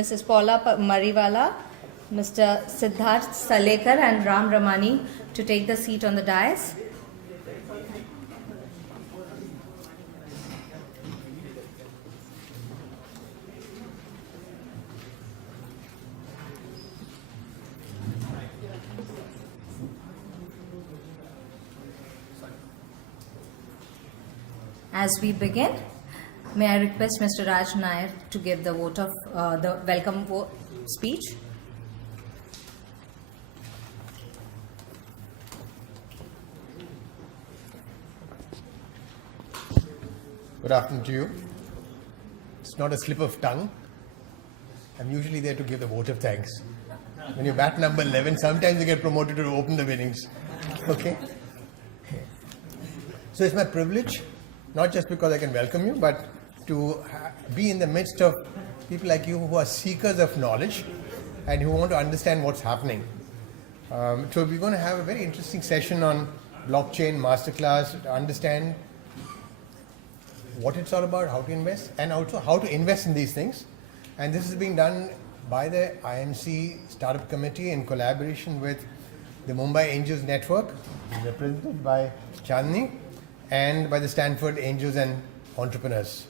Mrs. Paula Mariwala, Mr. Siddharth Salekar and Ram Ramani to take the seat on the dais. As we begin, may I request Mr. Raj Nair to give the vote of the welcome speech. Good afternoon to you. It's not a slip of tongue. I'm usually there to give the vote of thanks. When you bat number 11, sometimes you get promoted to open the innings. Okay? So it's my privilege, not just because I can welcome you, but to be in the midst of people like you who are seekers of knowledge and who want to understand what's happening. So we're going to have a very interesting session on blockchain masterclass to understand what it's all about, how to invest, and also how to invest in these things. And this is being done by the IMC Startup Committee in collaboration with the Mumbai Angels Network, represented by Chandni, and by the Stanford Angels and Entrepreneurs.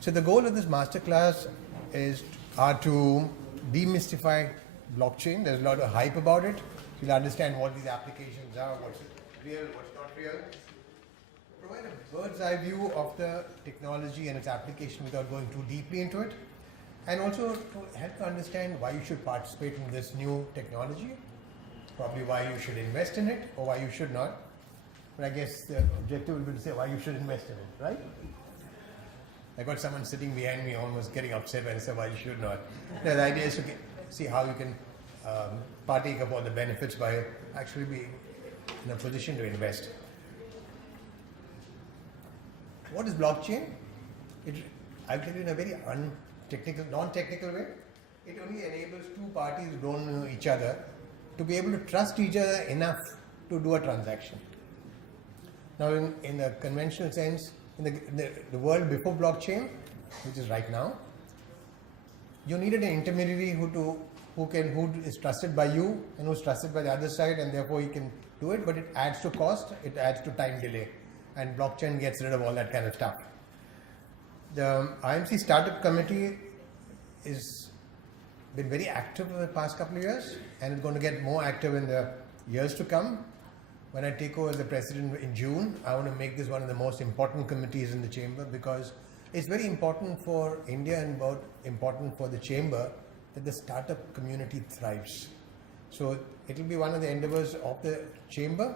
So the goal of this masterclass are to demystify blockchain. There's a lot of hype about it. You'll understand what these applications are, what's real, what's not real. Provide a bird's eye view of the technology and its application without going too deeply into it. And also to help you understand why you should participate in this new technology, probably why you should invest in it or why you should not. But I guess the objective will be to say why you should invest in it, right? I got someone sitting behind me almost getting upset when I said why you should not. The idea is to see how you can partake of all the benefits by actually being in a position to invest. What is blockchain? I'll tell you in a very non-technical way. It only enables two parties who don't know each other to be able to trust each other enough to do a transaction. Now, in the conventional sense, in the world before blockchain, which is right now, you needed an intermediary who is trusted by you and who's trusted by the other side, and therefore you can do it. But it adds to cost, it adds to time delay, and blockchain gets rid of all that kind of stuff. The IMC Startup Committee has been very active over the past couple of years, and it's going to get more active in the years to come. When I take over as the president in June, I want to make this one of the most important committees in the chamber because it's very important for India and important for the chamber that the startup community thrives. So it will be one of the endeavors of the chamber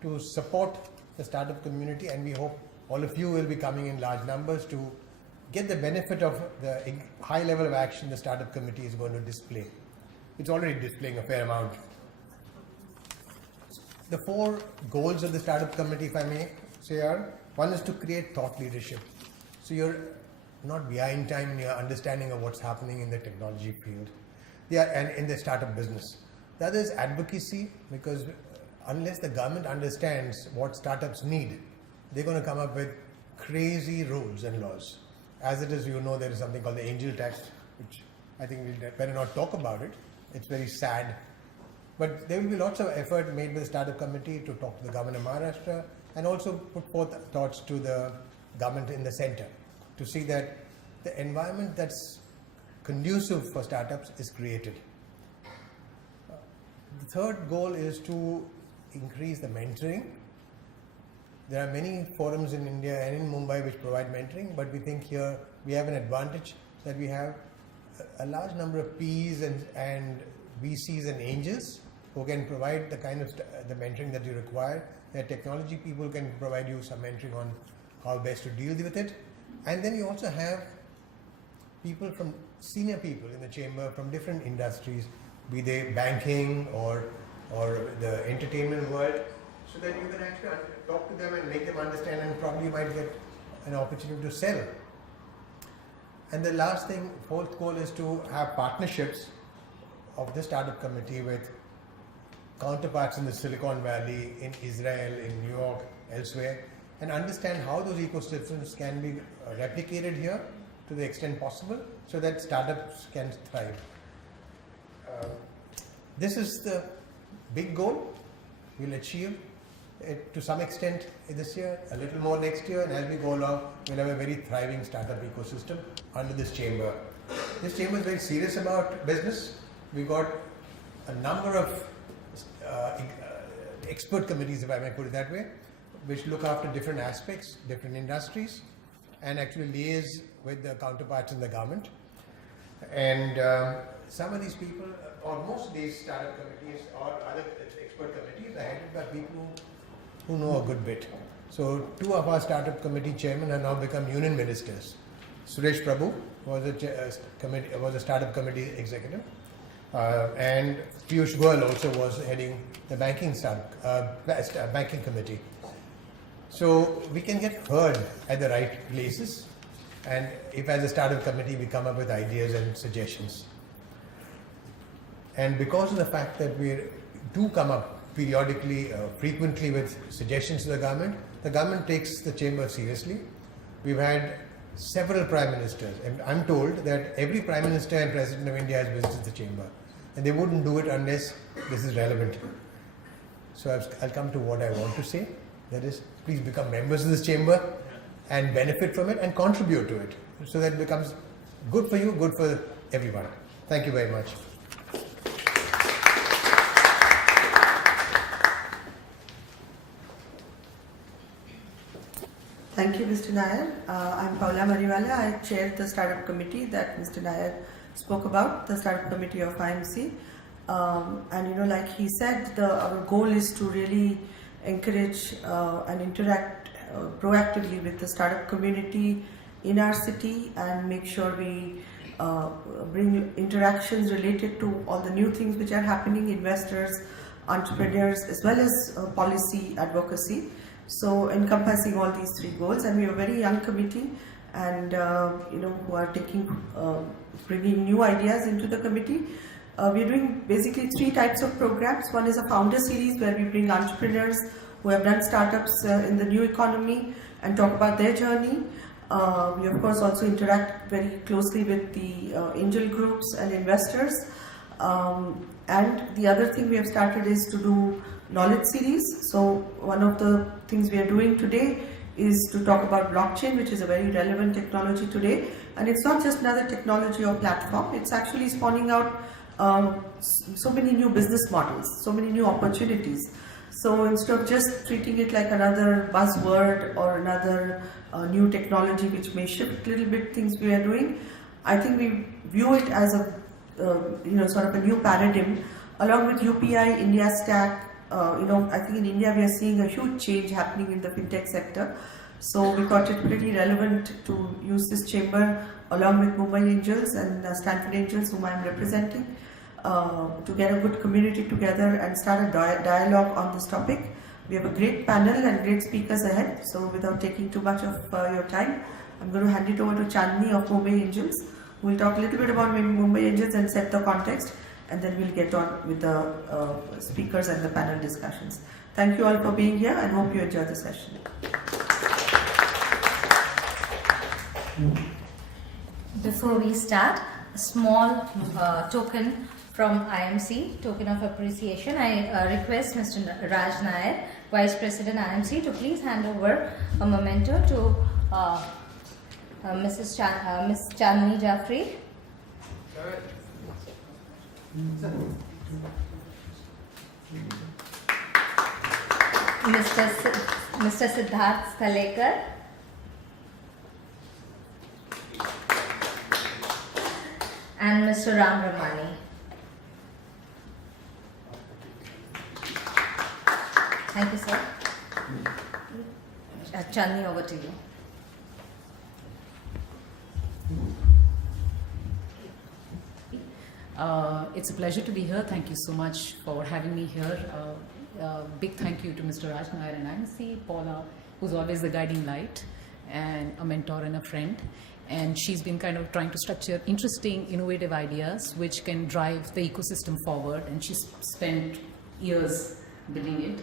to support the startup community, and we hope all of you will be coming in large numbers to get the benefit of the high level of action the startup committee is going to display. It's already displaying a fair amount. The four goals of the startup committee, if I may say, are: one is to create thought leadership. So you're not behind time in your understanding of what's happening in the technology field and in the startup business. The other is advocacy, because unless the government understands what startups need, they're going to come up with crazy rules and laws. As it is, you know, there is something called the angel tax, which I think we'll better not talk about it. It's very sad. But there will be lots of effort made by the startup committee to talk to the government of Maharashtra and also put forth thoughts to the government in the center to see that the environment that's conducive for startups is created. The third goal is to increase the mentoring. There are many forums in India and in Mumbai which provide mentoring, but we think here we have an advantage that we have a large number of Ps and VCs and angels who can provide the kind of the mentoring that you require. The technology people can provide you some mentoring on how best to deal with it. And then you also have senior people in the chamber from different industries, be they banking or the entertainment world, so that you can actually talk to them and make them understand, and probably might get an opportunity to sell. And the last thing, fourth goal, is to have partnerships of the startup committee with counterparts in the Silicon Valley, in Israel, in New York, elsewhere, and understand how those ecosystems can be replicated here to the extent possible so that startups can thrive. This is the big goal. We'll achieve it to some extent this year, a little more next year, and as we go along, we'll have a very thriving startup ecosystem under this chamber. This chamber is very serious about business. We've got a number of expert committees, if I may put it that way, which look after different aspects, different industries, and actually liaise with the counterparts in the government. And some of these people, or most of these startup committees or other expert committees, are headed by people who know a good bit. So 2 of our startup committee chairmen have now become union ministers. Suresh Prabhu was a startup committee executive, and Piyush Goyal also was heading the banking committee. So we can get heard at the right places, and if as a startup committee we come up with ideas and suggestions. And because of the fact that we do come up periodically, frequently with suggestions to the government takes the chamber seriously. We've had several prime ministers, and I'm told that every prime minister and president of India has visited the chamber, and they wouldn't do it unless this is relevant. So I'll come to what I want to say. That is, please become members of this chamber and benefit from it and contribute to it, so that it becomes good for you, good for everyone. Thank you very much. Thank you, Mr. Nair. I'm Paula Mariwala. I chair the startup committee that Mr. Nair spoke about, the startup committee of IMC. And like he said, our goal is to really encourage and interact proactively with the startup community in our city and make sure we bring interactions related to all the new things which are happening, investors, entrepreneurs, as well as policy advocacy. So encompassing all these 3 goals, and we are a very young committee, and who are bringing new ideas into the committee. We are doing basically 3 types of programs. One is a founder series where we bring entrepreneurs who have done startups in the new economy and talk about their journey. We of course also interact very closely with the angel groups and investors. And the other thing we have started is to do knowledge series. So one of the things we are doing today is to talk about blockchain, which is a very relevant technology today. And it's not just another technology or platform, it's actually spawning out so many new business models, so many new opportunities. So instead of just treating it like another buzzword or another new technology which may shift a little bit things we are doing, I think we view it as a sort of a new paradigm along with UPI, India Stack. I think in India we are seeing a huge change happening in the fintech sector. So we thought it pretty relevant to use this chamber along with Mumbai Angels and Stanford Angels, whom I am representing, to get a good community together and start a dialogue on this topic. We have a great panel and great speakers ahead. So without taking too much of your time, I'm going to hand it over to Chandni of Mumbai Angels, who will talk a little bit about Mumbai Angels and set the context, and then we'll get on with the speakers and the panel discussions. Thank you all for being here and hope you enjoy the session. Before we start, a small token from IMC, token of appreciation. I request Mr. Raj Nair, Vice President IMC, to please hand over a memento to Ms. Chandni Jaffrey. Mr. Siddharth Salekar, and Mr. Ram Ramani. Thank you, sir. Chandni, over to you. It's a pleasure to be here. Thank you so much for having me here. Big thank you to Mr. Raj Nair and IMC, Paula, who's always the guiding light and a mentor and a friend. And she's been kind of trying to structure interesting, innovative ideas which can drive the ecosystem forward. And she's spent years building it.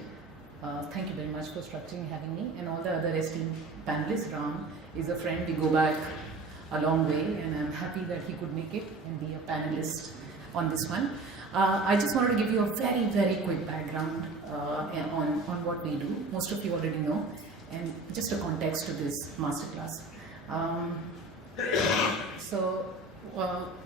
Thank you very much for structuring, having me, and all the other esteemed panelists. Ram is a friend. We go back a long way, and I'm happy that he could make it and be a panelist on this one. I just wanted to give you a very, very quick background on what we do. Most of you already know, and just a context to this masterclass.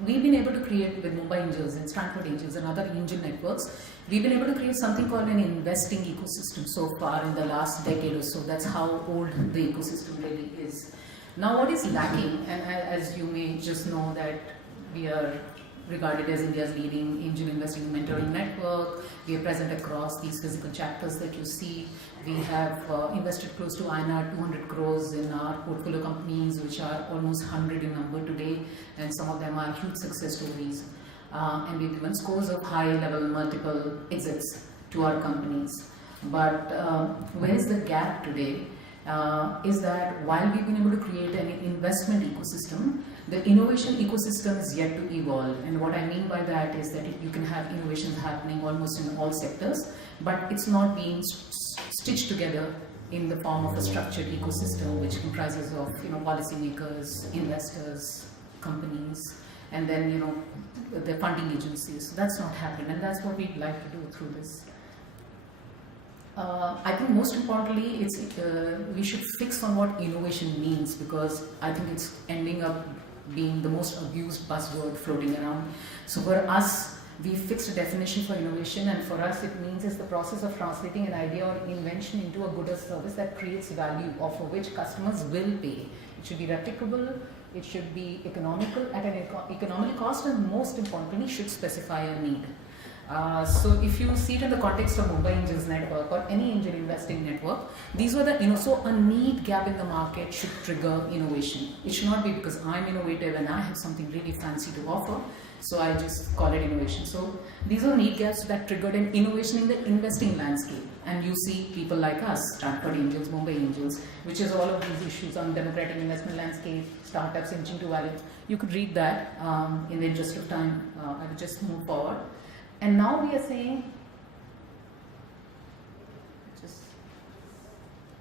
We've been able to create with Mumbai Angels and Stanford Angels and other angel networks, we've been able to create something called an investing ecosystem so far in the last decade or so. That's how old the ecosystem really is. Now what is lacking, and as you may just know that we are regarded as India's leading angel investing mentoring network. We are present across these physical chapters that you see. We have invested close to INR 200 crores in our portfolio companies, which are almost 100 in number today, and some of them are huge success stories. And we've given scores of high-level multiple exits to our companies. But where is the gap today? Is that while we've been able to create an investment ecosystem, the innovation ecosystem is yet to evolve. And what I mean by that is that you can have innovations happening almost in all sectors, but it's not being stitched together in the form of a structured ecosystem which comprises of policymakers, investors, companies, and then the funding agencies. So that's not happening, and that's what we'd like to do through this. I think most importantly, we should fix on what innovation means, because I think it's ending up being the most abused buzzword floating around. So for us, we fixed a definition for innovation, and for us it means it's the process of translating an idea or invention into a good or service that creates value or for which customers will pay. It should be replicable, it should be economical at an economical cost, and most importantly should specify a need. So if you see it in the context of Mumbai Angels Network or any angel investing network, these were the, so a need gap in the market should trigger innovation. It should not be because I'm innovative and I have something really fancy to offer, so I just call it innovation. So these are need gaps that triggered an innovation in the investing landscape. And you see people like us, Stanford Angels, Mumbai Angels, which is all of these issues on democratic investment landscape, startups inching to value. You could read that in the interest of time. I will just move forward. And now we are saying,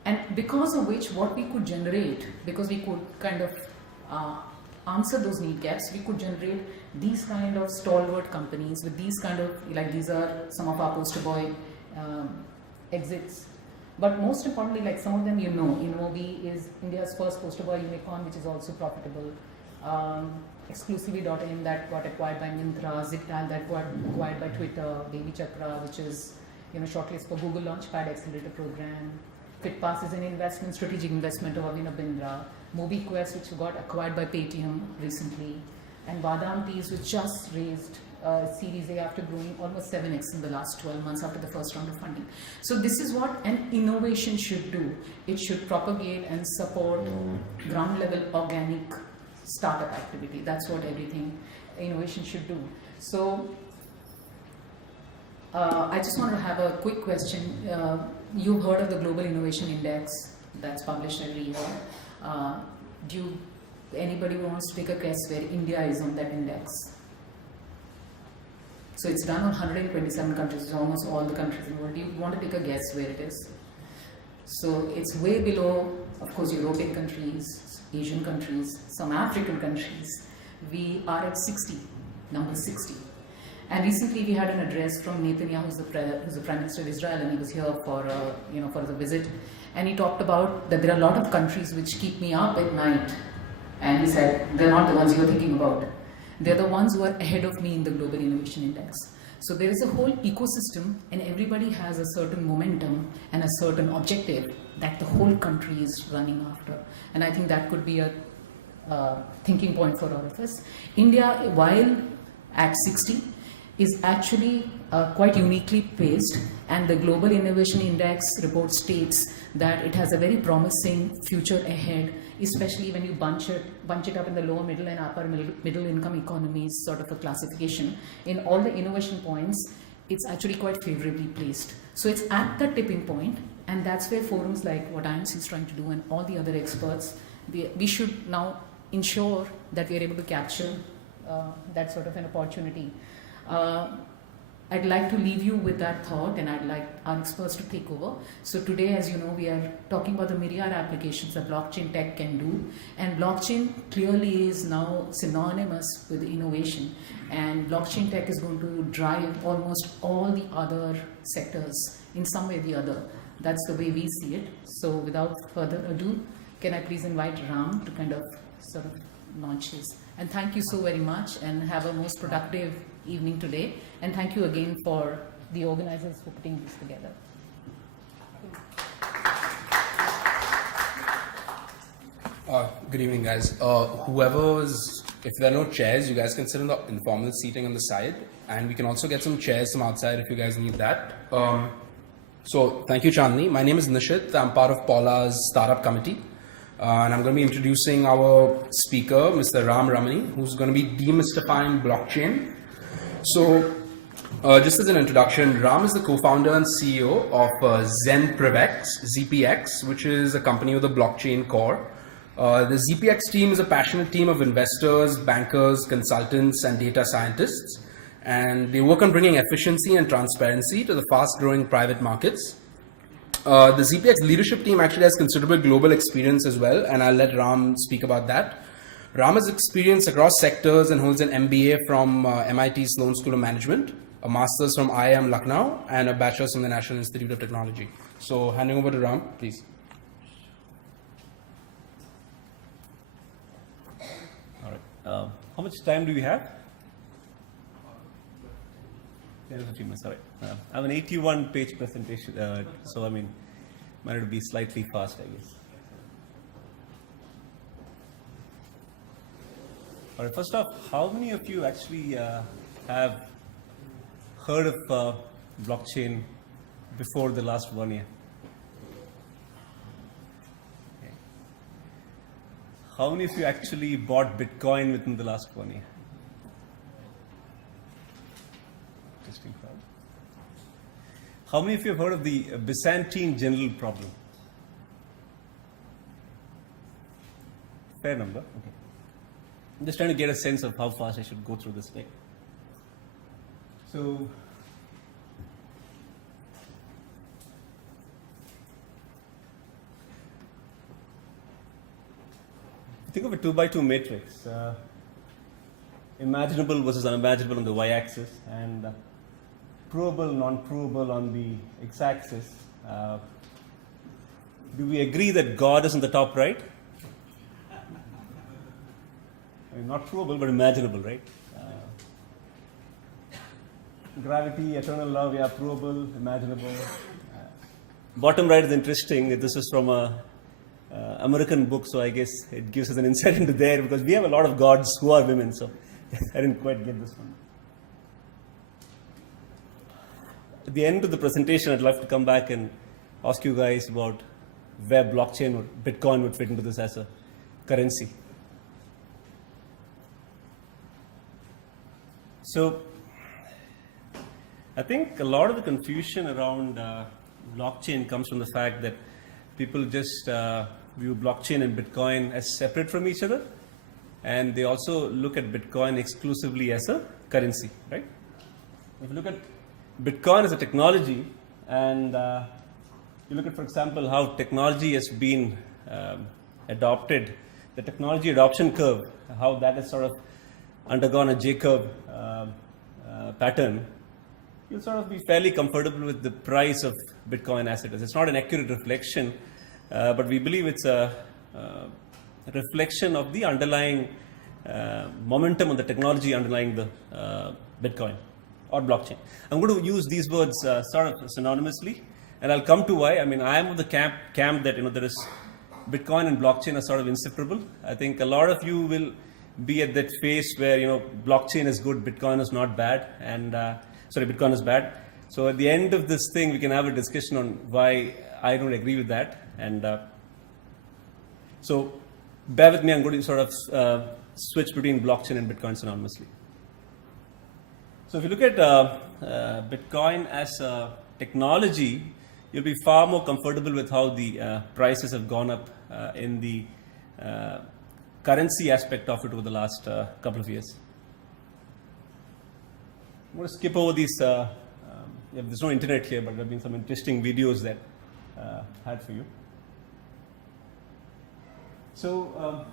and because of which what we could generate, because we could kind of answer those need gaps, we could generate these kind of stalwart companies with these kind of, like these are some of our poster boy exits. But most importantly, like some of them Innovi is India's first poster boy unicorn, which is also profitable. Exclusively.in that got acquired by Myntra, Ziptal that got acquired by Twitter, Baby Chakra, which is shortlist for Google Launchpad Accelerator Program. FitPass is an strategic investment of Bindra. MobiQuest, which got acquired by Paytm recently, and Badam Teas, which just raised Series A after growing almost 7x in the last 12 months after the first round of funding. So this is what an innovation should do. It should propagate and support ground level organic startup activity. That's what everything innovation should do. So I just want to have a quick question. You've heard of the Global Innovation Index that's published every year. Anybody who wants to take a guess where India is on that index? So it's done on 127 countries, almost all the countries in the world. Do you want to take a guess where it is? So it's way below, of course, European countries, Asian countries, some African countries. We are at 60, number 60. And recently we had an address from Netanyahu, who's the Prime Minister of Israel, and he was here for the visit. And he talked about that there are a lot of countries which keep me up at night. And he said, they're not the ones you're thinking about. They're the ones who are ahead of me in the Global Innovation Index. So there is a whole ecosystem, and everybody has a certain momentum and a certain objective that the whole country is running after. And I think that could be a thinking point for all of us. India, while at 60, is actually quite uniquely placed, and the Global Innovation Index report states that it has a very promising future ahead, especially when you bunch it up in the lower middle and upper middle income economies, sort of a classification. In all the innovation points, it's actually quite favorably placed. So it's at the tipping point, and that's where forums like what IMC is trying to do and all the other experts, we should now ensure that we are able to capture that sort of an opportunity. I'd like to leave you with that thought, and I'd like our experts to take over. So today, as you know, we are talking about the myriad applications that blockchain tech can do, and blockchain clearly is now synonymous with innovation, and blockchain tech is going to drive almost all the other sectors in some way or the other. That's the way we see it. So without further ado, can I please invite Ram to kind of sort of launch his. And thank you so very much, and have a most productive evening today. And thank you again for the organizers for putting this together. Good evening, guys. If there are no chairs, you guys can sit in the informal seating on the side, and we can also get some chairs from outside if you guys need that. So thank you, Chandni. My name is Nishit. I'm part of Paula's startup committee. And I'm going to be introducing our speaker, Mr. Ram Ramani, who's going to be demystifying blockchain. So, just as an introduction, Ram is the co-founder and CEO of ZenPrivX, ZPX, which is a company with a blockchain core. The ZPX team is a passionate team of investors, bankers, consultants, and data scientists. And they work on bringing efficiency and transparency to the fast-growing private markets. The ZPX leadership team actually has considerable global experience as well, and I'll let Ram speak about that. Ram has experience across sectors and holds an MBA from MIT Sloan School of Management, a master's from IIM Lucknow, and a bachelor's from the National Institute of Technology. So handing over to Ram, please. All right. How much time do we have? 10 or 15 minutes. All right. I have an 81-page presentation, so I mean, might have to be slightly fast, I guess. All right. First off, how many of you actually have heard of blockchain before the last 1 year? Okay. How many of you actually bought Bitcoin within the last 1 year? Interesting crowd. How many of you have heard of the Byzantine general problem? Fair number. Okay. I'm just trying to get a sense of how fast I should go through this thing. So, think of a 2x2 matrix. Imaginable versus unimaginable on the y-axis, and provable, non-provable on the x-axis. Do we agree that God is in the top right? I mean, not provable, but imaginable, right? Gravity, eternal love, yeah, provable, imaginable. Bottom right is interesting. This is from a American book, so I guess it gives us an insight into there, because we have a lot of gods who are women, so I didn't quite get this one. At the end of the presentation, I'd love to come back and ask you guys about where blockchain or Bitcoin would fit into this as a currency. So, I think a lot of the confusion around blockchain comes from the fact that people just view blockchain and Bitcoin as separate from each other, and they also look at Bitcoin exclusively as a currency, right? If you look at Bitcoin as a technology, and you look at, for example, how technology has been adopted, the technology adoption curve, how that has sort of undergone a J-curve pattern, you'll sort of be fairly comfortable with the price of Bitcoin as it is. It's not an accurate reflection, but we believe it's a reflection of the underlying momentum of the technology underlying the Bitcoin or blockchain. I'm going to use these words sort of synonymously, and I'll come to why. I mean, I am of the camp that there is Bitcoin and blockchain are sort of inseparable. I think a lot of you will be at that phase where blockchain is good, Bitcoin is not bad, and Bitcoin is bad. So at the end of this thing, we can have a discussion on why I don't agree with that. And so bear with me, I'm going to sort of switch between blockchain and Bitcoin synonymously. So if you look at Bitcoin as a technology, you'll be far more comfortable with how the prices have gone up in the currency aspect of it over the last couple of years. I'm going to skip over these. There's no internet here, but there have been some interesting videos that had for you. So,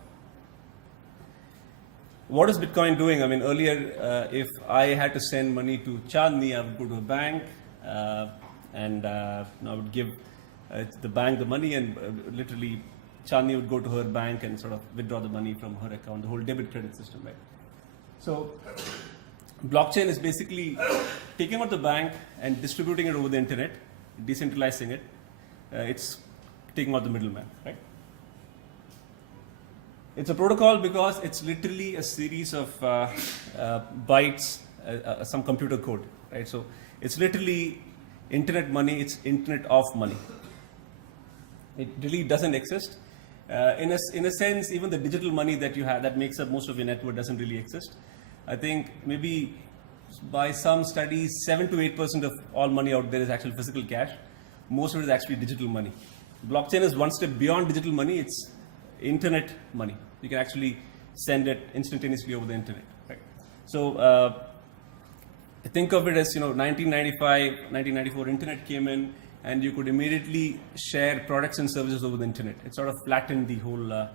what is Bitcoin doing? I mean, earlier, if I had to send money to Chandni, I would go to a bank and I would give the bank the money, and literally Chandni would go to her bank and sort of withdraw the money from her account, the whole debit credit system, right? So, blockchain is basically taking out the bank and distributing it over the internet, decentralizing it. It's taking out the middleman, right? It's a protocol because it's literally a series of bytes, some computer code, right? So it's literally internet money, it's internet of money. It really doesn't exist. In a sense, even the digital money that you have that makes up most of your network doesn't really exist. I think maybe by some studies, 7 to 8% of all money out there is actually physical cash. Most of it is actually digital money. Blockchain is one step beyond digital money. It's internet money. You can actually send it instantaneously over the internet. Right? So think of it as 1995, 1994, internet came in, and you could immediately share products and services over the internet. It sort of flattened the whole.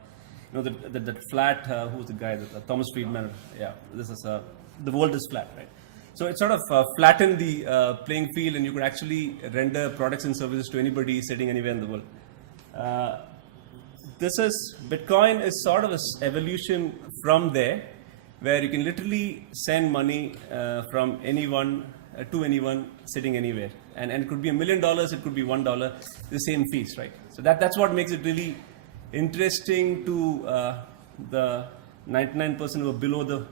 That flat. Who's the guy? Thomas Friedman. Yeah, this is the world is flat, right? So it sort of flattened the playing field, and you could actually render products and services to anybody sitting anywhere in the world. Bitcoin is sort of an evolution from there, where you can literally send money from anyone to anyone sitting anywhere. And it could be $1 million, it could be $1, the same fees, right? So that's what makes it really interesting to the 99% who are below the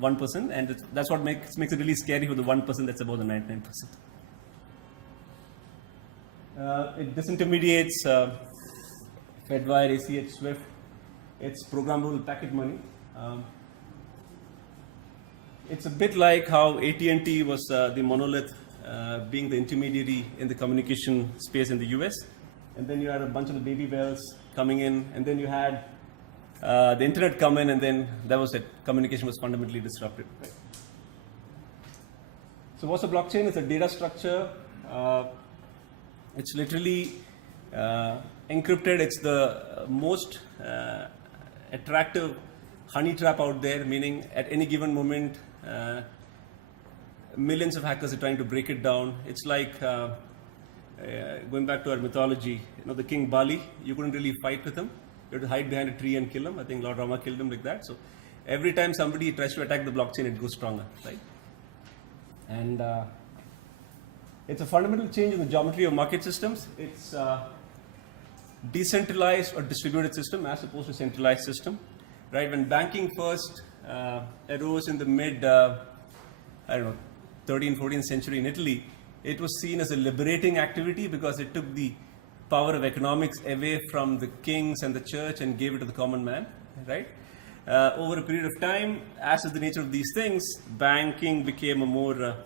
1%, and that's what makes it really scary for the 1% that's above the 99%. It disintermediates Fedwire, ACH, Swift. It's programmable packet money. It's a bit like how AT&T was the monolith, being the intermediary in the communication space in the US. And then you had a bunch of the baby bells coming in, and then you had the internet come in, and then that was it. Communication was fundamentally disrupted. Right? So what's a blockchain? It's a data structure. It's literally encrypted. It's the most attractive honey trap out there, meaning at any given moment, millions of hackers are trying to break it down. It's like going back to our mythology, the king Bali, you couldn't really fight with him. You had to hide behind a tree and kill him. I think Lord Rama killed him like that. So every time somebody tries to attack the blockchain, it goes stronger, right? And it's a fundamental change in the geometry of market systems. It's decentralized or distributed system as opposed to centralized system, right? When banking first arose in the mid, 13th, 14th century in Italy, it was seen as a liberating activity because it took the power of economics away from the kings and the church and gave it to the common man, right? Over a period of time, as is the nature of these things, banking became a more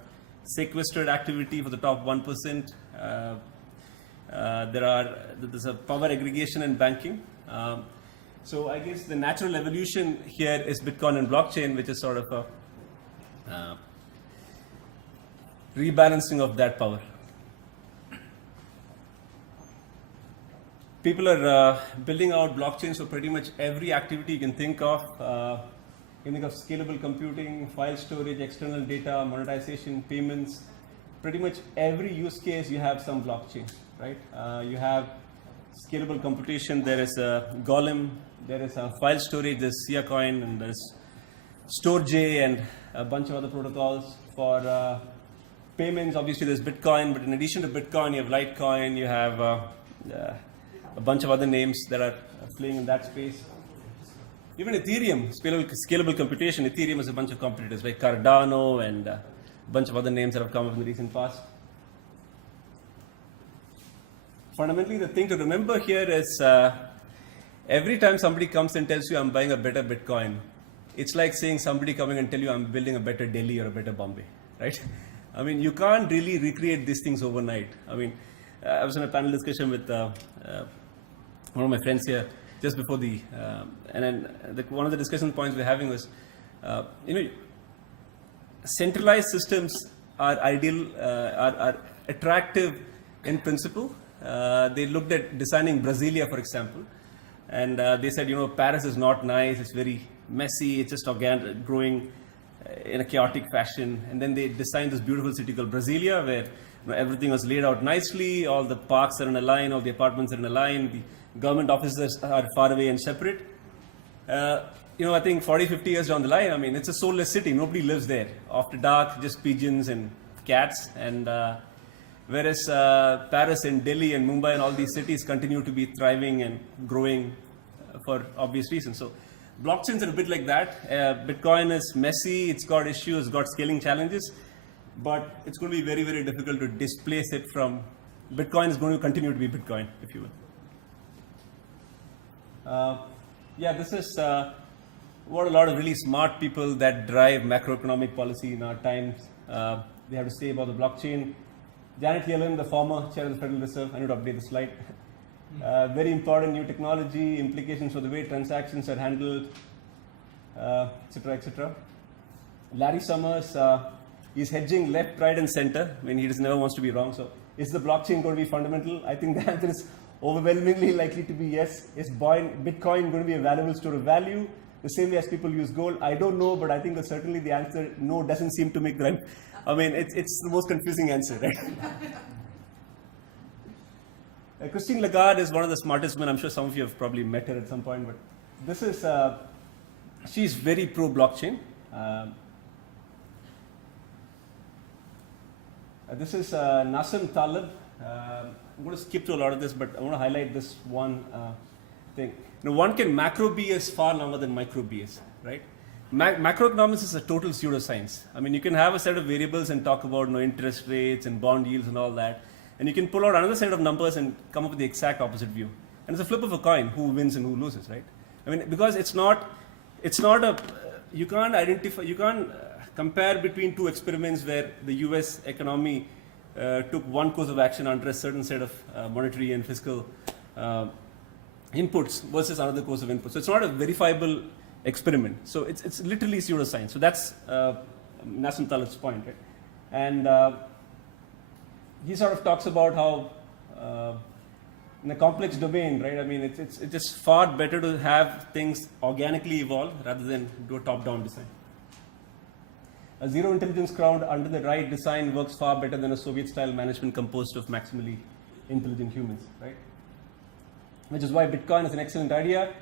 sequestered activity for the top 1%. There's a power aggregation in banking. So I guess the natural evolution here is Bitcoin and blockchain, which is sort of a rebalancing of that power. People are building out blockchains for pretty much every activity you can think of. You think of scalable computing, file storage, external data, monetization, payments. Pretty much every use case you have some blockchain, right? You have scalable computation, there is a Golem, there is a file storage, there's Siacoin, and there's StoreJ and a bunch of other protocols. For payments, obviously there's Bitcoin, but in addition to Bitcoin, you have Litecoin, you have a bunch of other names that are playing in that space. Even Ethereum, scalable computation, Ethereum has a bunch of competitors like Cardano and a bunch of other names that have come up in the recent past. Fundamentally, the thing to remember here is every time somebody comes and tells you I'm buying a better Bitcoin, it's like saying somebody coming and tell you I'm building a better Delhi or a better Bombay, right? I mean, you can't really recreate these things overnight. I mean, I was in a panel discussion with one of my friends here just before and then one of the discussion points we're having was, centralized systems are ideal, are attractive in principle. They looked at designing Brasilia, for example, and they said, Paris is not nice, it's very messy, it's just organic, growing in a chaotic fashion. And then they designed this beautiful city called Brasilia, where everything was laid out nicely, all the parks are in a line, all the apartments are in a line, the government offices are far away and separate. I think 40, 50 years down the line, I mean, it's a soulless city. Nobody lives there. After dark, just pigeons and cats. And whereas Paris and Delhi and Mumbai and all these cities continue to be thriving and growing for obvious reasons. So blockchains are a bit like that. Bitcoin is messy. It's got issues, it's got scaling challenges. But it's going to be very, very difficult to displace it from Bitcoin. Is going to continue to be Bitcoin, if you will. This is what a lot of really smart people that drive macroeconomic policy in our times, they have to say about the blockchain. Janet Yellen, the former chair of the Federal Reserve, I need to update the slide. Very important new technology, implications for the way transactions are handled, etc., etc. Larry Summers, he's hedging left, right, and center. I mean, he just never wants to be wrong. So, is the blockchain going to be fundamental? I think the answer is overwhelmingly likely to be yes. Is Bitcoin going to be a valuable store of value? The same way as people use gold? I don't know, but I think that certainly the answer no doesn't seem to make the right. I mean, it's the most confusing answer, right? Christine Lagarde is one of the smartest women. I'm sure some of you have probably met her at some point, but this is, she's very pro-blockchain. This is Nassim Taleb. I'm going to skip through a lot of this, but I want to highlight this one thing. One can macro BS far longer than micro BS, right? Macroeconomics is a total pseudoscience. I mean, you can have a set of variables and talk about interest rates and bond yields and all that, and you can pull out another set of numbers and come up with the exact opposite view. And it's a flip of a coin, who wins and who loses, right? I mean, because it's not a, you can't identify, you can't compare between two experiments where the US economy took one course of action under a certain set of monetary and fiscal inputs versus another course of inputs. So it's not a verifiable experiment. So it's literally pseudoscience. So that's Nassim Taleb's point, right? And he sort of talks about how in a complex domain, right? I mean, it's just far better to have things organically evolve rather than do a top-down design. A zero intelligence crowd under the right design works far better than a Soviet-style management composed of maximally intelligent humans, right? Which is why Bitcoin is an excellent idea,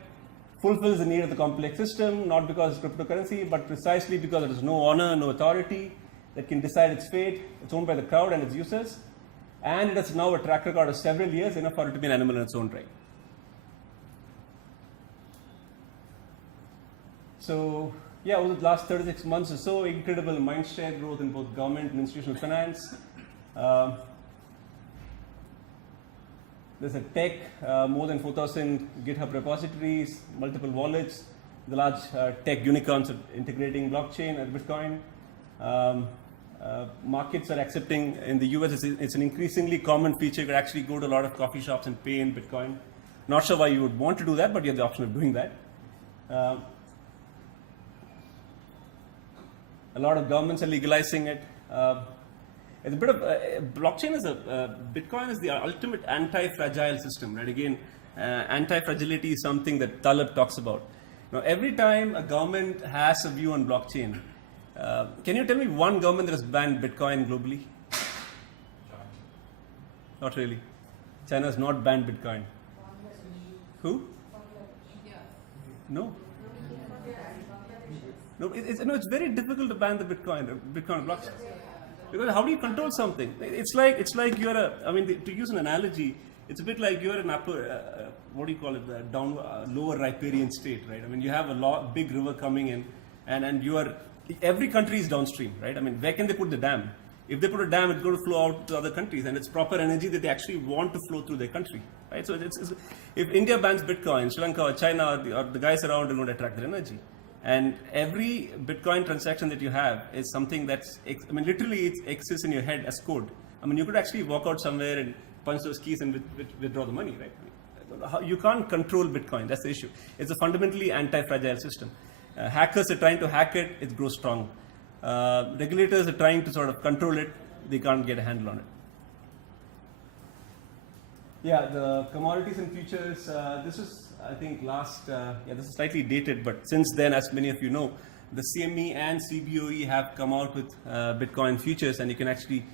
fulfills the need of the complex system, not because it's cryptocurrency, but precisely because there is no honor, no authority that can decide its fate. It's owned by the crowd and its users, and it has now a track record of several years, enough for it to be an animal in its own right. So, yeah, over the last 36 months or so, incredible mindshare growth in both government and institutional finance. There's a tech, more than 4,000 GitHub repositories, multiple wallets, the large tech unicorns are integrating blockchain and Bitcoin. Markets are accepting, in the US, it's an increasingly common feature. You could actually go to a lot of coffee shops and pay in Bitcoin. Not sure why you would want to do that, but you have the option of doing that. A lot of governments are legalizing it. It's a bit of blockchain is Bitcoin is the ultimate anti-fragile system, right? Again, anti-fragility is something that Taleb talks about. Now, every time a government has a view on blockchain, can you tell me one government that has banned Bitcoin globally? Not really. China has not banned Bitcoin. Who? No. No, it's very difficult to ban the Bitcoin blockchain. Because how do you control something? It's like you're to use an analogy, it's a bit like you're an upper, what do you call it, lower riparian state, right? I mean, you have a big river coming in, and every country is downstream, right? I mean, where can they put the dam? If they put a dam, it's going to flow out to other countries, and it's proper energy that they actually want to flow through their country, right? So if India bans Bitcoin, Sri Lanka or China or the guys around are going to attract their energy. And every Bitcoin transaction that you have is something that's, literally it exists in your head as code. I mean, you could actually walk out somewhere and punch those keys and withdraw the money, right? You can't control Bitcoin, that's the issue. It's a fundamentally anti-fragile system. Hackers are trying to hack it, it grows strong. Regulators are trying to sort of control it. They can't get a handle on it. Yeah, the commodities and futures, this is, I think, this is slightly dated, but since then, as many of you know, the CME and CBOE have come out with Bitcoin futures, and you can actually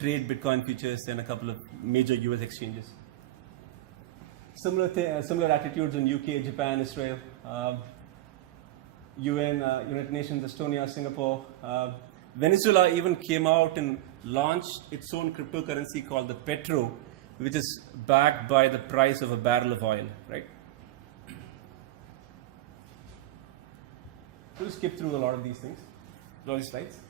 trade Bitcoin futures in a couple of major US exchanges. Similar attitudes in UK, Japan, Israel, UN, United Nations, Estonia, Singapore. Venezuela even came out and launched its own cryptocurrency called the Petro, which is backed by the price of a barrel of oil, right? We'll skip through a lot of these things, a lot of these slides.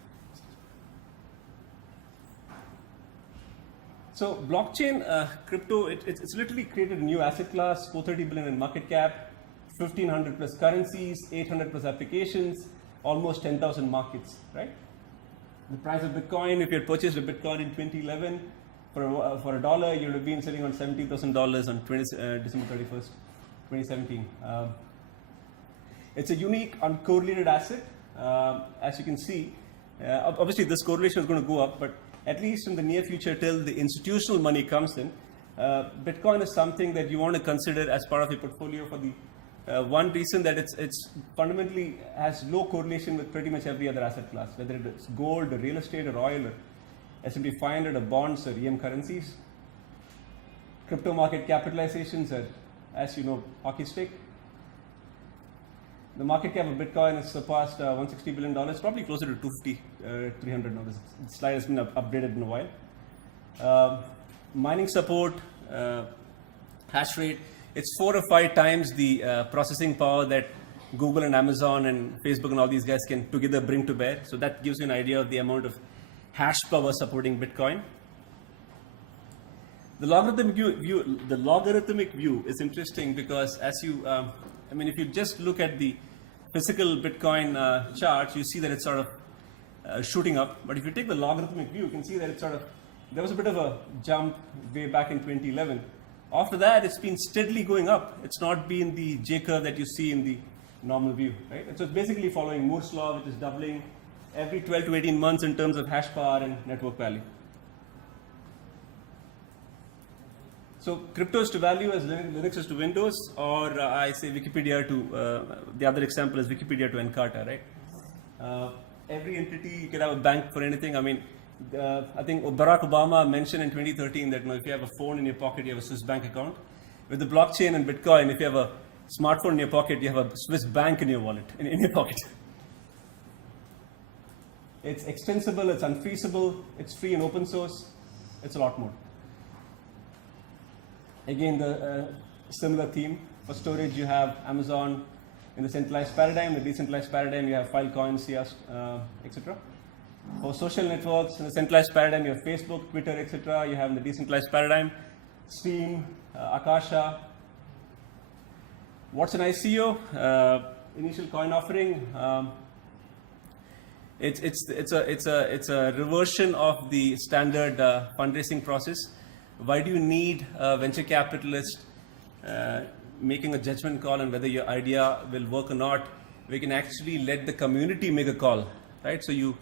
So blockchain, crypto, it's literally created a new asset class, 430 billion in market cap, 1500 plus currencies, 800 plus applications, almost 10,000 markets, right? The price of Bitcoin, if you had purchased a Bitcoin in 2011 for $1, you would have been sitting on $70,000 on December 31st, 2017. It's a unique uncorrelated asset. As you can see, obviously this correlation is going to go up, but at least in the near future till the institutional money comes in, Bitcoin is something that you want to consider as part of your portfolio for the one reason that it's fundamentally has low correlation with pretty much every other asset class, whether it's gold or real estate or oil or S&P 500 or bonds or EM currencies. Crypto market capitalizations are, as you know, hockey stick. The market cap of Bitcoin has surpassed $160 billion, probably closer to 250, 300 now. This slide has been updated in a while. Mining support, hash rate, it's 4 or 5 times the processing power that Google and Amazon and Facebook and all these guys can together bring to bear. So that gives you an idea of the amount of hash power supporting Bitcoin. The logarithmic view is interesting because as you, if you just look at the physical Bitcoin chart, you see that it's sort of shooting up. But if you take the logarithmic view, you can see that it's sort of, there was a bit of a jump way back in 2011. After that, it's been steadily going up. It's not been the J curve that you see in the normal view, right? So it's basically following Moore's law, which is doubling every 12 to 18 months in terms of hash power and network value. So crypto is to value as Linux is to Windows, or I say Wikipedia to, the other example is Wikipedia to Encarta, right? Every entity, you can have a bank for anything. I think Barack Obama mentioned in 2013 that if you have a phone in your pocket, you have a Swiss bank account. With the blockchain and Bitcoin, if you have a smartphone in your pocket, you have a Swiss bank in your wallet, in your pocket. It's extensible, it's unfeasible, it's free and open source, it's a lot more. Again, the similar theme. For storage, you have Amazon in the centralized paradigm. The decentralized paradigm, you have Filecoin, etc. For social networks, in the centralized paradigm, you have Facebook, Twitter, etc. You have in the decentralized paradigm, Steam, Akasha. What's an ICO? Initial coin offering. It's a reversion of the standard fundraising process. Why do you need a venture capitalist making a judgment call on whether your idea will work or not? We can actually let the community make a call, right? So you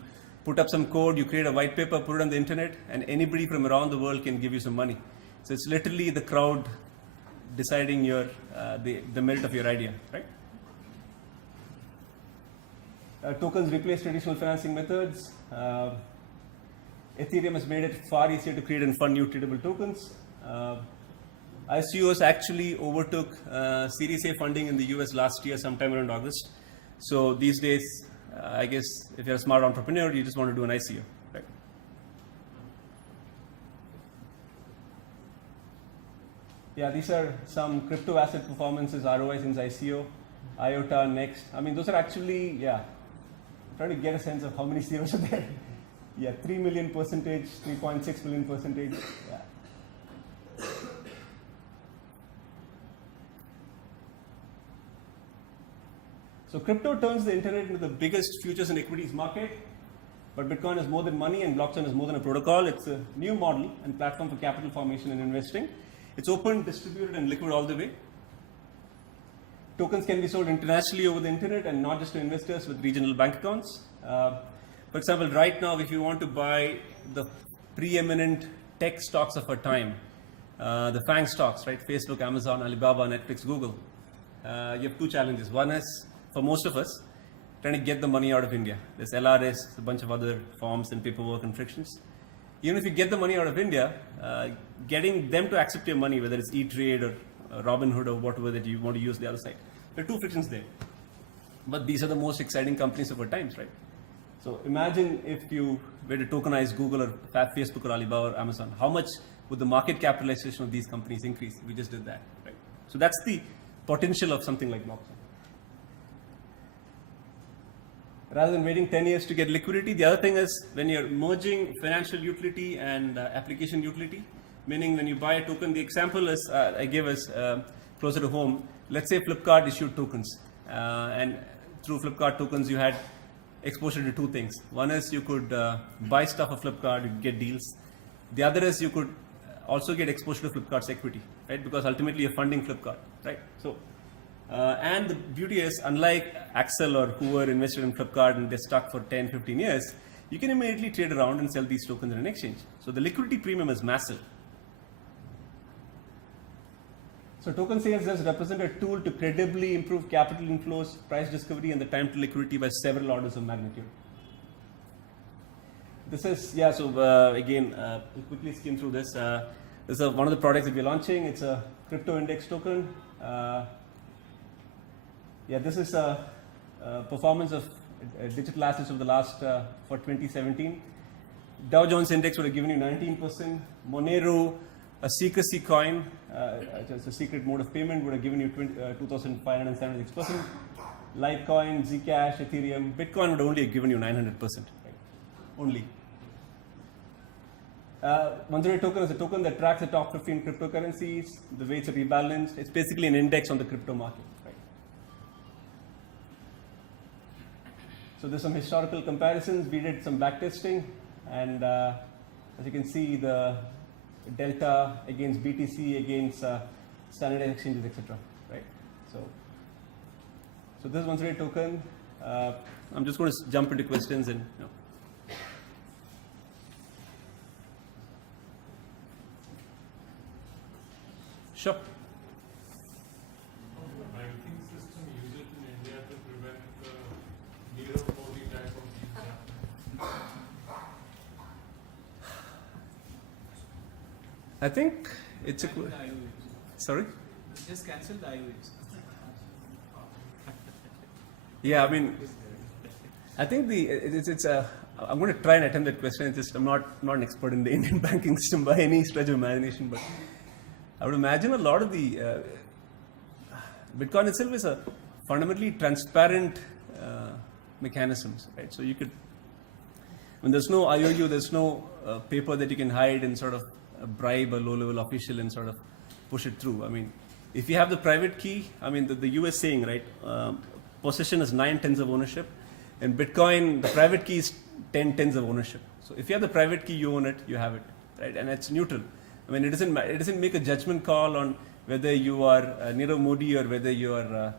put up some code, you create a white paper, put it on the internet, and anybody from around the world can give you some money. So it's literally the crowd deciding the merit of your idea, right? Tokens replace traditional financing methods. Ethereum has made it far easier to create and fund new tradable tokens. ICOs actually overtook Series A funding in the US last year, sometime around August. So these days, I guess if you're a smart entrepreneur, you just want to do an ICO, right? Yeah, these are some crypto asset performances, ROI since ICO, IOTA, Next. Those are actually, trying to get a sense of how many zeros are there. 3 million percentage, 3.6 million percentage. Yeah. So crypto turns the internet into the biggest futures and equities market, but Bitcoin is more than money and blockchain is more than a protocol. It's a new model and platform for capital formation and investing. It's open, distributed, and liquid all the way. Tokens can be sold internationally over the internet and not just to investors with regional bank accounts. For example, right now, if you want to buy the preeminent tech stocks of our time, the FANG stocks, right? Facebook, Amazon, Alibaba, Netflix, Google. You have two challenges. One is, for most of us, trying to get the money out of India. There's LRS, a bunch of other forms and paperwork and frictions. Even if you get the money out of India, getting them to accept your money, whether it's E-Trade or Robinhood or whatever that you want to use the other side, there are two frictions there. But these are the most exciting companies of our times, right? So imagine if you were to tokenize Google or Facebook or Alibaba or Amazon, how much would the market capitalization of these companies increase? We just did that, right? So that's the potential of something like blockchain. Rather than waiting 10 years to get liquidity, the other thing is when you're merging financial utility and application utility, meaning when you buy a token, the example is I give us closer to home. Let's say Flipkart issued tokens, and through Flipkart tokens you had exposure to two things. One is you could buy stuff of Flipkart, you could get deals. The other is you could also get exposure to Flipkart's equity, right? Because ultimately you're funding Flipkart, right? So, and the beauty is, unlike Axel or whoever invested in Flipkart and they're stuck for 10, 15 years, you can immediately trade around and sell these tokens in an exchange. So the liquidity premium is massive. So token sales does represent a tool to credibly improve capital inflows, price discovery, and the time to liquidity by several orders of magnitude. This is, yeah, so again, we'll quickly skim through this. This is one of the products that we're launching. It's a crypto index token. Yeah, this is a performance of digital assets over the last, for 2017. Dow Jones Index would have given you 19%. Monero, a secrecy coin, just a secret mode of payment, would have given you 2,576%. Litecoin, Zcash, Ethereum, Bitcoin would only have given you 900%. Right? Only. Manjari token is a token that tracks the top 15 cryptocurrencies. The weights are rebalanced. It's basically an index on the crypto market. Right? So there's some historical comparisons. We did some backtesting, and as you can see, the delta against BTC, against standard exchanges, etc. Right? So this one's a token. I'm just going to jump into questions and. Sure. The banking system use it in India to prevent the Nirav Modi type of things. I think it's a. Sorry? Just cancel the IOUs. Yeah, I mean, I think it's a. I'm going to try and attempt that question. It's just I'm not an expert in the Indian banking system by any stretch of imagination, but I would imagine a lot of the Bitcoin itself is a fundamentally transparent mechanisms, right? So you could, when there's no IOU, there's no paper that you can hide and sort of bribe a low-level official and sort of push it through. I mean, if you have the private key, I mean, the US saying, right, possession is 9/10 of ownership, and Bitcoin, the private key is 10/10 of ownership. So if you have the private key, you own it, you have it, right? And it's neutral. I mean, it doesn't make a judgment call on whether you are Nirav Modi or whether you are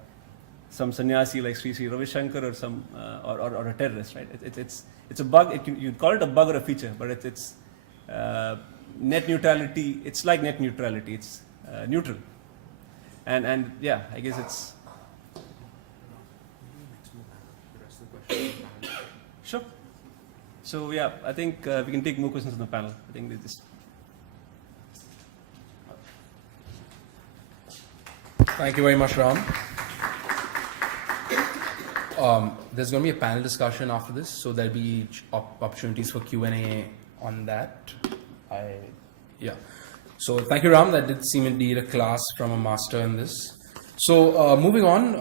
some sannyasi like Sri Ravi Shankar or some or a terrorist, right? It's a bug. You call it a bug or a feature, but it's net neutrality. It's like net neutrality. It's neutral, and yeah, I guess it's. Sure. So yeah, I think we can take more questions on the panel. I think they just. Thank you very much, Ram. There's going to be a panel discussion after this, so there'll be opportunities for Q&A on that. Yeah. So thank you, Ram. That did seem indeed a class from a master in this. So moving on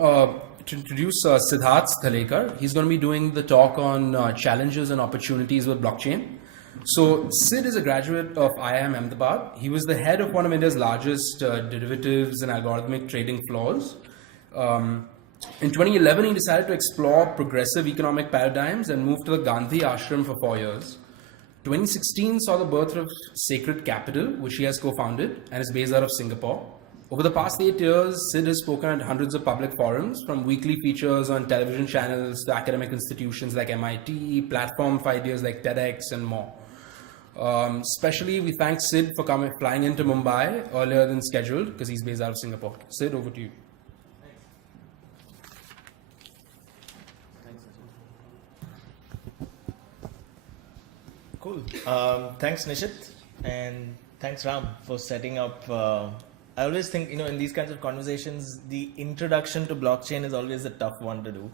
to introduce Siddharth Thalekar. He's going to be doing the talk on challenges and opportunities with blockchain. So Sid is a graduate of IIM Ahmedabad. He was the head of one of India's largest derivatives and algorithmic trading floors. In 2011, he decided to explore progressive economic paradigms and moved to the Gandhi Ashram for 4 years. 2016 saw the birth of Sacred Capital, which he has co-founded and is based out of Singapore. Over the past 8 years, Sid has spoken at hundreds of public forums, from weekly features on television channels to academic institutions like MIT, platform for ideas like TEDx, and more. Especially, we thank Sid for flying into Mumbai earlier than scheduled because he's based out of Singapore. Sid, over to you. Cool. Thanks, Nishit, and thanks, Ram, for setting up. I always think, in these kinds of conversations, the introduction to blockchain is always a tough one to do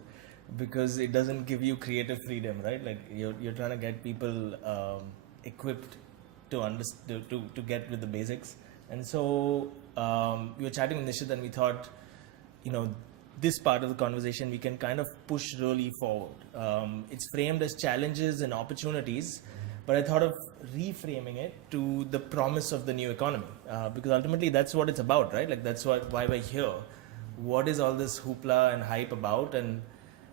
because it doesn't give you creative freedom, right? Like you're trying to get people equipped to get with the basics. And so we were chatting with Nishit, and we thought, this part of the conversation we can kind of push really forward. It's framed as challenges and opportunities, but I thought of reframing it to the promise of the new economy, because ultimately that's what it's about, right? Like that's why we're here. What is all this hoopla and hype about, and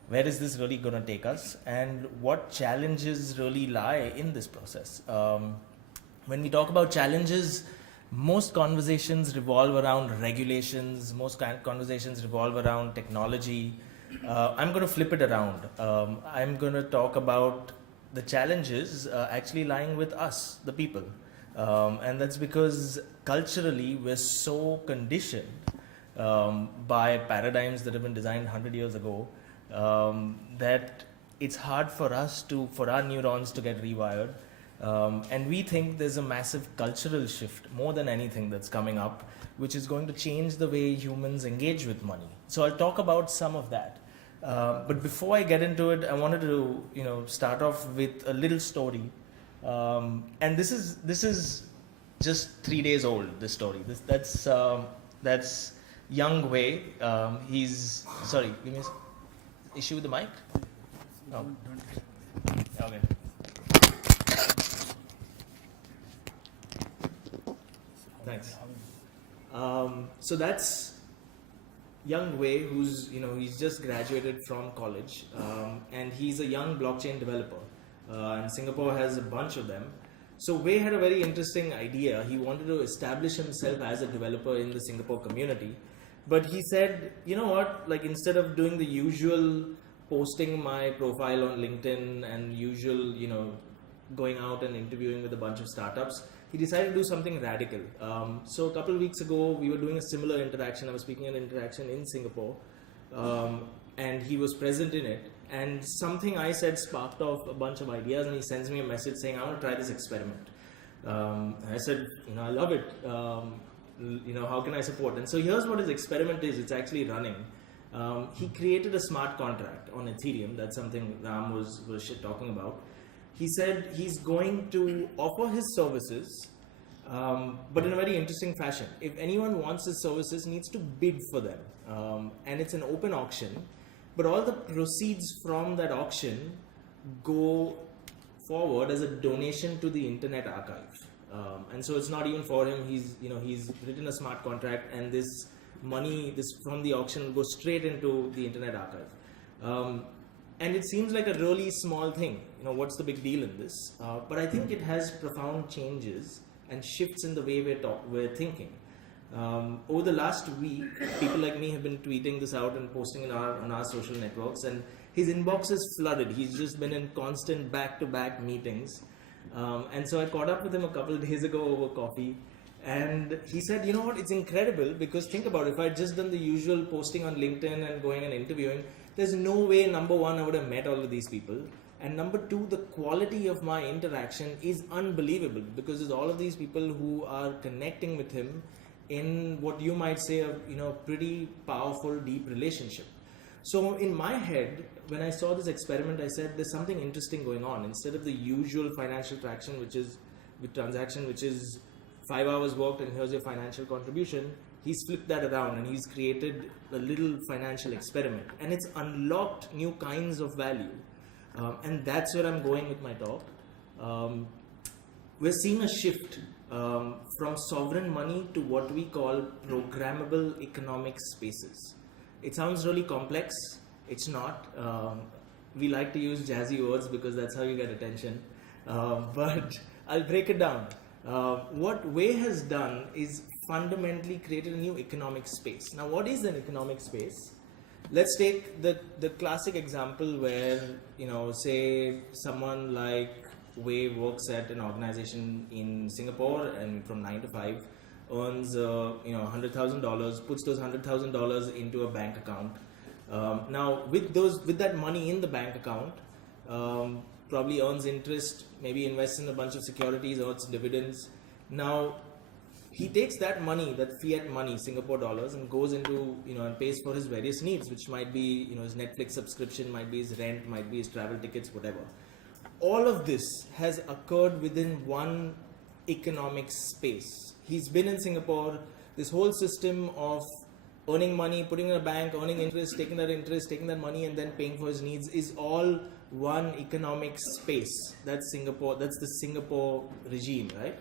where is this really going to take us, and what challenges really lie in this process? When we talk about challenges, most conversations revolve around regulations, most conversations revolve around technology. I'm going to flip it around. I'm going to talk about the challenges actually lying with us, the people. And that's because culturally we're so conditioned by paradigms that have been designed 100 years ago that it's hard for our neurons to get rewired. And we think there's a massive cultural shift more than anything that's coming up, which is going to change the way humans engage with money. So I'll talk about some of that. But before I get into it, I wanted to start off with a little story. And this is just 3 days old, this story. That's Young Wei. Sorry, give me issue with the mic? No. Okay. Thanks. So that's Young Wei, who's he's just graduated from college, and he's a young blockchain developer. And Singapore has a bunch of them. So Wei had a very interesting idea. He wanted to establish himself as a developer in the Singapore community, but he said, you know what? Like instead of doing the usual posting my profile on LinkedIn and usual going out and interviewing with a bunch of startups, he decided to do something radical. So a couple of weeks ago, we were doing a similar interaction. I was speaking at an interaction in Singapore, and he was present in it. And something I said sparked off a bunch of ideas, and he sends me a message saying, I want to try this experiment. I said, I love it. How can I support? And so here's what his experiment is. It's actually running. He created a smart contract on Ethereum. That's something Ram was talking about. He said he's going to offer his services, but in a very interesting fashion. If anyone wants his services, needs to bid for them. And it's an open auction, but all the proceeds from that auction go forward as a donation to the Internet Archive. And so it's not even for him. He's written a smart contract, and this money from the auction will go straight into the Internet Archive. And it seems like a really small thing. What's the big deal in this? But I think it has profound changes and shifts in the way we're thinking. Over the last week, people like me have been tweeting this out and posting on our social networks, and his inbox is flooded. He's just been in constant back-to-back meetings. And so I caught up with him a couple of days ago over coffee, and he said, you know what, it's incredible because think about it, if I'd just done the usual posting on LinkedIn and going and interviewing, there's no way, number one, I would have met all of these people. And number two, the quality of my interaction is unbelievable because there's all of these people who are connecting with him in what you might say a pretty powerful, deep relationship. So in my head, when I saw this experiment, I said there's something interesting going on. Instead of the usual financial transaction, which is 5 hours worked and here's your financial contribution, he's flipped that around and he's created a little financial experiment, and it's unlocked new kinds of value. And that's where I'm going with my talk. We're seeing a shift from sovereign money to what we call programmable economic spaces. It sounds really complex. It's not. We like to use jazzy words because that's how you get attention. But I'll break it down. What Wei has done is fundamentally created a new economic space. Now, what is an economic space? Let's take the classic example where, say someone like Wei works at an organization in Singapore and from 9 to 5 earns $100,000, puts those $100,000 into a bank account. Now with that money in the bank account, probably earns interest, maybe invests in a bunch of securities, earns dividends. Now he takes that money, that fiat money, Singapore dollars, and goes into, and pays for his various needs, which might be, his Netflix subscription, might be his rent, might be his travel tickets, whatever. All of this has occurred within one economic space. He's been in Singapore. This whole system of earning money, putting in a bank, earning interest, taking that money, and then paying for his needs is all one economic space. That's Singapore. That's the Singapore regime, right?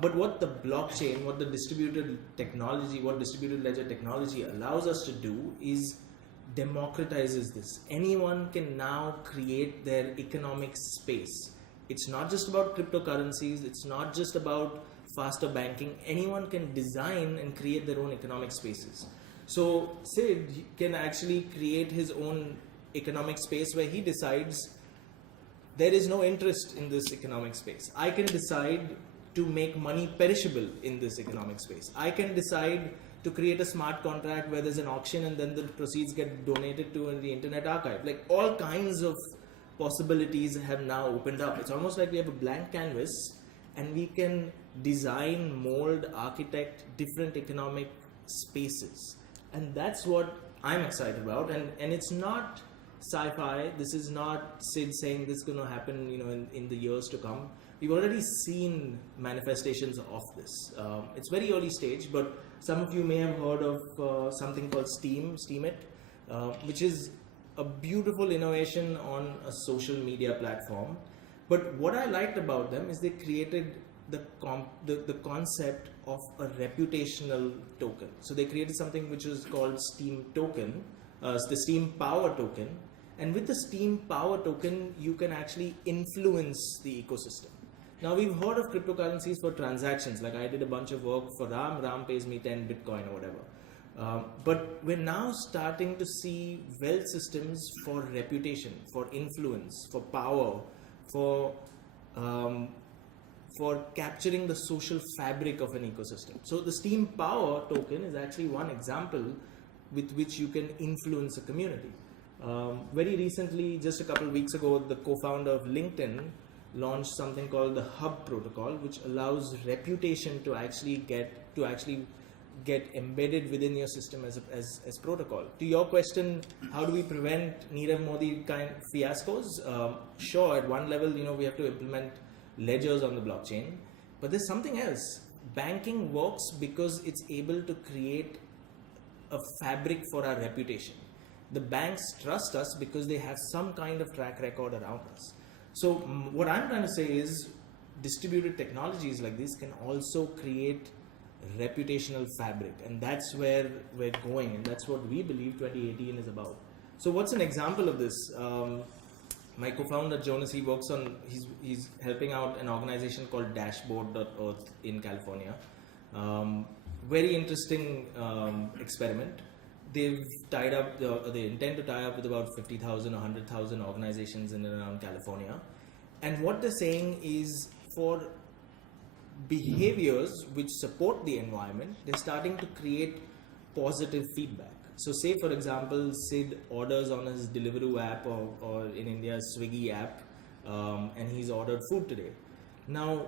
But what the blockchain, what the distributed ledger technology allows us to do is democratizes this. Anyone can now create their economic space. It's not just about cryptocurrencies. It's not just about faster banking. Anyone can design and create their own economic spaces. So Sid can actually create his own economic space where he decides there is no interest in this economic space. I can decide to make money perishable in this economic space. I can decide to create a smart contract where there's an auction and then the proceeds get donated to the Internet Archive. Like, all kinds of possibilities have now opened up. It's almost like we have a blank canvas and we can design, mold, architect different economic spaces. And that's what I'm excited about. And it's not sci-fi. This is not Sid saying this is going to happen, in the years to come. We've already seen manifestations of this. It's very early stage, but some of you may have heard of something called Steemit, which is a beautiful innovation on a social media platform. But what I liked about them is they created the concept of a reputational token. So they created something which is called Steem Token, the Steem Power Token. And with the Steem Power Token, you can actually influence the ecosystem. Now, we've heard of cryptocurrencies for transactions. Like, I did a bunch of work for Ram pays me 10 Bitcoin or whatever. But we're now starting to see wealth systems for reputation, for influence, for power, for capturing the social fabric of an ecosystem. So the Steem Power Token is actually one example with which you can influence a community. Very recently, just a couple of weeks ago, the co-founder of LinkedIn launched something called the Hub Protocol, which allows reputation to actually get embedded within your system as protocol. To your question, how do we prevent Nirav Modi kind of fiascos? Sure, at one level, we have to implement ledgers on the blockchain, but there's something else. Banking works because it's able to create a fabric for our reputation. The banks trust us because they have some kind of track record around us. So what I'm trying to say is distributed technologies like this can also create reputational fabric, and that's where we're going, and that's what we believe 2018 is about. So what's an example of this? My co-founder Jonas, he's helping out an organization called Dashboard.earth in California. Very interesting experiment. They've tied up, they intend to tie up with about 50,000 or 100,000 organizations in and around California. And what they're saying is, for behaviors which support the environment, they're starting to create positive feedback. So say, for example, Sid orders on his Deliveroo app or in India, Swiggy app, and he's ordered food today. Now,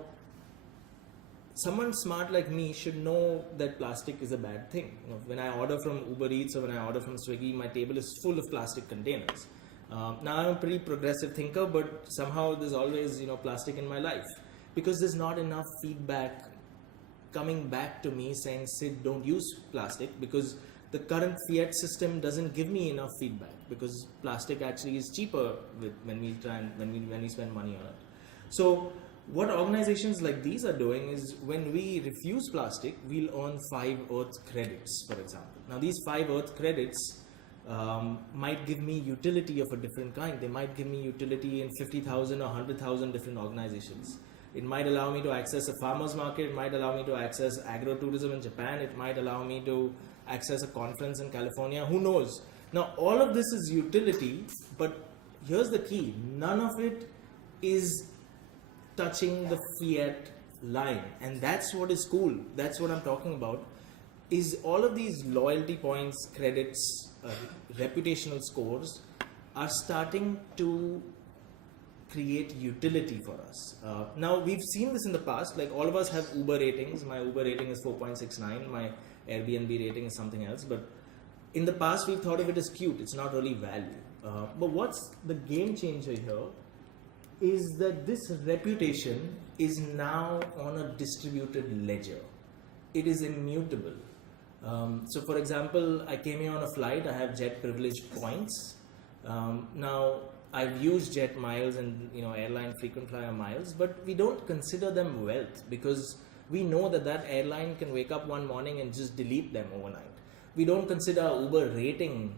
someone smart like me should know that plastic is a bad thing. When I order from Uber Eats or when I order from Swiggy, my table is full of plastic containers. Now, I'm a pretty progressive thinker, but somehow there's always, plastic in my life, because there's not enough feedback coming back to me saying, Sid, don't use plastic, because the current fiat system doesn't give me enough feedback, because plastic actually is cheaper when we spend money on it. So what organizations like these are doing is, when we refuse plastic, we'll earn 5 Earth credits, for example. Now, these 5 Earth credits might give me utility of a different kind. They might give me utility in 50,000 or 100,000 different organizations. It might allow me to access a farmer's market. It might allow me to access agro-tourism in Japan. It might allow me to access a conference in California. Who knows? Now, all of this is utility, but here's the key. None of it is touching the fiat line. And that's what is cool. That's what I'm talking about. Is all of these loyalty points, credits, reputational scores are starting to create utility for us. Now, we've seen this in the past. Like, all of us have Uber ratings. My Uber rating is 4.69. My Airbnb rating is something else. But in the past, we've thought of it as cute. It's not really value. But what's the game changer here is that this reputation is now on a distributed ledger. It is immutable. So, for example, I came here on a flight. I have jet privilege points. Now, I've used jet miles and airline frequent flyer miles, but we don't consider them wealth because we know that airline can wake up one morning and just delete them overnight. We don't consider Uber rating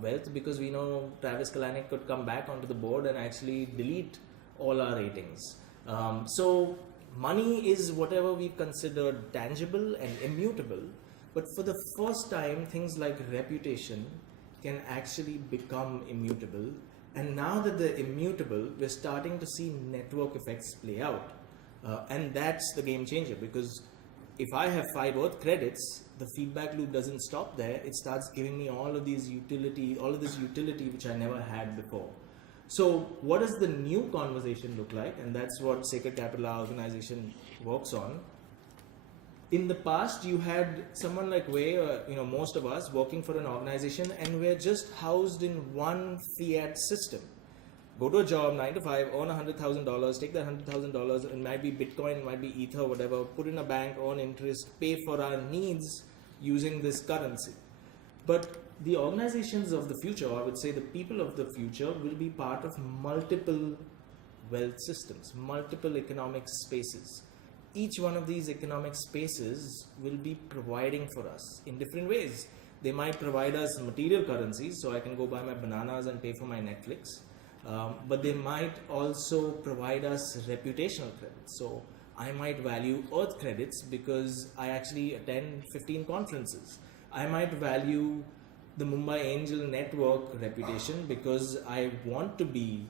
wealth because we know Travis Kalanick could come back onto the board and actually delete all our ratings. So money is whatever we consider tangible and immutable, but for the first time, things like reputation can actually become immutable. And now that they're immutable, we're starting to see network effects play out. And that's the game changer, because if I have 5 Earth credits, the feedback loop doesn't stop there. It starts giving me all of this utility which I never had before. So what does the new conversation look like? And that's what Sacred Capital, our organization, works on. In the past, you had someone like Wei, most of us working for an organization, and we're just housed in one fiat system. Go to a job, 9 to 5, earn $100,000, take that $100,000, it might be Bitcoin, it might be Ether, whatever, put in a bank, earn interest, pay for our needs using this currency. But the organizations of the future, or I would say the people of the future, will be part of multiple wealth systems, multiple economic spaces. Each one of these economic spaces will be providing for us in different ways. They might provide us material currencies, so I can go buy my bananas and pay for my Netflix. But they might also provide us reputational credits. So I might value Earth credits because I actually attend 15 conferences. I might value the Mumbai Angel Network reputation because I want to be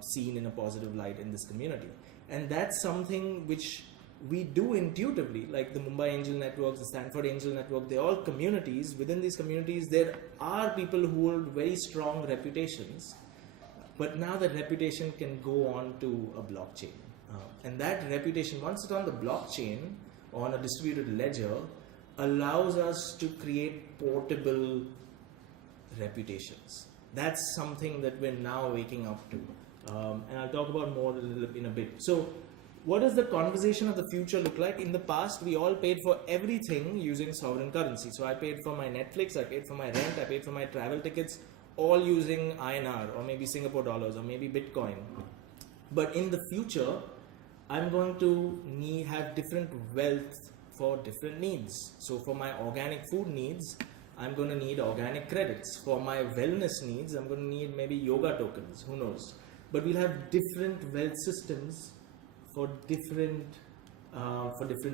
seen in a positive light in this community. And that's something which we do intuitively, like the Mumbai Angel Network, the Stanford Angel Network. They're all communities. Within these communities, there are people who hold very strong reputations. But now that reputation can go on to a blockchain. And that reputation, once it's on the blockchain, on a distributed ledger, allows us to create portable reputations. That's something that we're now waking up to. And I'll talk about more in a bit. So what does the conversation of the future look like? In the past, we all paid for everything using sovereign currency. So I paid for my Netflix, I paid for my rent, I paid for my travel tickets, all using INR or maybe Singapore dollars or maybe Bitcoin. But in the future, I'm going to have different wealth for different needs. So for my organic food needs, I'm going to need organic credits. For my wellness needs, I'm going to need maybe yoga tokens, who knows. But we'll have different wealth systems for different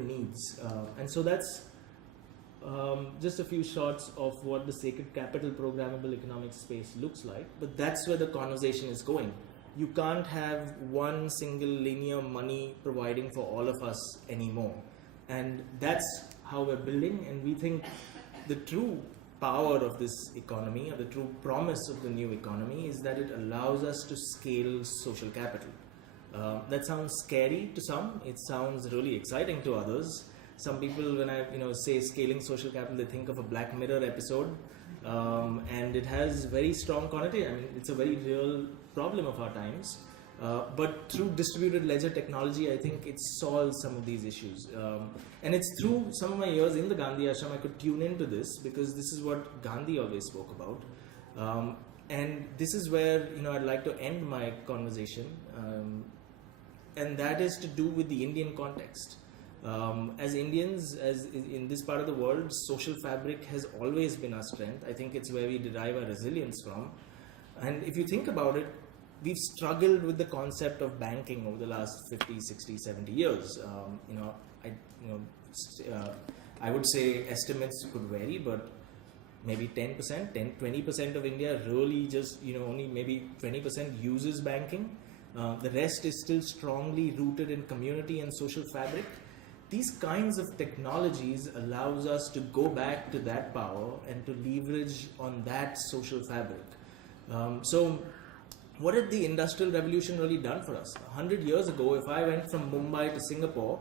needs. And so that's just a few shots of what the Sacred Capital programmable economic space looks like. But that's where the conversation is going. You can't have one single linear money providing for all of us anymore. And that's how we're building. And we think the true power of this economy, or the true promise of the new economy, is that it allows us to scale social capital. That sounds scary to some. It sounds really exciting to others. Some people, when I say scaling social capital, they think of a Black Mirror episode, and it has very strong connotation. I mean, it's a very real problem of our times. But through distributed ledger technology, I think it solves some of these issues. And it's through some of my years in the Gandhi Ashram I could tune into this, because this is what Gandhi always spoke about. And this is where I'd like to end my conversation, and that is to do with the Indian context. As Indians, as in this part of the world, social fabric has always been our strength. I think it's where we derive our resilience from. And if you think about it, we've struggled with the concept of banking over the last 50, 60, 70 years. I would say estimates could vary, but maybe 10%, 20% of India really just, only maybe 20% uses banking. The rest is still strongly rooted in community and social fabric. These kinds of technologies allows us to go back to that power and to leverage on that social fabric. So what had the Industrial Revolution really done for us? 100 years ago, if I went from Mumbai to Singapore,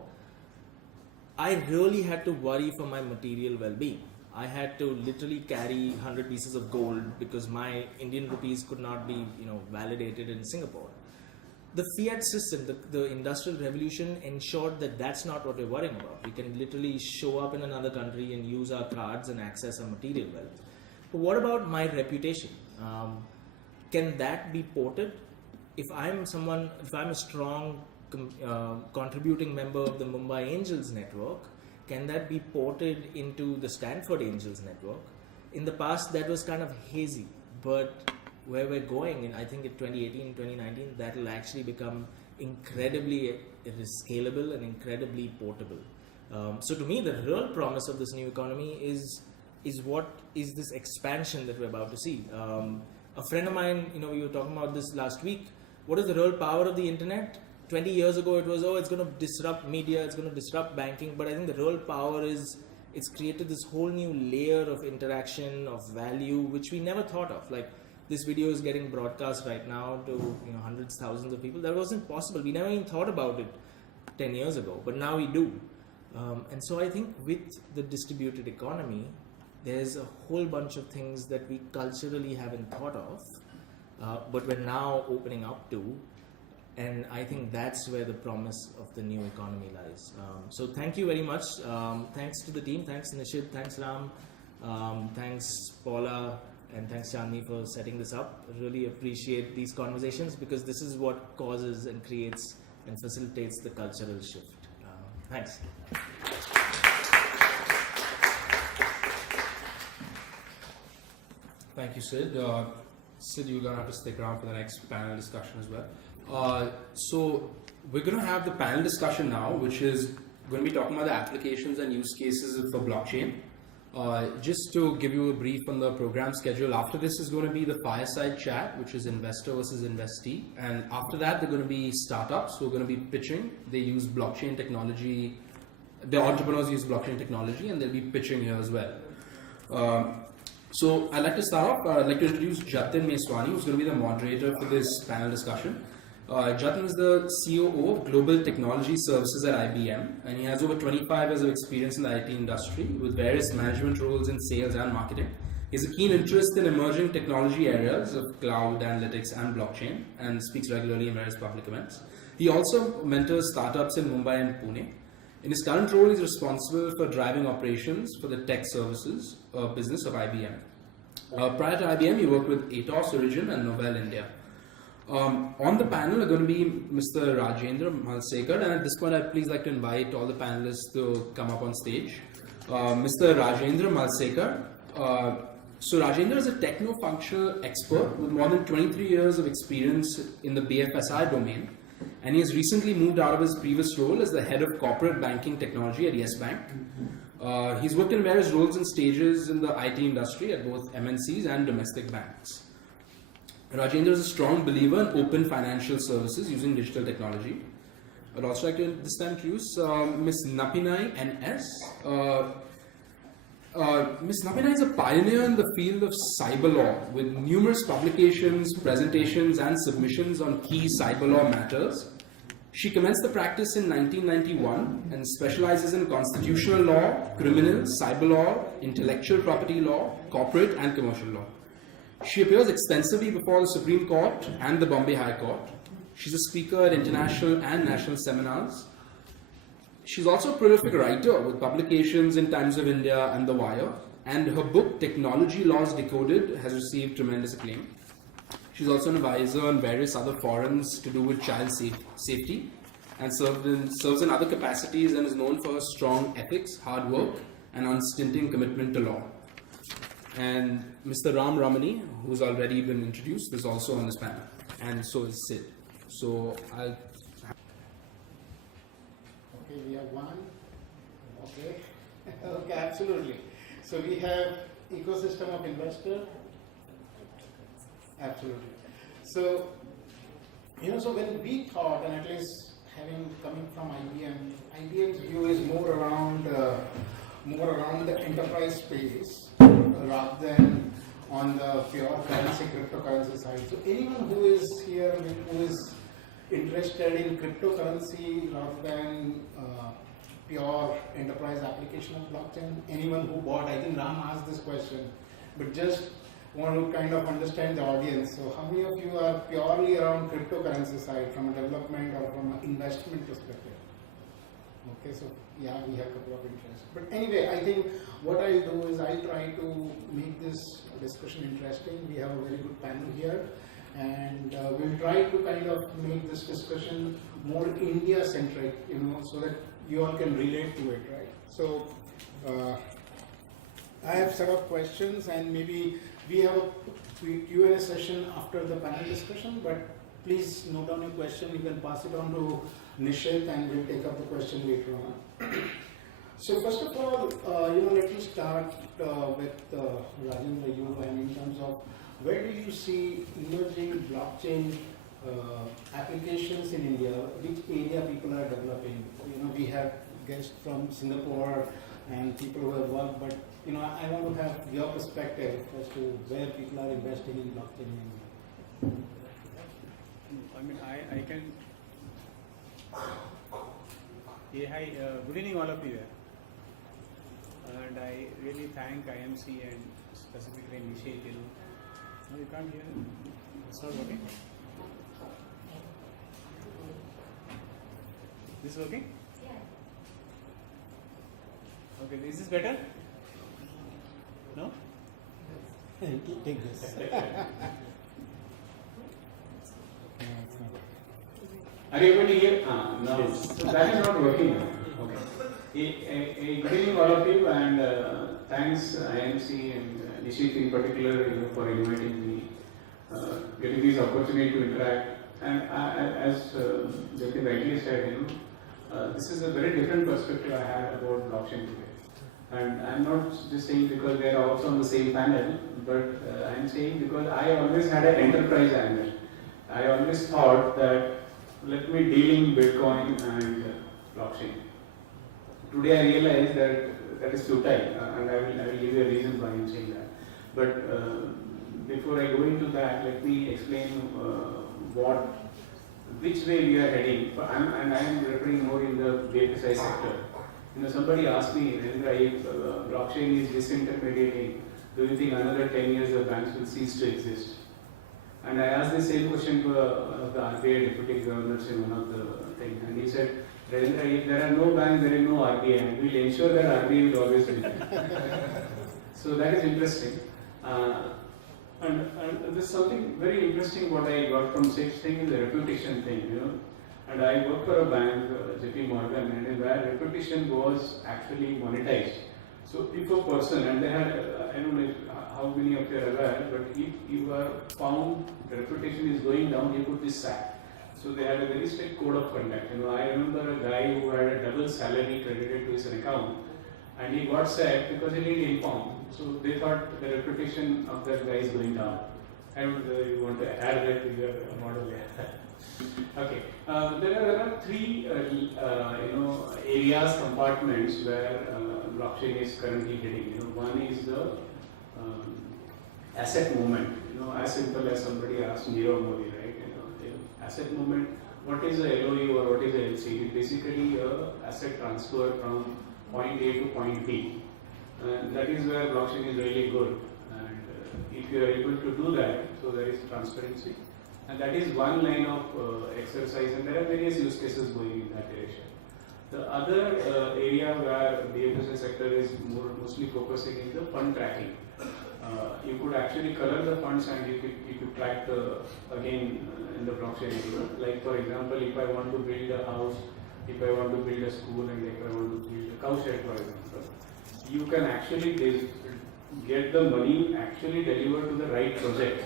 I really had to worry for my material well-being. I had to literally carry 100 pieces of gold because my Indian rupees could not be, validated in Singapore. The fiat system, the Industrial Revolution ensured that that's not what we're worrying about. We can literally show up in another country and use our cards and access our material wealth. But what about my reputation? Can that be ported? If I'm a strong contributing member of the Mumbai Angels network, can that be ported into the Stanford Angels network? In the past, that was kind of hazy, but where we're going, and I think in 2018, 2019, that will actually become incredibly scalable and incredibly portable. So to me, the real promise of this new economy is this expansion that we're about to see. A friend of mine, we were talking about this last week. What is the real power of the internet? 20 years ago, it was, it's going to disrupt media, it's going to disrupt banking. But I think the real power is it's created this whole new layer of interaction, of value, which we never thought of. Like, this video is getting broadcast right now to hundreds, thousands of people. That wasn't possible. We never even thought about it 10 years ago, but now we do. And so I think with the distributed economy, there's a whole bunch of things that we culturally haven't thought of, but we're now opening up to. And I think that's where the promise of the new economy lies. So thank you very much. Thanks to the team. Thanks Nishid. Thanks Ram. Thanks Paula. And thanks Chandni for setting this up. I really appreciate these conversations because this is what causes and creates and facilitates the cultural shift. Thanks. Thank you, Sid. Sid, you're going to have to stick around for the next panel discussion as well. So we're going to have the panel discussion now, which is going to be talking about the applications and use cases for blockchain. Just to give you a brief on the program schedule, after this is going to be the fireside chat, which is investor versus investee. And after that, they're going to be startups who are going to be pitching. They use blockchain technology. The entrepreneurs use blockchain technology, and they'll be pitching here as well. So I'd like to start off. I'd like to introduce Jatin Meswani, who's going to be the moderator for this panel discussion. Jatin is the COO of Global Technology Services at IBM, and he has over 25 years of experience in the IT industry with various management roles in sales and marketing. He has a keen interest in emerging technology areas of cloud, analytics, and blockchain, and speaks regularly in various public events. He also mentors startups in Mumbai and Pune. In his current role, he's responsible for driving operations for the tech services business of IBM. Prior to IBM, he worked with Atos, Origin, and Novell India. On the panel are going to be Mr. Rajendra Malsekar, and at this point I'd please like to invite all the panelists to come up on stage. Mr. Rajendra Malsekar. So Rajendra is a techno-functional expert with more than 23 years of experience in the BFSI domain, and he has recently moved out of his previous role as the head of corporate banking technology at Yes Bank. He's worked in various roles and stages in the IT industry at both MNCs and domestic banks. Rajendra is a strong believer in open financial services using digital technology. I'd also like to this time introduce Ms. Napinai NS. Ms. Napinai is a pioneer in the field of cyber law with numerous publications, presentations, and submissions on key cyber law matters. She commenced the practice in 1991 and specializes in constitutional law, criminal, cyber law, intellectual property law, corporate, and commercial law. She appears extensively before the Supreme Court and the Bombay High Court. She's a speaker at international and national seminars. She's also a prolific writer with publications in Times of India and The Wire, and her book Technology Laws Decoded has received tremendous acclaim. She's also an advisor on various other forums to do with child safety and serves in other capacities and is known for her strong ethics, hard work, and unstinting commitment to law. And Mr. Ram Ramani, who's already been introduced, is also on this panel. and so is Sid. So I'll. Okay, we have one. Okay, okay, absolutely. So we have ecosystem of investor. Absolutely. So, so when we thought, and at least coming from IBM, IBM's view is more around the enterprise space rather than on the pure currency, cryptocurrency side. So anyone who is here, who is interested in cryptocurrency rather than pure enterprise application of blockchain, anyone who bought, I think Ram asked this question, but just want to kind of understand the audience. So how many of you are purely around cryptocurrency side from a development or from an investment perspective? Okay, so yeah, we have a couple of interests. But anyway, I think what I'll do is I'll try to make this discussion interesting. We have a very good panel here, and we'll try to kind of make this discussion more India-centric, so that you all can relate to it, right? So I have a set of questions, and maybe we have a Q&A session after the panel discussion, but please note down your question. You can pass it on to Nishit, and we'll take up the question later on. So first of all, let me start with Rajendra, you, and in terms of where do you see emerging blockchain applications in India? Which area people are developing? We have guests from Singapore and people who have worked, but I want to have your perspective as to where people are investing in blockchain in India. I mean, I can. Yeah, hi, good evening, all of you. And I really thank IMC and specifically Nishit. No, you can't hear. It's not working. This is working? Yeah. Okay, is this better? No? Take this. Are you able to hear? No. So that is not working. Okay. Good evening, all of you, and thanks IMC and Nishit in particular, for inviting me, getting this opportunity to interact. And as Jyoti rightly said, this is a very different perspective I have about blockchain today. And I'm not just saying because they are also on the same panel, but I'm saying because I always had an enterprise angle. I always thought that let me deal in Bitcoin and blockchain. Today I realize that is futile, and I will give you a reason why I'm saying that. But before I go into that, let me explain which way we are heading. And I am referring more in the BFSI sector. Somebody asked me, Rendra, if blockchain is disintermediating, do you think another 10 years the banks will cease to exist? And I asked the same question to the RBI deputy governors in one of the things, and he said, Rendra, if there are no banks, there is no RBI, and we will ensure that RBI will always be there. So that is interesting. And there's something very interesting what I got from such thing is the reputation thing, And I worked for a bank, JP Morgan, and where reputation was actually monetized. So if a person, and they had, I don't know how many of you are aware, but if you are found the reputation is going down, you could be sacked. So they had a very strict code of conduct. I remember a guy who had a double salary credited to his account, and he got sacked because he didn't inform. So they thought the reputation of that guy is going down. I don't know if you want to add that to your model here. Okay, there are three areas, compartments where blockchain is currently heading. One is the asset movement. As simple as somebody asked Nirav Modi, right? Asset movement. What is the LOE or what is the LC? It is basically a asset transfer from point A to point B. And that is where blockchain is really good. And if you are able to do that, so there is transparency. And that is one line of exercise, and there are various use cases going in that direction. The other area where the BFSI sector is mostly focusing is the fund tracking. You could actually color the funds and you could track again in the blockchain area. Like for example, if I want to build a house, if I want to build a school, and if I want to build a cow shed, for example, you can actually get the money actually delivered to the right project.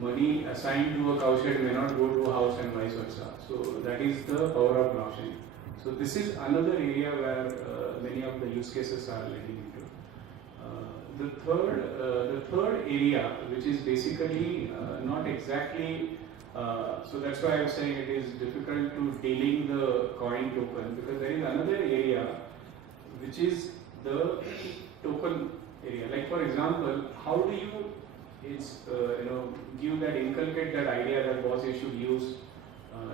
money assigned to a cowshed may not go to a house and vice versa. So that is the power of blockchain. So this is another area where many of the use cases are leading into. The third area, which is basically not exactly, so that's why I was saying it is difficult to dealing the coin token, because there is another area which is the token area. Like for example, how do you give that, inculcate that idea that boss you should use.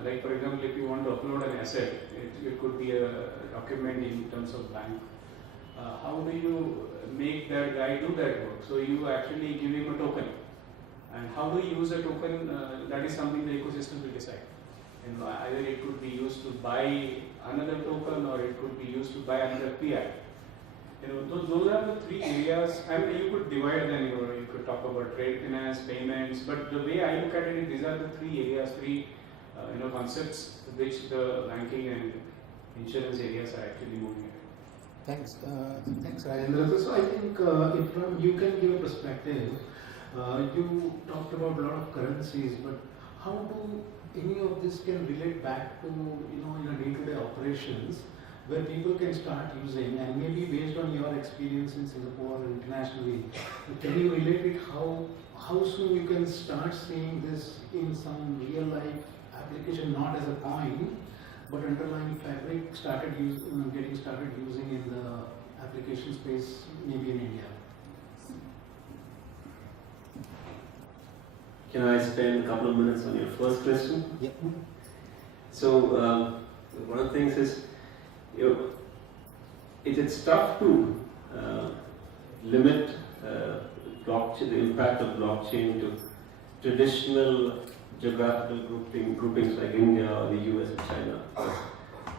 Like for example, if you want to upload an asset, it could be a document in terms of bank. How do you make that guy do that work? So you actually give him a token. And how do you use a token? That is something the ecosystem will decide. Either it could be used to buy another token, or it could be used to buy another PI. Those are the three areas. I mean, you could divide them. You could talk about trade finance, payments. But the way I look at it is these are the three areas, concepts which the banking and insurance areas are actually moving at. Thanks, Rajendra. So I think if you can give a perspective, you talked about a lot of currencies, but how do any of this can relate back to in a day-to-day operations where people can start using, and maybe based on your experience in Singapore or internationally, can you relate it how soon you can start seeing this in some real life application, not as a coin, but underlying fabric getting started using in the application space, maybe in India? Can I spend a couple of minutes on your first question? Yeah. So, one of the things is, it's tough to limit blockchain, the impact of blockchain to traditional geographical groupings like India or the US or China.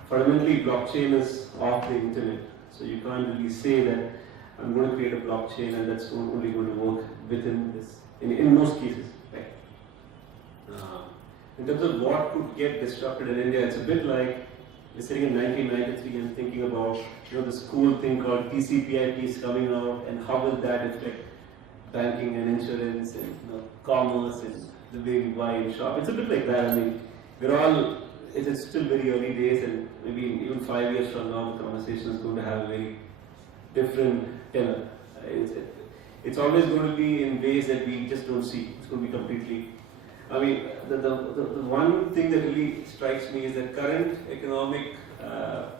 Fundamentally, blockchain is off the internet, so you can't really say that I'm going to create a blockchain and that's only going to work within this, in most cases. Right? In terms of what could get disrupted in India, it's a bit like we're sitting in 1993 and thinking about this cool thing called TCP/IP is coming out, and how will that affect banking and insurance and commerce and the way we buy and shop. It's a bit like that. I mean, it's still very early days, and maybe even 5 years from now, the conversation is going to have a very different tenor. It's always going to be in ways that we just don't see. It's going to be completely. I mean, the one thing that really strikes me is that current economic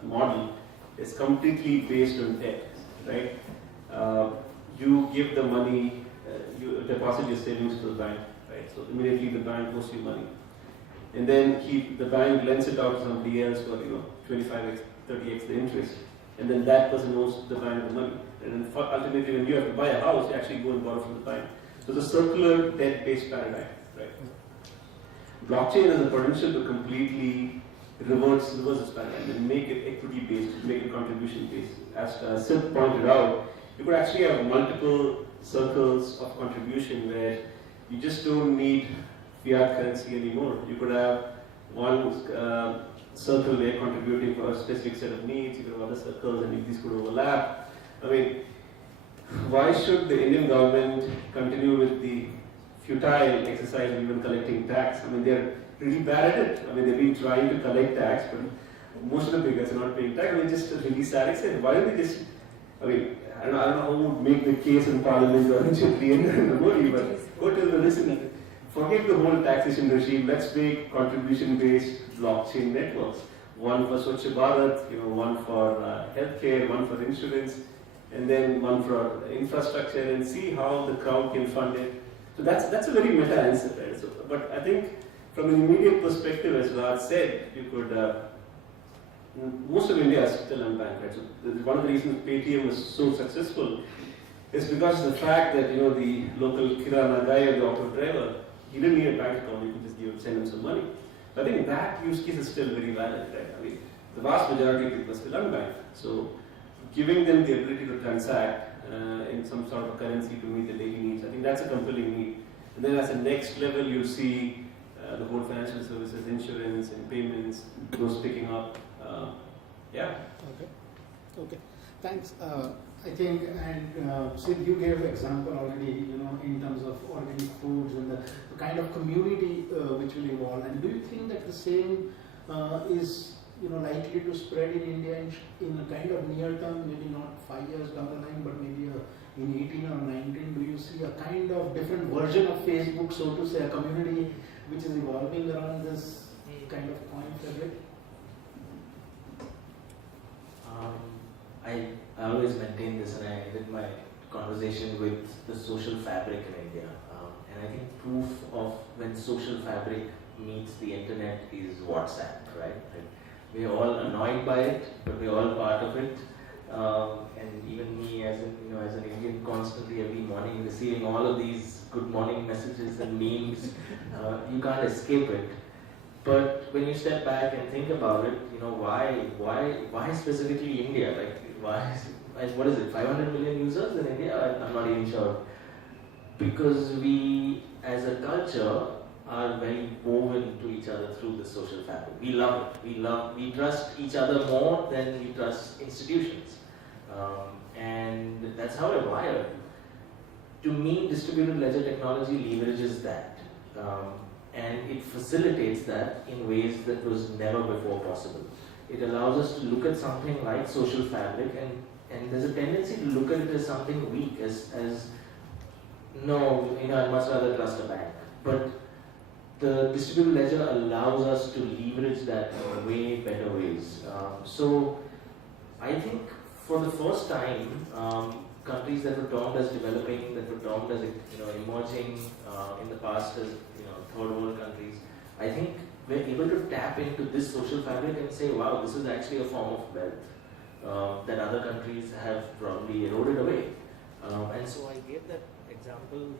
model is completely based on debt, right? You give the money, you deposit your savings to the bank, right? So immediately the bank owes you money, and then the bank lends it out to somebody else for 25x, 30x the interest, and then that person owes the bank the money, and then ultimately when you have to buy a house, you actually go and borrow from the bank. So the circular debt-based paradigm, right? Blockchain has the potential to completely reverse this paradigm and make it equity-based, make it contribution-based. As Sid pointed out, you could actually have multiple circles of contribution where you just don't need fiat currency anymore. You could have one circle where you're contributing for a specific set of needs, you could have other circles, and these could overlap. I mean, why should the Indian government continue with the futile exercise of even collecting tax? I mean, they're really bad at it. I mean, they've been trying to collect tax, but most of the beggars are not paying tax. I mean, just a really sad extent. Why don't they just, I mean, I don't know how would make the case in Parliament or in the Modi, but go tell the listener, forget the whole taxation regime, let's make contribution-based blockchain networks. One for Swachh Bharat, one for healthcare, one for insurance, and then one for infrastructure, and see how the crowd can fund it. So that's a very meta answer, right? So, but I think from an immediate perspective, as Raj said, you could, most of India is still unbanked, right? So one of the reasons Paytm was so successful is because of the fact that, the local kirana guy or the auto driver, he didn't need a bank account, you could just send him some money. So I think that use case is still very valid, right? I mean, the vast majority of people are still unbanked. So giving them the ability to transact in some sort of currency to meet the daily needs, I think that's a compelling need. And then as a next level, you see the whole financial services, insurance and payments, those picking up. Yeah. Okay. Thanks. I think, and Sid, you gave example already, in terms of organic foods and the kind of community which will evolve. And do you think that the same is, likely to spread in India in a kind of near term, maybe not 5 years down the line, but maybe in 18 or 19? Do you see a kind of different version of Facebook, so to say, a community which is evolving around this kind of coin fabric? I always maintain this, and I ended my conversation with the social fabric in India. And I think proof of when social fabric meets the internet is WhatsApp, right? We're all annoyed by it, but we're all part of it. And even me, as an Indian, constantly every morning receiving all of these good morning messages and memes, you can't escape it. But when you step back and think about it, why specifically India? Like, what is it, 500 million users in India? I'm not even sure. Because we, as a culture, are very woven to each other through the social fabric. We love it. We trust each other more than we trust institutions. And that's how we're wired. To me, distributed ledger technology leverages that. And it facilitates that in ways that was never before possible. It allows us to look at something like social fabric, and there's a tendency to look at it as something weak, as no, I'd much rather trust a bank. But the distributed ledger allows us to leverage that in way better ways. So I think for the first time, countries that were termed as developing, that were termed as emerging in the past as third world countries, I think we're able to tap into this social fabric and say, wow, this is actually a form of wealth that other countries have probably eroded away. And so I gave that example.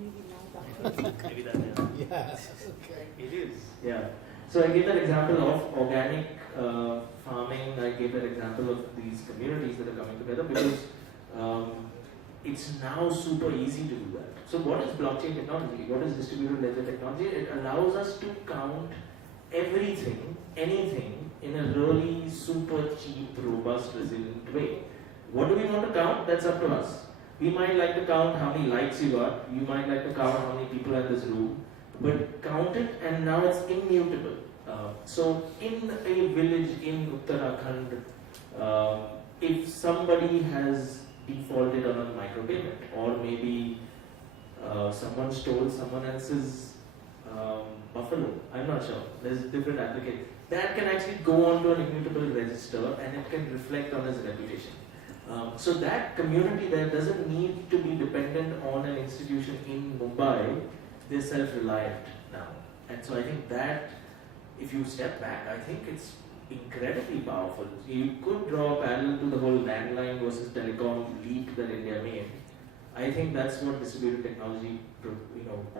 Maybe that is. Yes. Okay. It is. Yeah. So I gave that example of organic farming. I gave that example of these communities that are coming together because it's now super easy to do that. So what is blockchain technology? What is distributed ledger technology? It allows us to count everything, anything, in a really super cheap, robust, resilient way. What do we want to count? That's up to us. We might like to count how many likes you got. You might like to count how many people are in this room. But count it, and now it's immutable. So in a village in Uttarakhand, if somebody has defaulted on a micropayment, or maybe someone stole someone else's buffalo, I'm not sure, there's different applications, that can actually go onto an immutable register and it can reflect on his reputation. So that community there doesn't need to be dependent on an institution in Mumbai, they're self-reliant now. And so I think that, if you step back, I think it's incredibly powerful. You could draw a parallel to the whole landline versus telecom leap that India made. I think that's what distributed technology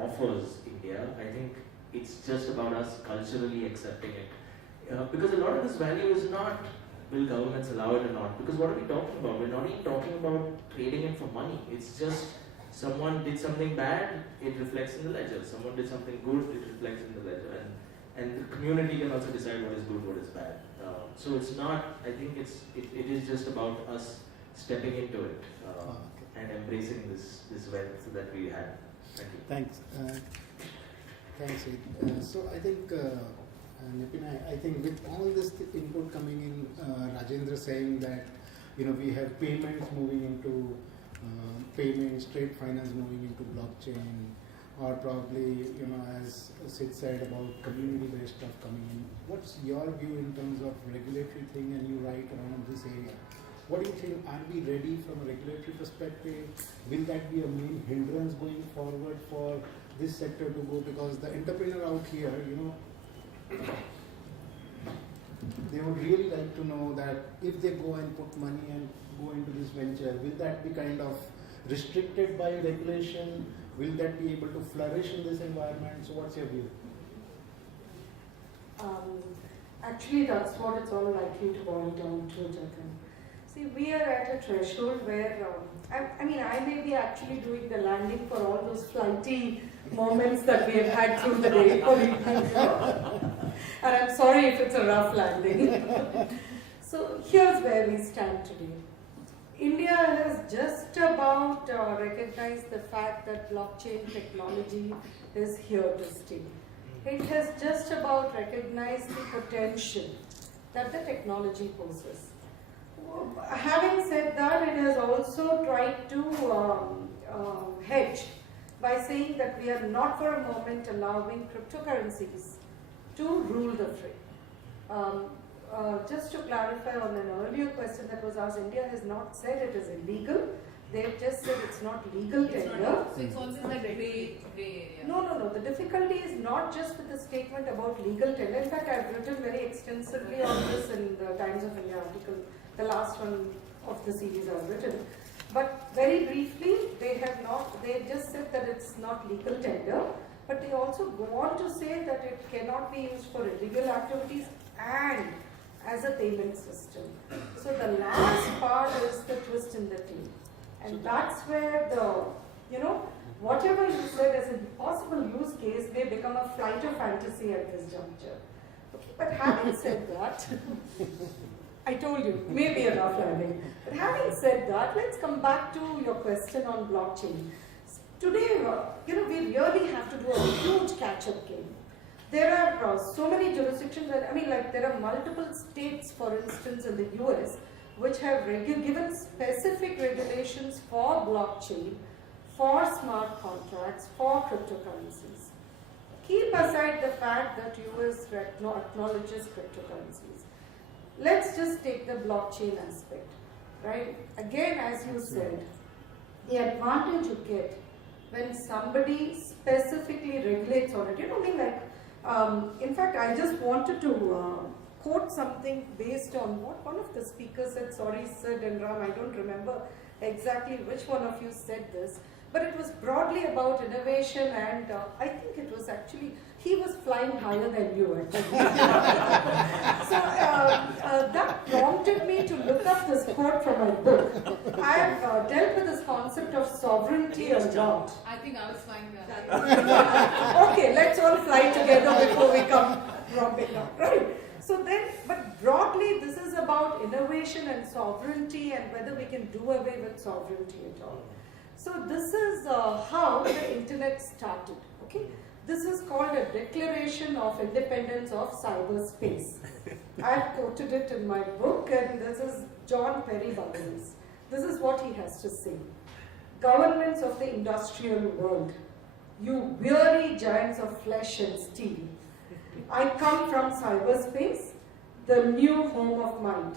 offers India. I think it's just about us culturally accepting it. Because a lot of this value is not, will governments allow it or not? Because what are we talking about? We're not even talking about trading it for money. It's just someone did something bad, it reflects in the ledger. Someone did something good, it reflects in the ledger. And the community can also decide what is good, what is bad. So it's not, I think it is just about us stepping into it and embracing this wealth that we have. Thank you. Thanks. Thanks, Sid. So I think, Nipin, I think with all this input coming in, Rajendra saying that we have payments moving into payments, trade finance moving into blockchain, or probably as Sid said about community-based stuff coming in. What's your view in terms of regulatory thing, and you write around this area? What do you think? Are we ready from a regulatory perspective? Will that be a main hindrance going forward for this sector to go? Because the entrepreneur out here, they would really like to know that if they go and put money and go into this venture, will that be kind of restricted by regulation? Will that be able to flourish in this environment? So what's your view? Actually, that's what it's all likely to boil down to, Jatin. See, we are at a threshold where, I may be actually doing the landing for all those flighty moments that we have had through the day. And I'm sorry if it's a rough landing. So here's where we stand today. India has just about recognized the fact that blockchain technology is here to stay. It has just about recognized the potential that the technology poses. Having said that, it has also tried to hedge by saying that we are not for a moment allowing cryptocurrencies to rule the fray. Just to clarify on an earlier question that was asked, India has not said it is illegal. They've just said it's not legal tender. So it's always like gray area. No. The difficulty is not just with the statement about legal tender. In fact, I've written very extensively on this in the Times of India article, the last one of the series I've written. But very briefly, they just said that it's not legal tender, but they also go on to say that it cannot be used for illegal activities and as a payment system. So the last part is the twist in the tail. And that's where whatever you said as a possible use case may become a flight of fantasy at this juncture. Okay, but having said that, I told you, maybe a rough landing. But having said that, let's come back to your question on blockchain. Today, we really have to do a huge catch-up game. There are so many jurisdictions, there are multiple states, for instance, in the US, which have given specific regulations for blockchain, for smart contracts, for cryptocurrencies. Keep aside the fact that US acknowledges cryptocurrencies. Let's just take the blockchain aspect, right? Again, as you said, the advantage you get when somebody specifically regulates on it, in fact, I just wanted to quote something based on what one of the speakers said. Sorry, Sid and Ram, I don't remember exactly which one of you said this, but it was broadly about innovation, and I think it was actually, he was flying higher than you actually. So that prompted me to look up this quote from my book. I have dealt with this concept of sovereignty a lot. I think I was flying that. Okay, let's all fly together before we come dropping down, right? So then, but broadly, this is about innovation and sovereignty and whether we can do away with sovereignty at all. So this is how the internet started, okay? This is called a Declaration of Independence of Cyberspace. I've quoted it in my book, and this is John Perry Buzzards. This is what he has to say. Governments of the industrial world, you weary giants of flesh and steel, I come from cyberspace, the new home of mind.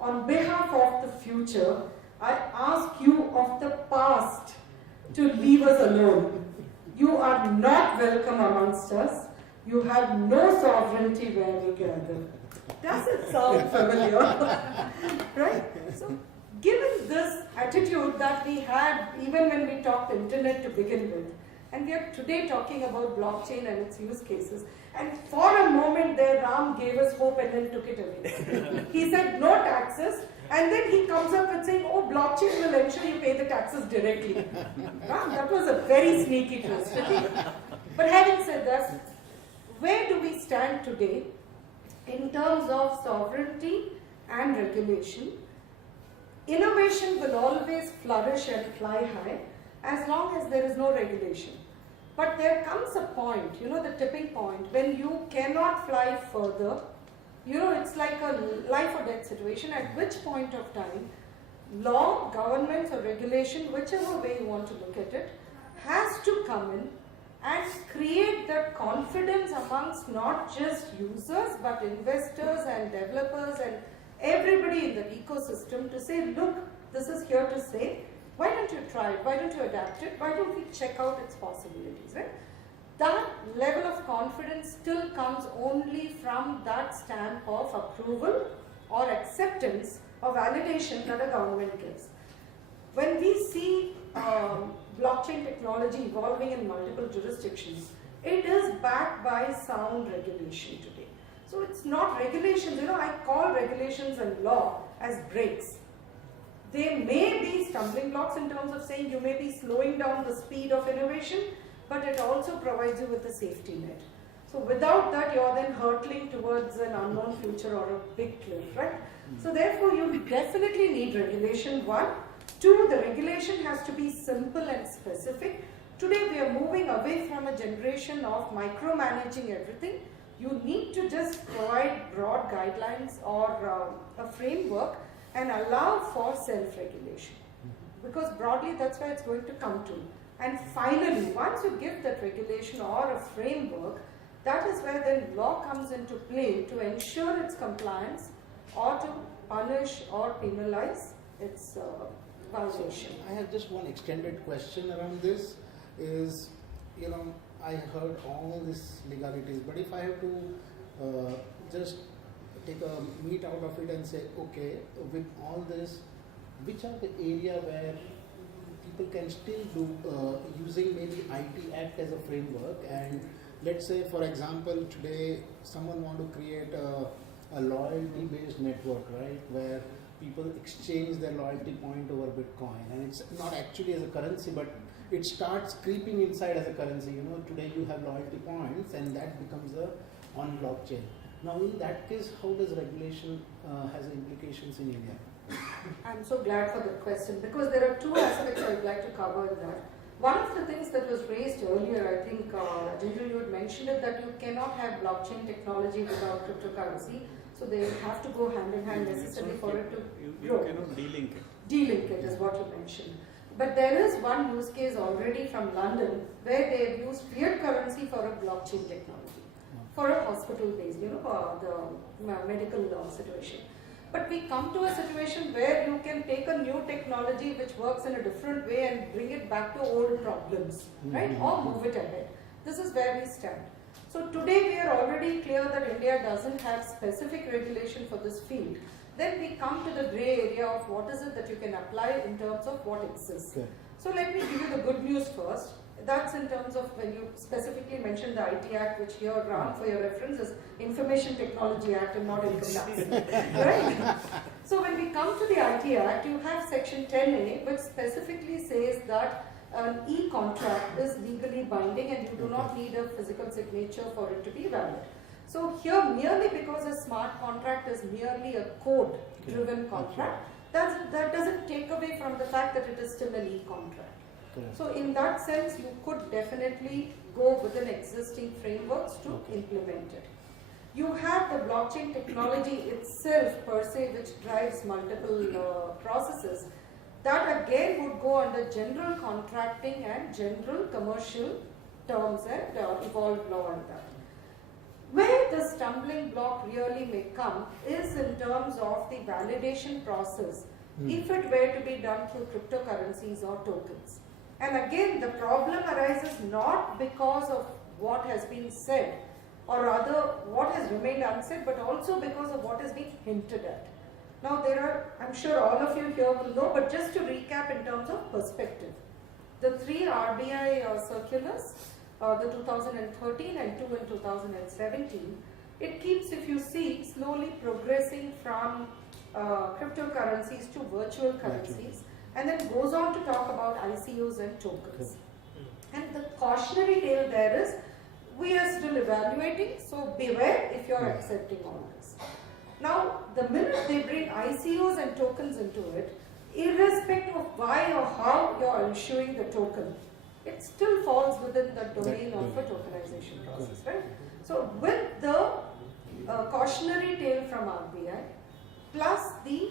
On behalf of the future, I ask you of the past to leave us alone. You are not welcome amongst us. You have no sovereignty where we gather. Does it sound familiar? Right? So, given this attitude that we had even when we talked internet to begin with, and we are today talking about blockchain and its use cases, and for a moment there Ram gave us hope and then took it away. He said no taxes, and then he comes up with saying, oh, blockchain will ensure you pay the taxes directly. Ram, that was a very sneaky twist. But having said that, where do we stand today in terms of sovereignty and regulation? Innovation will always flourish and fly high as long as there is no regulation. But there comes a point, the tipping point, when you cannot fly further. It's like a life or death situation, at which point of time, law, governments or regulation, whichever way you want to look at it, has to come in and create that confidence amongst not just users, but investors and developers and everybody in the ecosystem to say, look, this is here to stay. Why don't you try it? Why don't you adapt it? Why don't we check out its possibilities, right? That level of confidence still comes only from that stamp of approval or acceptance or validation that a government gives. When we see blockchain technology evolving in multiple jurisdictions, it is backed by sound regulation today. So it's not regulations, I call regulations and law as brakes. They may be stumbling blocks in terms of saying you may be slowing down the speed of innovation, but it also provides you with a safety net. So without that, you're then hurtling towards an unknown future or a big cliff, right? So therefore, you definitely need regulation, one. Two, the regulation has to be simple and specific. Today, we are moving away from a generation of micromanaging everything. You need to just provide broad guidelines or a framework and allow for self-regulation. Because broadly, that's where it's going to come to. And finally, once you give that regulation or a framework, that is where then law comes into play to ensure its compliance or to punish or penalize its violation. I have just one extended question around this. Is, you know, I heard all these legalities, but if I have to just take a meat out of it and say, okay, with all this, which are the area where people can still do using maybe IT Act as a framework? And let's say, for example, today someone want to create a loyalty-based network, right, where people exchange their loyalty point over Bitcoin, and it's not actually as a currency, but it starts creeping inside as a currency. You know, today you have loyalty points, and that becomes on blockchain. Now, in that case, how does regulation has implications in India? I'm so glad for the question, because there are two aspects I'd like to cover in that. One of the things that was raised earlier, I think, Ginger, you had mentioned it, that you cannot have blockchain technology without cryptocurrency. So they have to go hand in hand necessarily for it to grow. You cannot de-link it. De-link it is what you mentioned. But there is one use case already from London where they have used fiat currency for a blockchain technology, for a hospital-based, you know, the medical situation. But we come to a situation where you can take a new technology which works in a different way and bring it back to old problems, right? Or move it ahead. This is where we stand. So today we are already clear that India doesn't have specific regulation for this field. Then we come to the grey area of what is it that you can apply in terms of what exists. Okay. So let me give you the good news first. That's in terms of when you specifically mentioned the IT Act, which here, Ram, for your reference, is Information Technology Act and not Income Tax. Right? So when we come to the IT Act, you have Section 10A, which specifically says that an e-contract is legally binding and you do not need a physical signature for it to be valid. So here, merely because a smart contract is merely a code-driven contract, that doesn't take away from the fact that it is still an e-contract. So in that sense, you could definitely go within existing frameworks to implement it. You have the blockchain technology itself per se, which drives multiple processes. That again would go under general contracting and general commercial terms and evolved law and that. Where the stumbling block really may come is in terms of the validation process, if it were to be done through cryptocurrencies or tokens. And again, the problem arises not because of what has been said or rather what has remained unsaid, but also because of what has been hinted at. Now there are, I'm sure all of you here will know, but just to recap in terms of perspective. The three RBI circulars, the 2013 and 2 in 2017, it keeps, if you see, slowly progressing from cryptocurrencies to virtual currencies, and then goes on to talk about ICOs and tokens. And the cautionary tale there is, we are still evaluating, so beware if you are accepting all this. Now, the minute they bring ICOs and tokens into it, irrespective of why or how you are issuing the token, it still falls within the domain of a tokenization process, right? So, with the cautionary tale from RBI, plus the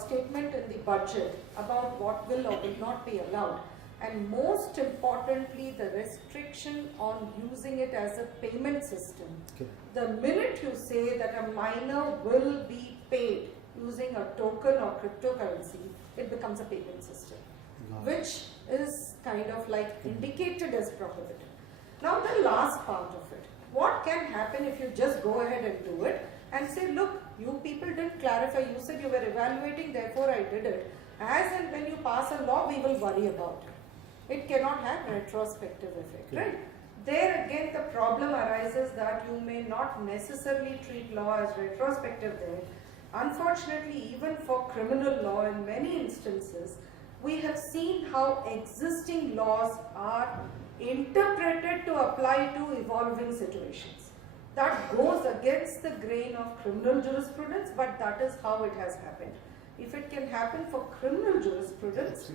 statement in the budget about what will or will not be allowed, and most importantly, the restriction on using it as a payment system. The minute you say that a miner will be paid using a token or cryptocurrency, it becomes a payment system, which is kind of like indicated as prohibited. Now the last part of it, what can happen if you just go ahead and do it and say, look, you people didn't clarify, you said you were evaluating, therefore I did it. As and when you pass a law, we will worry about it. It cannot have retrospective effect, right? There again the problem arises that you may not necessarily treat law as retrospective there. Unfortunately, even for criminal law in many instances, we have seen how existing laws are interpreted to apply to evolving situations. That goes against the grain of criminal jurisprudence, but that is how it has happened. If it can happen for criminal jurisprudence,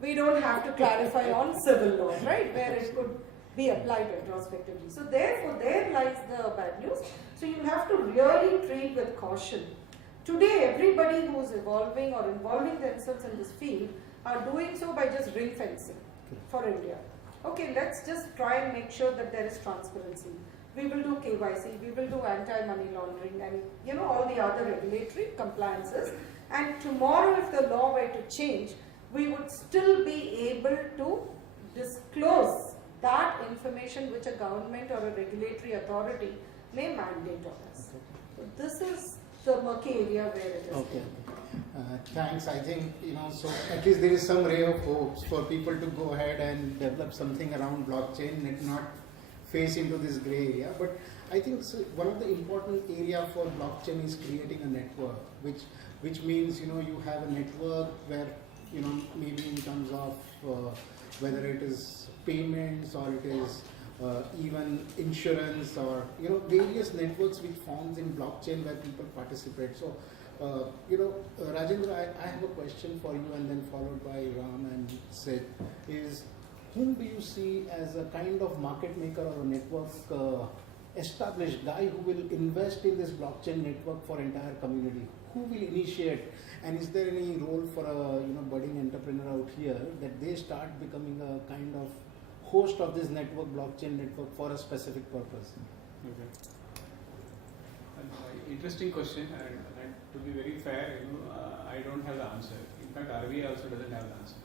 we don't have to clarify on civil law, right, where it could be applied retrospectively. So therefore, there lies the bad news. So you have to really treat with caution. Today, everybody who is evolving or involving themselves in this field are doing so by just ring fencing for India. Okay, let's just try and make sure that there is transparency. We will do KYC, we will do anti-money laundering and all the other regulatory compliances. And tomorrow, if the law were to change, we would still be able to disclose that information which a government or a regulatory authority may mandate on us. So this is the murky area where it is. Okay. Thanks. I think, so at least there is some ray of hopes for people to go ahead and develop something around blockchain and not face into this gray area. But I think one of the important area for blockchain is creating a network, which means, you have a network where, maybe in terms of whether it is payments or it is even insurance or, various networks which forms in blockchain where people participate. So, Rajendra, I have a question for you and then followed by Ram and Sid, is whom do you see as a kind of market maker or a network established guy who will invest in this blockchain network for entire community? Who will initiate? And is there any role for a budding entrepreneur out here that they start becoming a kind of host of this network, blockchain network, for a specific purpose? Okay. Interesting question, and to be very fair, I don't have the answer. In fact, RBI also doesn't have the answer.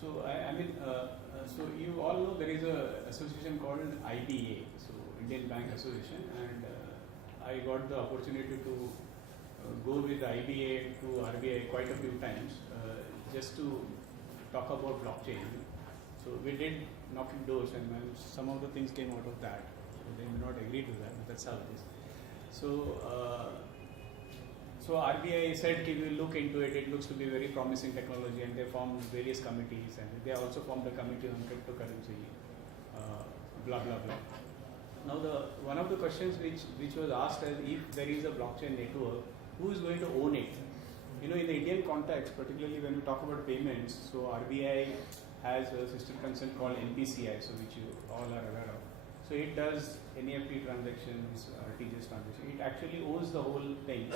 So you all know there is a association called IBA, so Indian Bank Association, and I got the opportunity to go with IBA to RBI quite a few times just to talk about blockchain. So we did knocking doors, and some of the things came out of that. So they may not agree to that, but that's how it is. So RBI said we will look into it. It looks to be very promising technology, and they formed various committees, and they also formed a committee on cryptocurrency, blah blah blah. Now one of the questions which was asked is, if there is a blockchain network, who is going to own it? In the Indian context, particularly when we talk about payments, so RBI has a sister concern called NPCI, so which you all are aware of. So it does NEFT transactions, RTGS transactions. It actually owns the whole thing,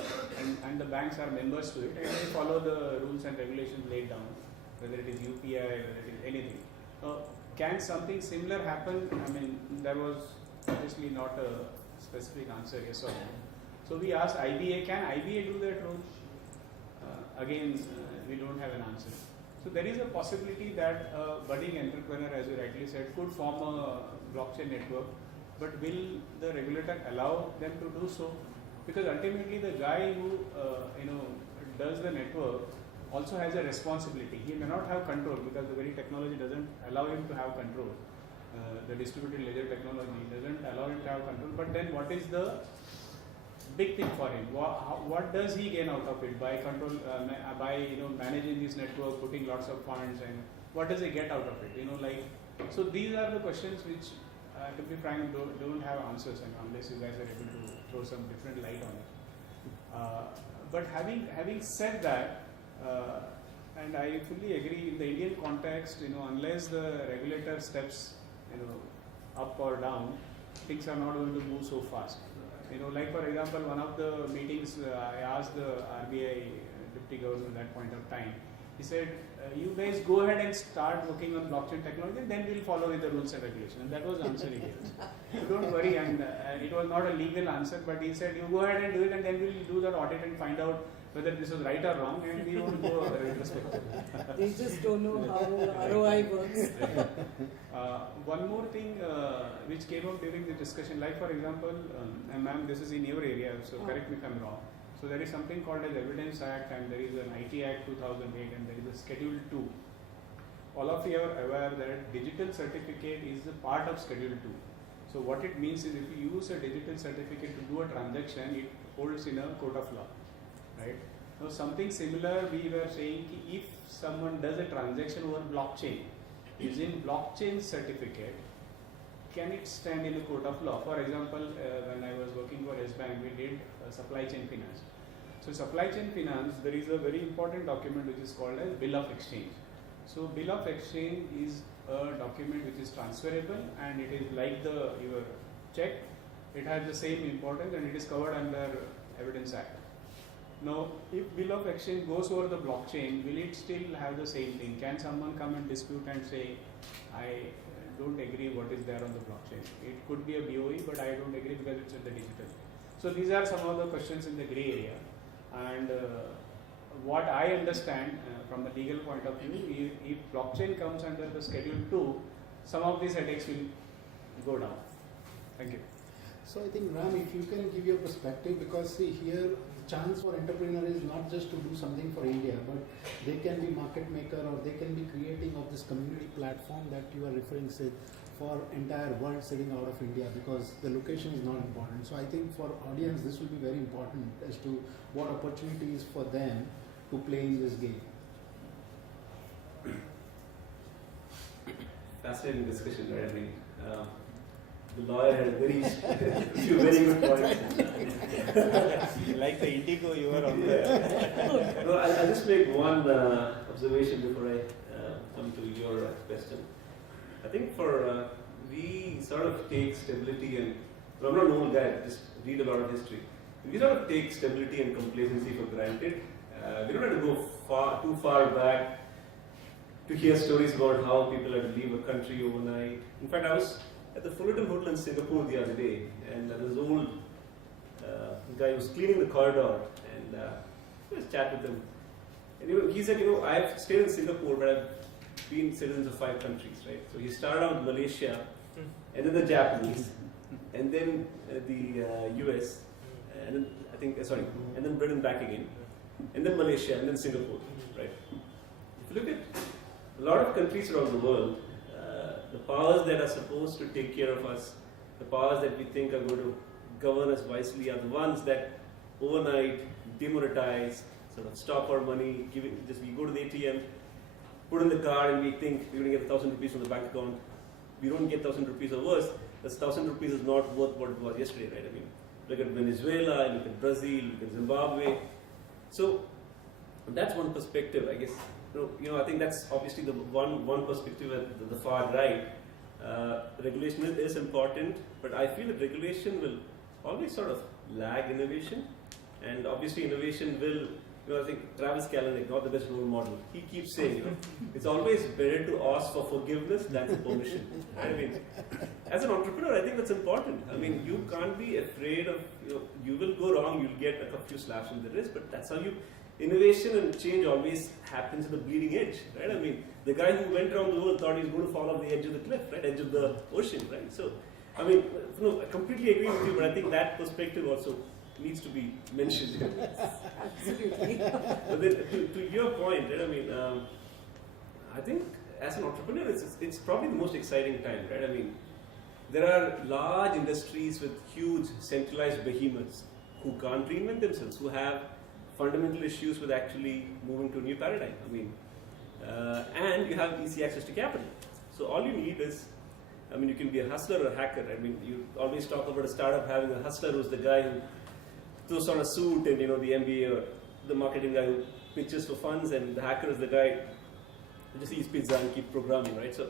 and the banks are members to it, and they follow the rules and regulations laid down, whether it is UPI, whether it is anything. Can something similar happen? There was obviously not a specific answer, yes or no. So we asked IBA, can IBA do that role? Again, we don't have an answer. So there is a possibility that a budding entrepreneur, as you rightly said, could form a blockchain network, but will the regulator allow them to do so? Because ultimately the guy who does the network also has a responsibility. He may not have control because the very technology doesn't allow him to have control. The distributed ledger technology doesn't allow him to have control. But then what is the big thing for him? What does he gain out of it by control, by managing this network, putting lots of funds, and what does he get out of it? So these are the questions which, to be frank, don't have answers, and unless you guys are able to throw some different light on it. But having said that, and I fully agree, in the Indian context, unless the regulator steps, up or down, things are not going to move so fast. Like for example, one of the meetings, I asked the RBI deputy governor at that point of time. He said, you guys go ahead and start working on blockchain technology, and then we'll follow with the rules and regulations. And that was the answer he gave. So don't worry, and it was not a legal answer, but he said, you go ahead and do it, and then we'll do that audit and find out whether this was right or wrong, and we won't go retrospective. They just don't know how ROI works. One more thing which came up during the discussion, like for example, and ma'am, this is in your area, so correct me if I'm wrong. So there is something called as Evidence Act, and there is an IT Act 2008, and there is a Schedule 2. All of you are aware that digital certificate is a part of Schedule 2. So what it means is, if you use a digital certificate to do a transaction, it holds in a court of law, right? Now something similar we were saying, if someone does a transaction over blockchain, is in blockchain certificate, can it stand in a court of law? For example, when I was working for S-Bank, we did supply chain finance. So supply chain finance, there is a very important document which is called as bill of exchange. So bill of exchange is a document which is transferable, and it is like your check. It has the same importance and it is covered under Evidence Act. Now, if bill of exchange goes over the blockchain, will it still have the same thing? Can someone come and dispute and say, I don't agree what is there on the blockchain? It could be a BOE, but I don't agree because it's in the digital. So these are some of the questions in the gray area. And what I understand from the legal point of view, if blockchain comes under the Schedule 2, some of these headaches will go down. Thank you. So I think, Ram, if you can give your perspective, because see here, the chance for entrepreneur is not just to do something for India, but they can be market maker, or they can be creating of this community platform that you are referring to for entire world sitting out of India, because the location is not important. So I think for audience, this will be very important as to what opportunities for them to play in this game. Fascinating discussion, right? I mean, the lawyer had a few very good points. Like the indigo, you were on there. No, I'll just make one observation before I come to your question. I think we sort of take stability and, well, I'm not an old guy, just read a lot of history. We sort of take stability and complacency for granted. We don't have to go too far back to hear stories about how people had to leave a country overnight. In fact, I was at the Fullerton Hotel in Singapore the other day, and this old guy was cleaning the corridor, and I was chatting with him. And he said, I've stayed in Singapore, but I've been citizens of 5 countries, right? So he started out with Malaysia, and then the Japanese, and then the US, and then and then Britain back again, and then Malaysia, and then Singapore, right? If you look at a lot of countries around the world, the powers that are supposed to take care of us, the powers that we think are going to govern us wisely, are the ones that overnight demonetize, sort of stop our money, we go to the ATM, put in the card, and we think we're going to get 1,000 rupees from the bank account. We don't get 1,000 rupees or worse. This 1,000 rupees is not worth what it was yesterday, right? I mean, look at Venezuela, look at Brazil, look at Zimbabwe. So that's one perspective, I guess. I think that's obviously the one perspective at the far right. Regulation is important, but I feel that regulation will always sort of lag innovation, and obviously innovation will. I think Travis Kalanick, not the best role model, he keeps saying, it's always better to ask for forgiveness than for permission. I mean, as an entrepreneur, I think that's important. I mean, you can't be afraid of, you will go wrong, you'll get a few slaps on the wrist, but that's how innovation and change always happens at the bleeding edge, right? I mean, the guy who went around the world thought he was going to fall off the edge of the cliff, right? Edge of the ocean, right? So, I mean, I completely agree with you, but I think that perspective also needs to be mentioned. Absolutely. But then, to your point, right? I mean, I think as an entrepreneur, it's probably the most exciting time, right? I mean, there are large industries with huge centralized behemoths who can't reinvent themselves, who have fundamental issues with actually moving to a new paradigm. I mean, and you have easy access to capital. So all you need is, you can be a hustler or a hacker. I mean, you always talk about a startup having a hustler who's the guy who throws on a suit and, the MBA or the marketing guy who pitches for funds, and the hacker is the guy who just eats pizza and keep programming, right? So,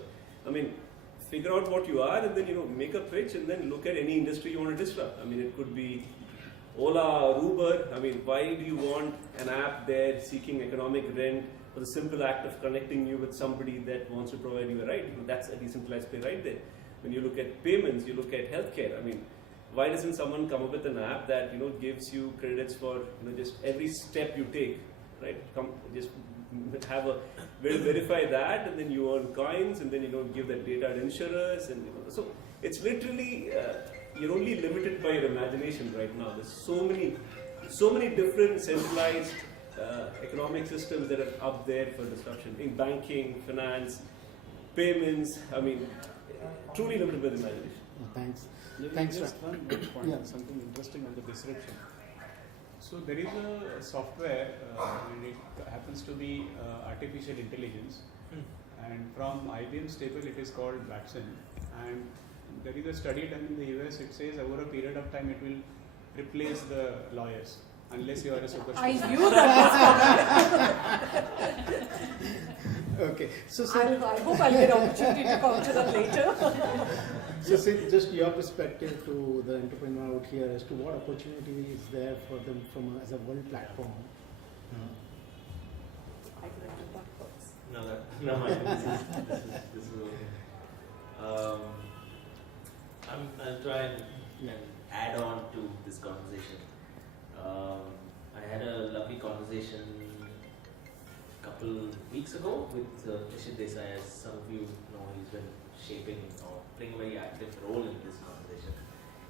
figure out what you are, and then, make a pitch, and then look at any industry you want to disrupt. It could be Ola or Uber. Why do you want an app there seeking economic rent for the simple act of connecting you with somebody that wants to provide you a ride? That's a decentralized play right there. When you look at payments, you look at healthcare. Why doesn't someone come up with an app that gives you credits for just every step you take, right? Just have verify that, and then you earn coins, and then give that data to insurers, and so it's literally. You're only limited by your imagination right now. There's so many different centralized economic systems that are up there for disruption in banking, finance, payments. Truly limited by the imagination. Thanks. Thanks. Just one point, something interesting on the disruption. So there is a software, and it happens to be artificial intelligence, and from IBM staple it is called Watson. And there is a study done in the US. It says over a period of time it will replace the lawyers unless you are a superstar. I knew that was coming. Okay, so I hope I'll get opportunity to come to that later. so Sid, just your perspective to the entrepreneur out here as to what opportunity is there for them from as a world platform. I can do that first. No, this is okay. I'll try and add on to this conversation. I had a lovely conversation a couple weeks ago with Nishit Desai. As some of you know, he's been shaping or playing a very active role in this conversation.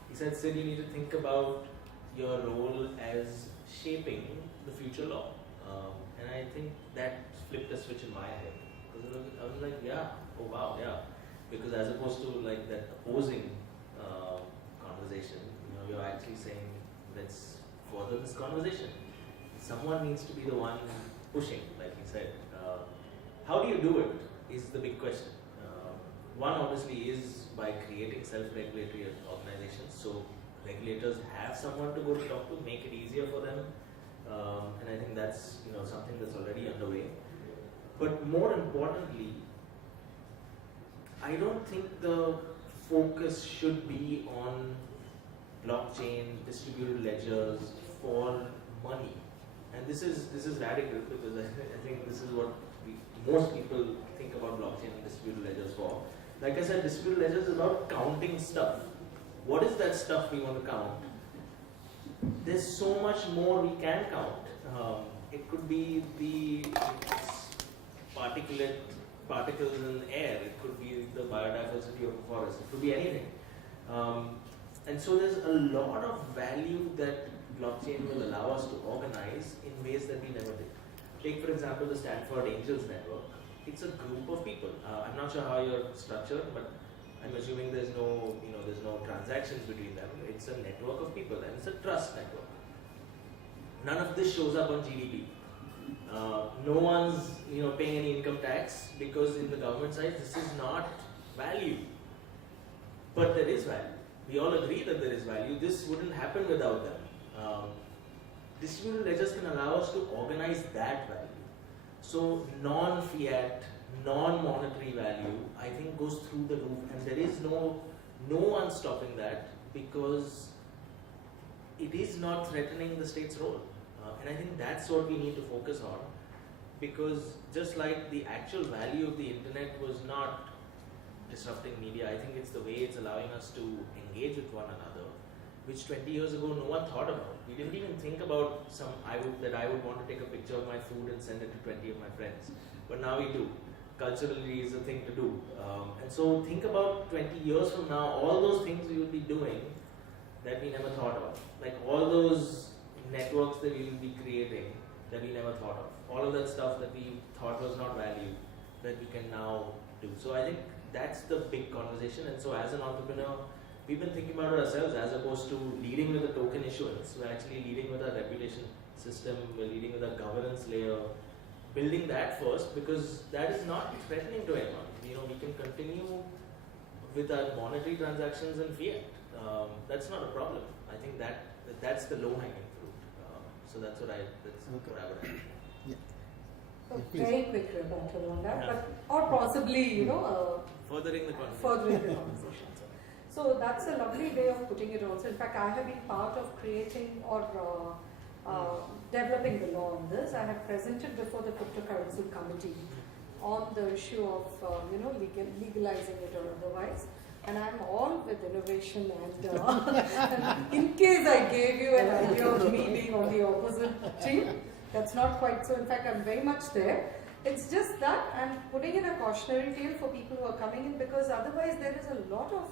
He said, Sid, you need to think about your role as shaping the future law. And I think that flipped a switch in my head. Because I was like, yeah, oh wow, yeah. Because as opposed to like that opposing conversation, you're actually saying, let's further this conversation. Someone needs to be the one pushing, like he said. How do you do it is the big question. One obviously is by creating self-regulatory organizations, so regulators have someone to go to talk to, make it easier for them, and I think that's something that's already underway. But more importantly, I don't think the focus should be on blockchain, distributed ledgers for money. And this is radical because I think this is what most people think about blockchain and distributed ledgers for. Like I said, distributed ledgers is about counting stuff. What is that stuff we want to count? There's so much more we can count. It could be the particles in the air. It could be the biodiversity of the forest. It could be anything. And so there's a lot of value that blockchain will allow us to organize in ways that we never did. Take for example the Stanford Angels Network. It's a group of people. I'm not sure how you're structured, but I'm assuming there's no transactions between them. It's a network of people, and it's a trust network. None of this shows up on GDP. No one's paying any income tax because in the government side this is not value. But there is value. We all agree that there is value. This wouldn't happen without them. Distributed ledgers can allow us to organize that value. So non-fiat, non-monetary value, I think goes through the roof, and there is no one stopping that because it is not threatening the state's role. And I think that's what we need to focus on, because just like the actual value of the internet was not disrupting media, I think it's the way it's allowing us to engage with one another, which 20 years ago no one thought about. We didn't even think about that I would want to take a picture of my food and send it to 20 of my friends. But now we do. Culturally is a thing to do. And so think about 20 years from now, all those things we will be doing that we never thought of. Like all those networks that we will be creating that we never thought of. All of that stuff that we thought was not valued that we can now do. So I think that's the big conversation. And so as an entrepreneur, we've been thinking about it ourselves as opposed to leading with a token issuance. We're actually leading with a reputation system, we're leading with a governance layer, building that first because that is not threatening to anyone. We can continue with our monetary transactions and fiat. That's not a problem. I think that's the low-hanging fruit. So that's what I would add. A very quick rebuttal on that, or possibly, Furthering the conversation. So that's a lovely way of putting it also. In fact, I have been part of creating or developing the law on this. I have presented before the Cryptocurrency Committee on the issue of legalizing it or otherwise. And I'm all with innovation and in case I gave you an idea of me being on the opposite team, that's not quite so. In fact, I'm very much there. It's just that I'm putting in a cautionary tale for people who are coming in because otherwise there is a lot of,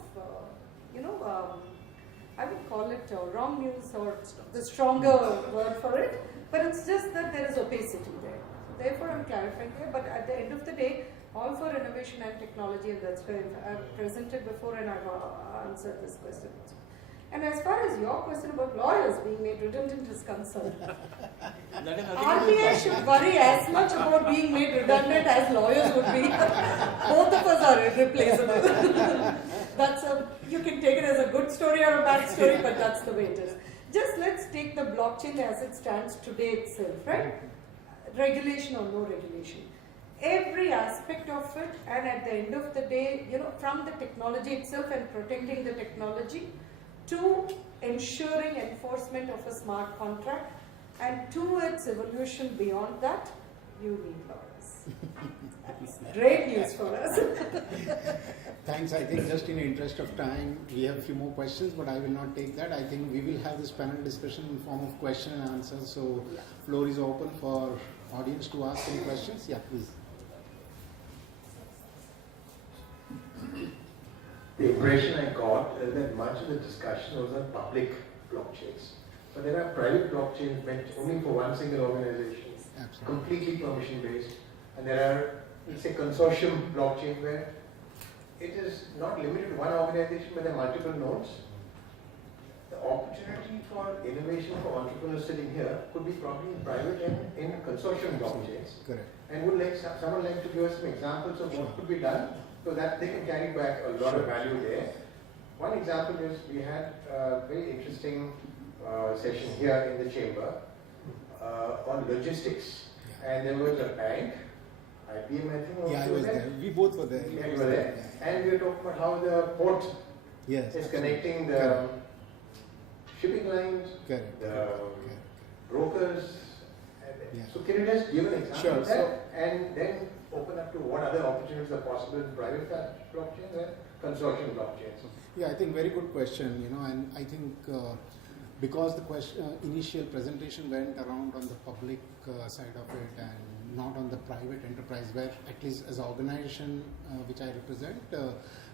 I would call it wrong news or the stronger word for it, but it's just that there is opacity there. Therefore, I'm clarifying here, but at the end of the day, all for innovation and technology, and that's where I've presented before and I've answered this question. And as far as your question about lawyers being made redundant is concerned, That is nothing to do with RBI should worry as much about being made redundant as lawyers would be. Both of us are irreplaceable. You can take it as a good story or a bad story, but that's the way it is. Just let's take the blockchain as it stands today itself, right? Regulation or no regulation. Every aspect of it, and at the end of the day, from the technology itself and protecting the technology to ensuring enforcement of a smart contract, and to its evolution beyond that, you need lawyers. That's great news for us. Thanks. I think just in the interest of time, we have a few more questions, but I will not take that. I think we will have this panel discussion in form of question and answer. So, floor is open for audience to ask any questions. Yeah, please. The impression I got is that much of the discussion was on public blockchains. But there are private blockchains meant only for one single organization, completely permission based. And there are, let's say, consortium blockchain where it is not limited to one organization, but there are multiple nodes. The opportunity for innovation for entrepreneurs sitting here could be probably in private and in consortium blockchains. Correct. And would someone like to give us some examples of what could be done so that they can carry back a lot of value there. One example is we had a very interesting session here in the chamber on logistics, and there was a bank, IBM I think. Yeah, I was there. We both were there. Yeah, you were there. Yeah. And we were talking about how the port is connecting the shipping lines, the brokers. So can you just give an example of that, and then open up to what other opportunities are possible in private blockchains and consortium blockchains? Yeah, I think very good question. And I think because the initial presentation went around on the public side of it and not on the private enterprise, where at least as an organization which I represent,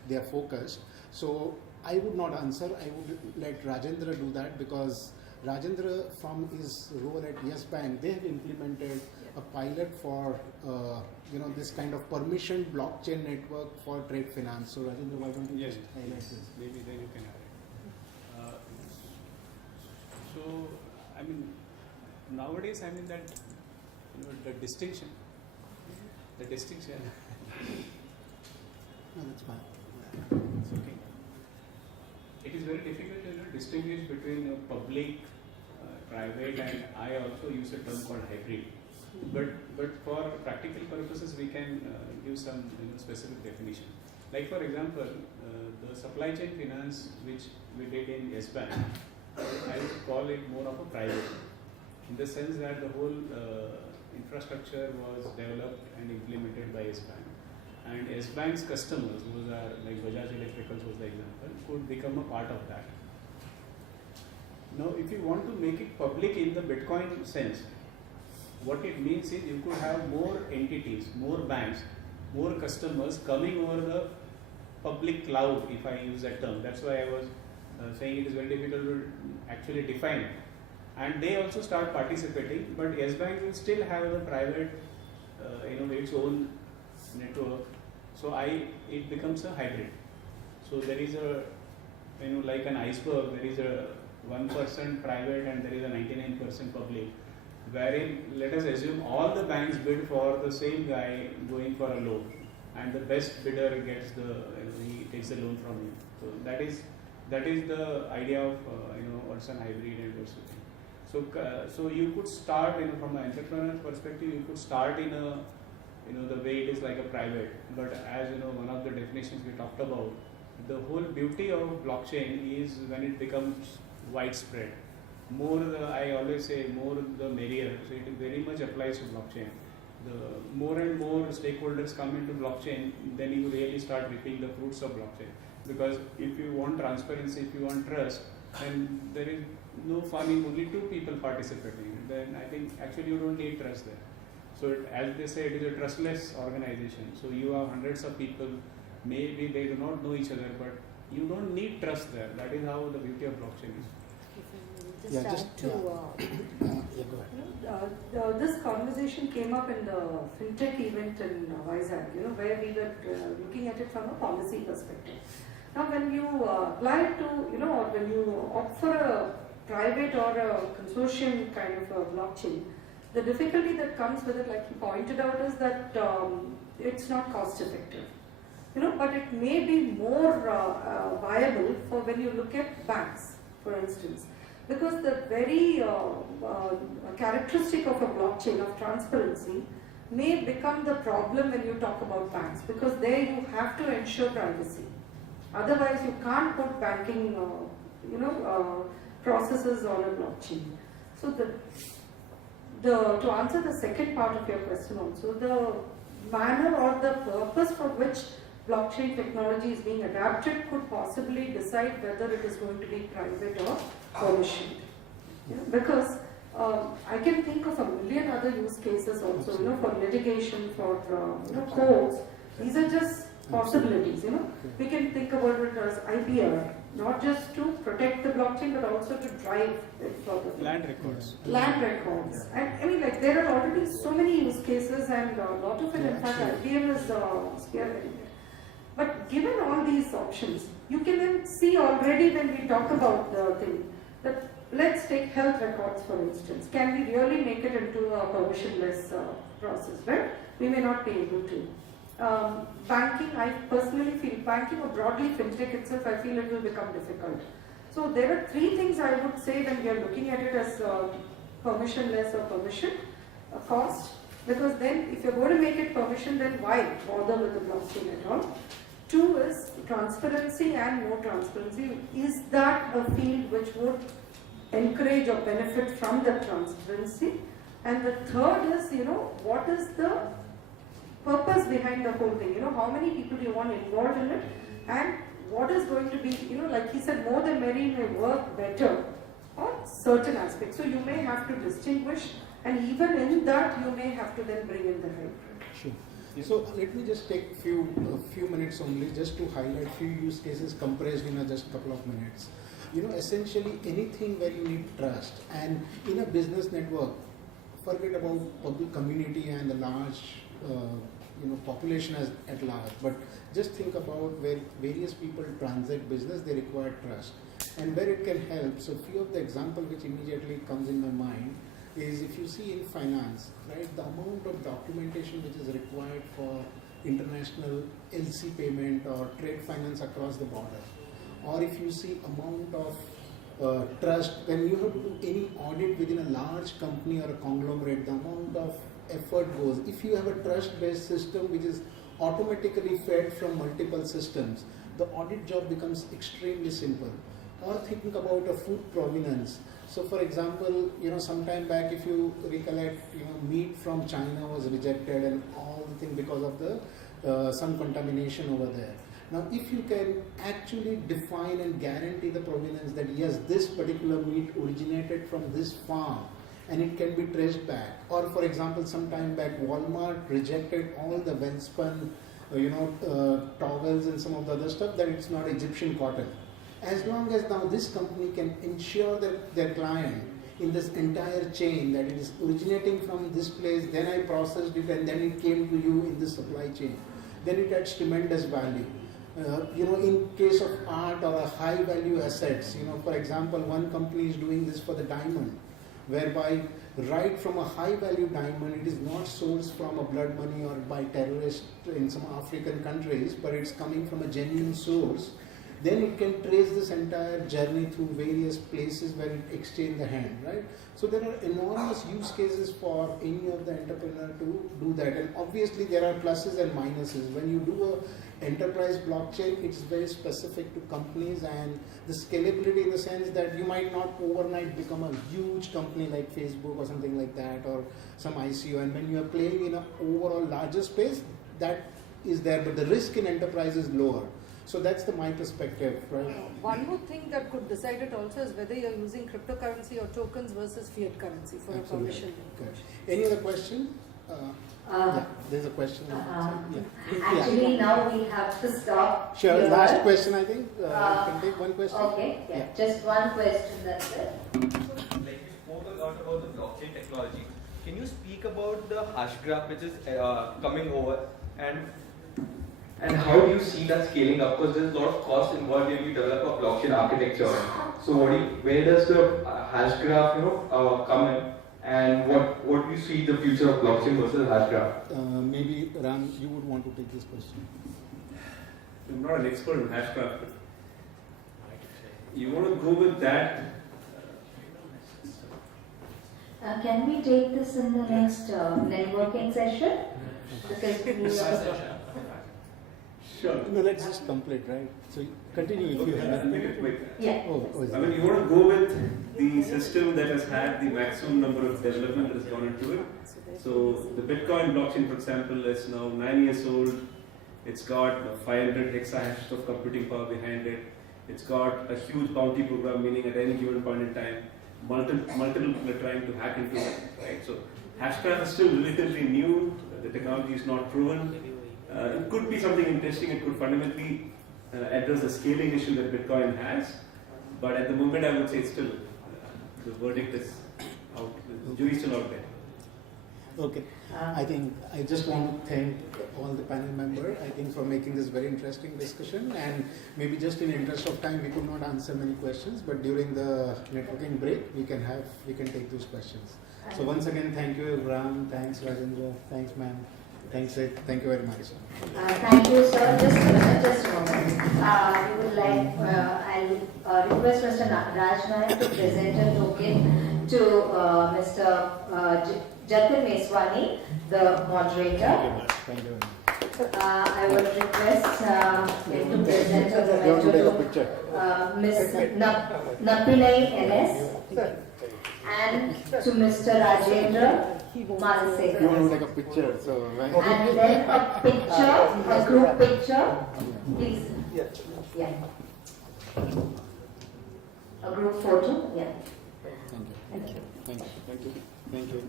they are focused. So I would not answer. I would let Rajendra do that, because Rajendra, from his role at Yes Bank, they have implemented a pilot for this kind of permission blockchain network for trade finance. So Rajendra, why don't you just highlight this? Maybe then you can add it. So I mean, nowadays I mean that the distinction. No, that's fine. It's okay. It is very difficult to distinguish between public, private, and I also use a term called hybrid. But for practical purposes, we can give some specific definition. Like for example, the supply chain finance which we did in Yes Bank, I would call it more of a private, in the sense that the whole infrastructure was developed and implemented by Yes Bank. And Yes Bank's customers, those are like Bajaj Electricals was the example, could become a part of that. Now, if you want to make it public in the Bitcoin sense, what it means is you could have more entities, more banks, more customers coming over the public cloud, if I use that term. That's why I was saying it is very difficult to actually define. And they also start participating, but Yes Bank will still have the private, its own network. So it becomes a hybrid. So there is a, like an iceberg, there is a 1% private and there is a 99% public, wherein let us assume all the banks bid for the same guy going for a loan, and the best bidder gets he takes the loan from you. So that is the idea of what's an hybrid and what's a thing. So you could start from an entrepreneur perspective, you could start in a the way it is like a private, but as one of the definitions we talked about, the whole beauty of blockchain is when it becomes widespread. I always say more the merrier, so it very much applies to blockchain. The more and more stakeholders come into blockchain, then you really start reaping the fruits of blockchain. Because if you want transparency, if you want trust, then there is no fun in only two people participating. Then I think actually you don't need trust there. So as they say, it is a trustless organization. So you have hundreds of people, maybe they do not know each other, but you don't need trust there. That is how the beauty of blockchain is. This conversation came up in the FinTech event in Vizag, where we were looking at it from a policy perspective. Now, when you apply it to, or when you opt for a private or a consortium kind of a blockchain, the difficulty that comes with it, like you pointed out, is that it's not cost effective. But it may be more viable for when you look at banks, for instance, because the very characteristic of a blockchain of transparency may become the problem when you talk about banks, because there you have to ensure privacy. Otherwise, you can't put banking, processes on a blockchain. So to answer the second part of your question also, the manner or the purpose for which blockchain technology is being adapted could possibly decide whether it is going to be private or permissioned. Because I can think of a million other use cases also, for litigation, for courts. These are just possibilities, We can think about it as IPR, not just to protect the blockchain, but also to drive it further. Land records. Land records. And I mean, like, there are already so many use cases, and a lot of it, in fact, IBM is spearheading it. But given all these options, you can then see already when we talk about the thing, that let's take health records for instance. Can we really make it into a permissionless process, right? We may not be able to. Banking, I personally feel, banking or broadly fintech itself, I feel it will become difficult. So there are three things I would say when we are looking at it as permissionless or permission. Cost, because then if you're going to make it permission, then why bother with the blockchain at all? Two is transparency and more transparency. Is that a field which would encourage or benefit from the transparency? And the third is, what is the purpose behind the whole thing? How many people do you want involved in it? And what is going to be, like he said, more than merry may work better on certain aspects. So you may have to distinguish, and even in that you may have to then bring in the hybrid. Sure. So let me just take a few minutes only just to highlight few use cases compressed in just a couple of minutes. Essentially anything where you need trust, and in a business network, forget about public community and the large population at large, but just think about where various people transact business, they require trust, and where it can help. So few of the example which immediately comes in my mind is, if you see in finance, right, the amount of documentation which is required for international LC payment or trade finance across the border, or if you see amount of trust, when you have to do any audit within a large company or a conglomerate, the amount of effort goes. If you have a trust-based system which is automatically fed from multiple systems, the audit job becomes extremely simple. Or thinking about a food provenance. So for example, some time back, if you recollect, meat from China was rejected and all the thing because of the some contamination over there. Now, if you can actually define and guarantee the provenance that yes, this particular meat originated from this farm and it can be traced back. Or for example, some time back, Walmart rejected all the well-spun, towels and some of the other stuff, that it's not Egyptian cotton. As long as now this company can ensure that their client in this entire chain, that it is originating from this place, then I processed it and then it came to you in the supply chain, then it adds tremendous value. In case of art or a high value assets, for example, one company is doing this for the diamond, whereby right from a high value diamond, it is not sourced from a blood money or by terrorists in some African countries, but it's coming from a genuine source. Then it can trace this entire journey through various places where it exchange the hand, right? So there are enormous use cases for any of the entrepreneur to do that. And obviously there are pluses and minuses. When you do a enterprise blockchain, it's very specific to companies, and the scalability in the sense that you might not overnight become a huge company like Facebook or something like that, or some ICO. And when you are playing in an overall larger space, that is there, but the risk in enterprise is lower. So that's my perspective, right? One more thing that could decide it also is whether you're using cryptocurrency or tokens versus fiat currency for a permission. Okay. Any other question? Yeah, there's a question. Actually, now we have to stop. Sure, here. last question, I think. You can take one question. Okay, yeah. Just one question, that's it. Like you spoke a lot about the blockchain technology. Can you speak about the hash graph which is coming over, and And how do you see that scaling up? Because there's a lot of cost involved when you develop a blockchain architecture. So where does the hash graph, come in? And what do you see the future of blockchain versus hash graph? Maybe Ram, you would want to take this question. I'm not an expert in hashgraph, but you want to go with that. Can we take this in the next networking session? Because Sure. No, let's just complete, right? So continue if you have. Yeah. I mean, you want to go with the system that has had the maximum number of development that has gone into it. So the Bitcoin blockchain, for example, is now 9 years old. It's got 500 exahashes of computing power behind it. It's got a huge bounty program, meaning at any given point in time, multiple people are trying to hack into it, right? So hashgraph is still relatively new. The technology is not proven. It could be something interesting. It could fundamentally address the scaling issue that Bitcoin has. But at the moment, I would say it's still the verdict is out. The jury's still out there. Okay. I think I just want to thank all the panel members, I think, for making this very interesting discussion. And maybe just in interest of time, we could not answer many questions, but during the networking break, we can take those questions. So once again, thank you, Ram. Thanks, Rajendra. Thanks, ma'am. Thanks, Ed. Thank you very much. Thank you, sir. Just a minute, just a moment. We would like, I'll request Mr. Raj Nayak to present a token to Mr. Jatin Meswani, the moderator. Thank you very much. I would request him to present a memento to Ms. Napinai NS and to Mr. Rajendra Malasekar. You want to take a picture, so right? And then a picture, a group picture, please. Yeah. A group photo, yeah. Thank you. Thank you. Thank you. Thank you.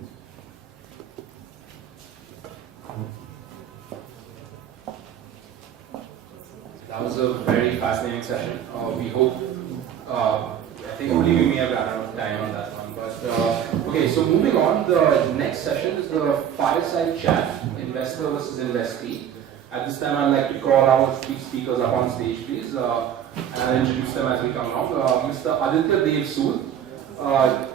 That was a very fascinating session. We hope, I think only we may have run out of time on that one. But okay, so moving on, the next session is the fireside chat, investor versus investee. At this time, I'd like to call our speakers up on stage, please, and I'll introduce them as we come along. Mr. Aditya Dev Sood.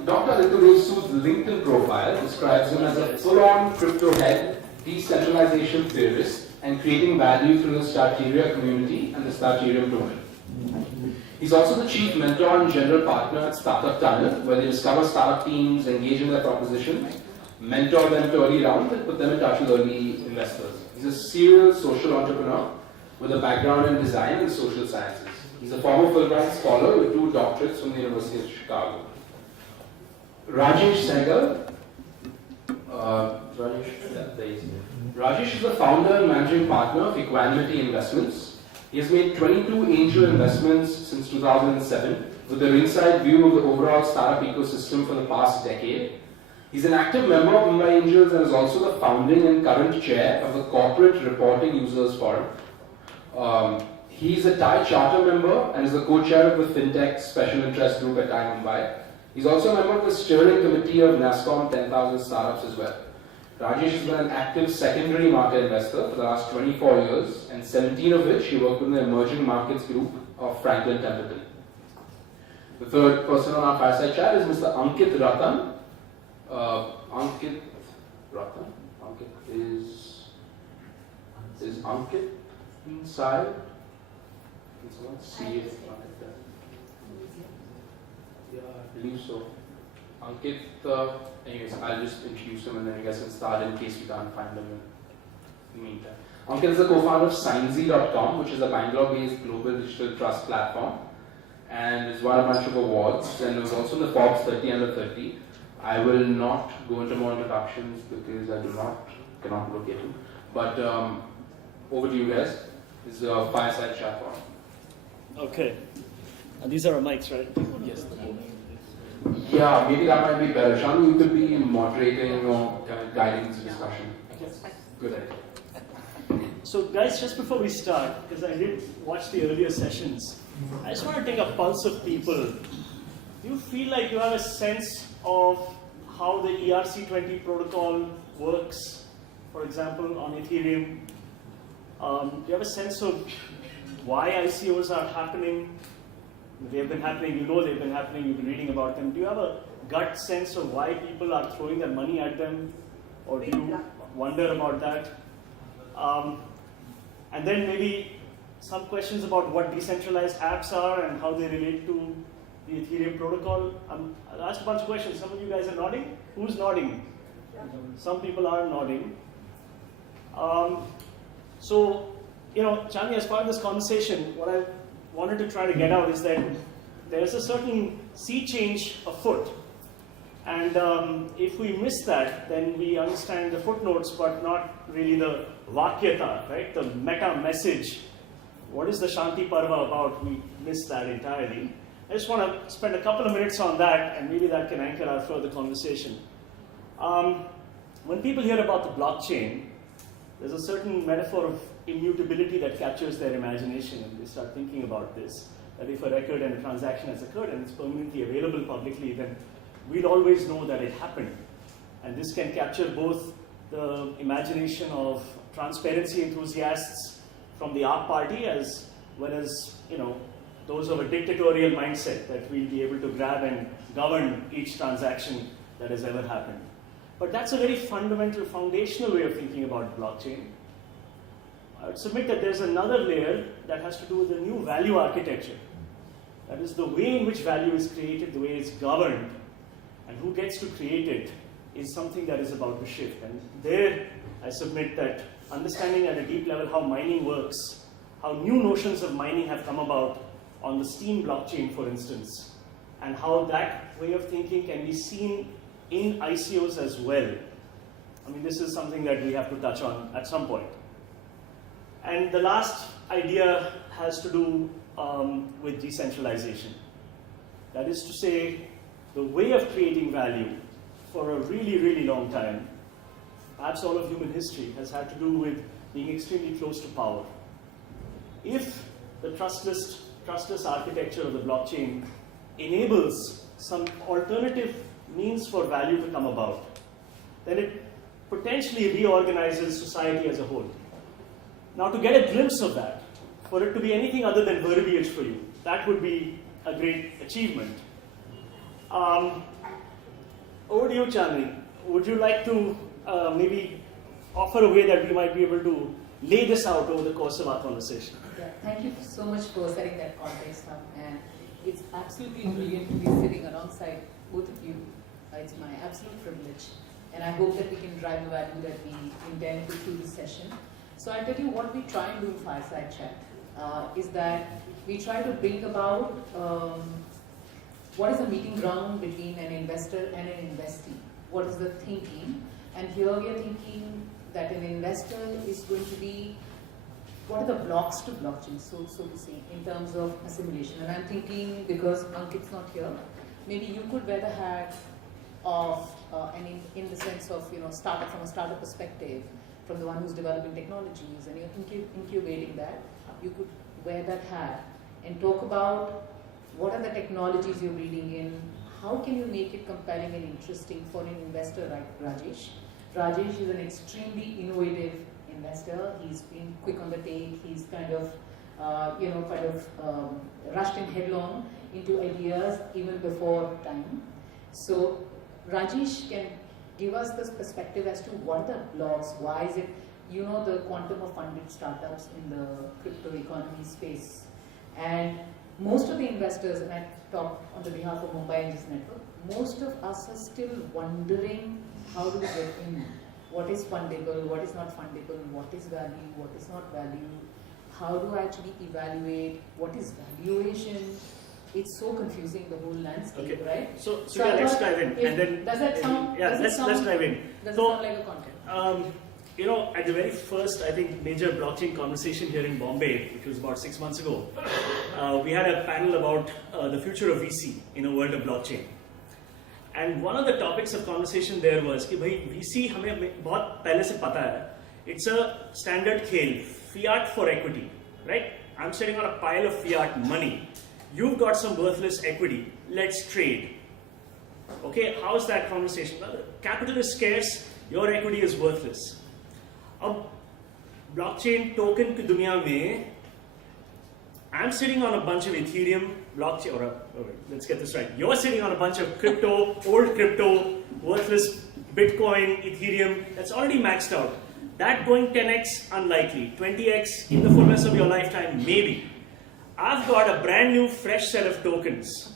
Dr. Aditya Dev Sood's LinkedIn profile describes him as a full-on crypto head, decentralization theorist, and creating value through the Starteria community and the Starteria movement. He's also the chief mentor and general partner at Startup Tunnel, where they discover startup teams, engage in their propositions, mentor them to early rounds, and put them in touch with early investors. He's a serial social entrepreneur with a background in design and social sciences. He's a former Fulbright scholar with 2 doctorates from the University of Chicago. Rajesh Sehgal. Rajesh is the founder and managing partner of Equanimity Investments. He has made 22 angel investments since 2007 with a ringside view of the overall startup ecosystem for the past decade. He's an active member of Mumbai Angels and is also the founding and current chair of the Corporate Reporting Users Forum. He's a TIE charter member and is the co-chair of the FinTech Special Interest Group at TIE Mumbai. He's also a member of the steering committee of NASSCOM 10,000 Startups as well. Rajesh has been an active secondary market investor for the last 24 years, and 17 of which he worked in the emerging markets group of Franklin Templeton. The third person on our fireside chat is Mr. Ankit Ratan. Ankit is Ankit inside? Can someone see it? Yeah, I believe so. Ankit, anyways, I'll just introduce him and then you guys can start in case we can't find him in the meantime. Ankit is the co-founder of Signsy.com, which is a Bangalore-based global digital trust platform, and has won a bunch of awards and was also in the Forbes 30 under 30. I will not go into more introductions because I cannot locate him. But over to you guys. This is a fireside chat forum. Okay. And these are our mics, right? Yes. Yeah, maybe that might be better. Shanu, you could be moderating or kind of guiding this discussion. Good idea. So guys, just before we start, because I did watch the earlier sessions, I just want to take a pulse of people. Do you feel like you have a sense of how the ERC20 protocol works, for example, on Ethereum? Do you have a sense of why ICOs are happening? They've been happening, you know they've been happening, you've been reading about them. Do you have a gut sense of why people are throwing their money at them? Or do you wonder about that? And then maybe some questions about what decentralized apps are and how they relate to the Ethereum protocol. I'll ask a bunch of questions. Some of you guys are nodding. Who's nodding? Some people are nodding. So, Chandni, as part of this conversation, what I wanted to try to get out is that there's a certain sea change afoot. And if we miss that, then we understand the footnotes, but not really the vakyata, right? The meta message. What is the Shanti Parva about? We miss that entirely. I just want to spend a couple of minutes on that, and maybe that can anchor our further conversation. When people hear about the blockchain, there's a certain metaphor of immutability that captures their imagination, and they start thinking about this. That if a record and a transaction has occurred and it's permanently available publicly, then we'll always know that it happened. And this can capture both the imagination of transparency enthusiasts from the AAP party as well as, those of a dictatorial mindset that we'll be able to grab and govern each transaction that has ever happened. But that's a very fundamental, foundational way of thinking about blockchain. I would submit that there's another layer that has to do with the new value architecture. That is the way in which value is created, the way it's governed, and who gets to create it is something that is about to shift. And there, I submit that understanding at a deep level how mining works, how new notions of mining have come about on the Steam blockchain, for instance, and how that way of thinking can be seen in ICOs as well. I mean, this is something that we have to touch on at some point. And the last idea has to do with decentralization. That is to say, the way of creating value for a really, really long time, perhaps all of human history, has had to do with being extremely close to power. If the trustless architecture of the blockchain enables some alternative means for value to come about, then it potentially reorganizes society as a whole. Now, to get a glimpse of that, for it to be anything other than verbiage for you, that would be a great achievement. Over to you, Chandni. Would you like to maybe offer a way that we might be able to lay this out over the course of our conversation? Yeah, thank you so much for setting that context up. And it's absolutely brilliant to be sitting alongside both of you. It's my absolute privilege. And I hope that we can drive the value that we intend to through this session. So I'll tell you what we try and do in Fireside Chat is that we try to bring about what is the meeting ground between an investor and an investee. What is the thinking? And here we are thinking that an investor is going to be, what are the blocks to blockchain, so to say, in terms of assimilation. And I'm thinking, because Ankit's not here, maybe you could wear the hat of, and in the sense of, startup, from a startup perspective, from the one who's developing technologies and you're incubating that, you could wear that hat and talk about what are the technologies you're reading in, how can you make it compelling and interesting for an investor like Rajesh. Rajesh is an extremely innovative investor. He's been quick on the take. He's kind of, rushed in headlong into ideas even before time. So Rajesh can give us this perspective as to what are the blocks, why is it, the quantum of funded startups in the crypto economy space. And most of the investors, and I talk on the behalf of Mumbai Angels Network, most of us are still wondering how to get in. What is fundable, what is not fundable, what is value, what is not value, how do I actually evaluate, what is valuation. It's so confusing, the whole landscape, right? So let's dive in. And then, does that sound? Yeah, let's dive in. Does it sound like a content? At the very first, I think, major blockchain conversation here in Bombay, which was about 6 months ago, we had a panel about the future of VC in a world of blockchain. And one of the topics of conversation there was कि भाई VC हमें बहुत पहले से पता है. It's a standard खेल, fiat for equity, right? I'm sitting on a pile of fiat money. You've got some worthless equity. Let's trade. Okay, how's that conversation? Well, capital is scarce. Your equity is worthless. blockchain token ki duniya mein, I'm sitting on a bunch of Ethereum blockchain, let's get this right. You're sitting on a bunch of crypto, old crypto, worthless Bitcoin, Ethereum, that's already maxed out. That going 10x, unlikely. 20x in the fullness of your lifetime, maybe. I've got a brand new fresh set of tokens,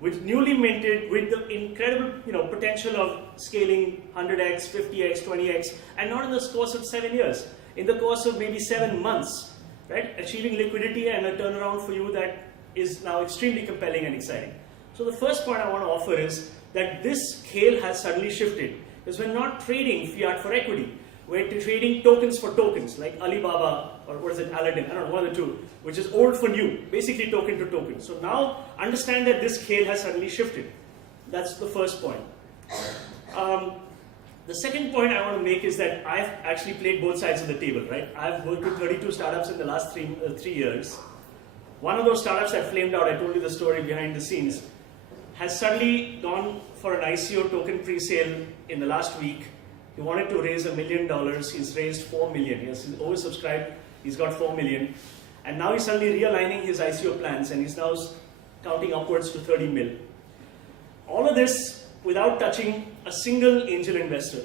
which newly minted with the incredible potential of scaling 100x, 50x, 20x, and not in the course of 7 years, in the course of maybe 7 months, right? Achieving liquidity and a turnaround for you that is now extremely compelling and exciting. So the first point I want to offer is that this scale has suddenly shifted, because we're not trading fiat for equity. We're trading tokens for tokens, like Alibaba, or what is it, Aladdin, I don't know, one of the two, which is old for new, basically token to token. So now understand that this scale has suddenly shifted. That's the first point. The second point I want to make is that I've actually played both sides of the table, right? I've worked with 32 startups in the last three years. One of those startups that flamed out, I told you the story behind the scenes, has suddenly gone for an ICO token pre-sale in the last week. He wanted to raise $1 million. He's raised 4 million. He's oversubscribed. He's got 4 million. And now he's suddenly realigning his ICO plans, and he's now counting upwards to 30 mil. All of this without touching a single angel investor.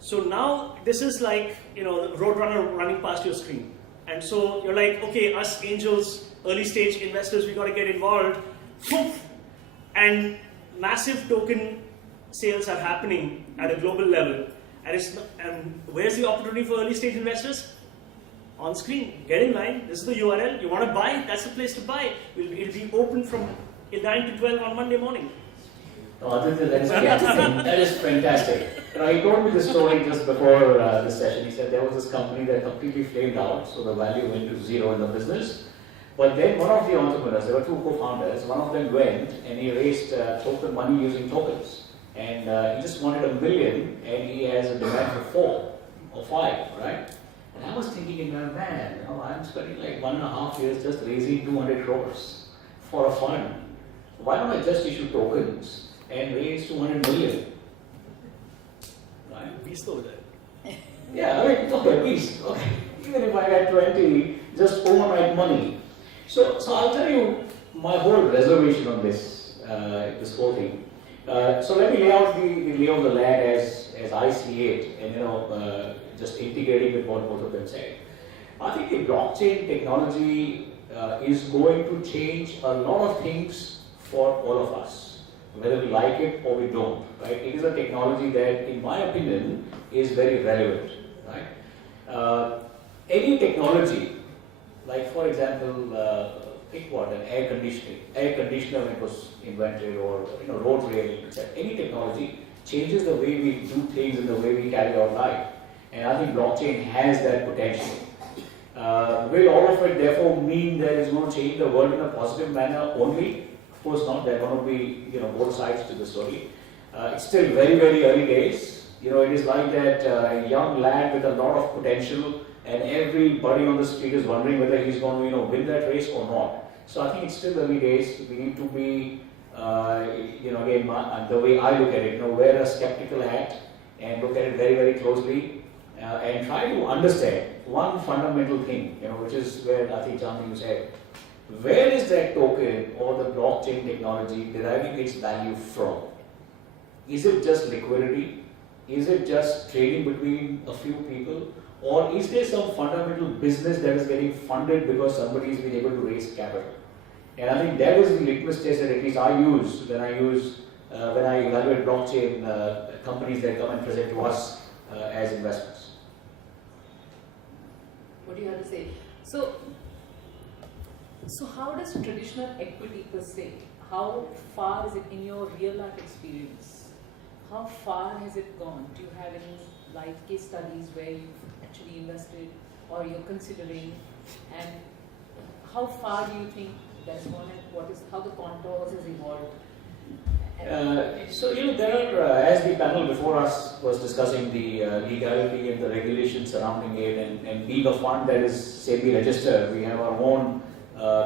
So now this is like, the roadrunner running past your screen. And so you're like, okay, us angels, early stage investors, we got to get involved. Poof! And massive token sales are happening at a global level. And where's the opportunity for early stage investors? On screen. Get in line. This is the URL. You want to buy? That's the place to buy. It'll be open from 9 to 12 on Monday morning. That is fantastic. He told me the story just before this session. He said there was this company that completely flamed out, so the value went to zero in the business. But then one of the entrepreneurs, there were two co-founders, one of them went and he raised token money using tokens. And he just wanted $1 million, and he has a demand for 4 or 5, right? And I was thinking in my man, I'm spending like 1.5 years just raising 200 crores for a fund. Why don't I just issue tokens and raise 200 million? Right? Beast over there. Yeah, okay, beast. Okay. Even if I had 20, just overnight money. So I'll tell you my whole reservation on this whole thing. So let me lay out the lay of the land as I see it, and just integrating with what both of them said. I think the blockchain technology is going to change a lot of things for all of us, whether we like it or we don't. Right? It is a technology that, in my opinion, is very relevant. Right? Any technology, like for example, pick what, an air conditioner when it was invented, or road railing, etc. Any technology changes the way we do things and the way we carry our life. And I think blockchain has that potential. Will all of it therefore mean that it's going to change the world in a positive manner only? Of course not. There are going to be both sides to the story. It's still very, very early days. It is like that young lad with a lot of potential, and everybody on the street is wondering whether he's going to win that race or not. So I think it's still early days. We need to be, again, the way I look at it, wear a skeptical hat and look at it very, very closely, and try to understand one fundamental thing, which is where I think Chandni you said, where is that token or the blockchain technology deriving its value from? Is it just liquidity? Is it just trading between a few people? Or is there some fundamental business that is getting funded because somebody has been able to raise capital? And I think that is the litmus test that at least I use when I evaluate blockchain companies that come and present to us as investments. What do you have to say? So how does traditional equity per se, how far is it in your real life experience? How far has it gone? Do you have any life case studies where you've actually invested or you're considering, and how far do you think that's gone, and how the contours has evolved? There are, as the panel before us was discussing the legality and the regulations surrounding it, and being a fund that is SEBI registered, we have our own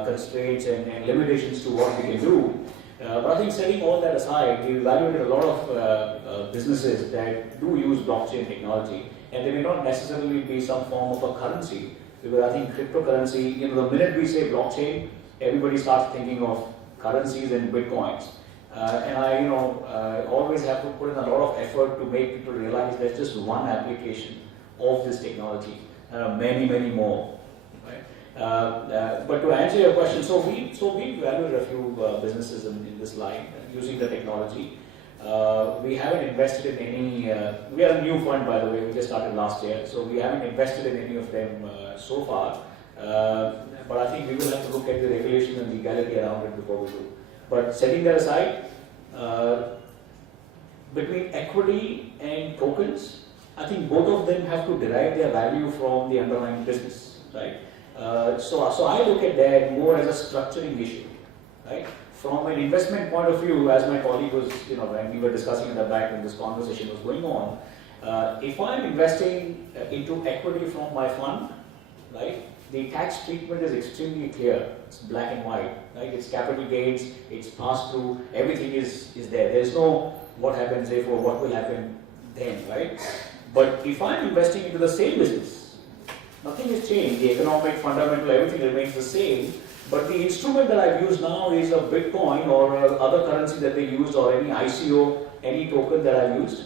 constraints and limitations to what we can do. But I think setting all that aside, we evaluated a lot of businesses that do use blockchain technology, and they may not necessarily be some form of a currency, because I think cryptocurrency, the minute we say blockchain, everybody starts thinking of currencies and bitcoins. And I always have to put in a lot of effort to make people realize there's just one application of this technology. Many more. Right? But to answer your question, so we evaluated a few businesses in this line using the technology. We haven't invested in any. We are a new fund, by the way. We just started last year, so we haven't invested in any of them so far. But I think we will have to look at the regulation and legality around it before we do. But setting that aside, between equity and tokens, I think both of them have to derive their value from the underlying business, right? So I look at that more as a structuring issue, right? From an investment point of view, as my colleague was, when we were discussing in the back when this conversation was going on, if I'm investing into equity from my fund, right? The tax treatment is extremely clear. It's black and white, right? It's capital gains, it's passed through, everything is there. There's no what happens if or what will happen then, right? But if I'm investing into the same business, nothing has changed. The economic, fundamental, everything remains the same. But the instrument that I've used now is a Bitcoin or other currency that they used or any ICO, any token that I've used,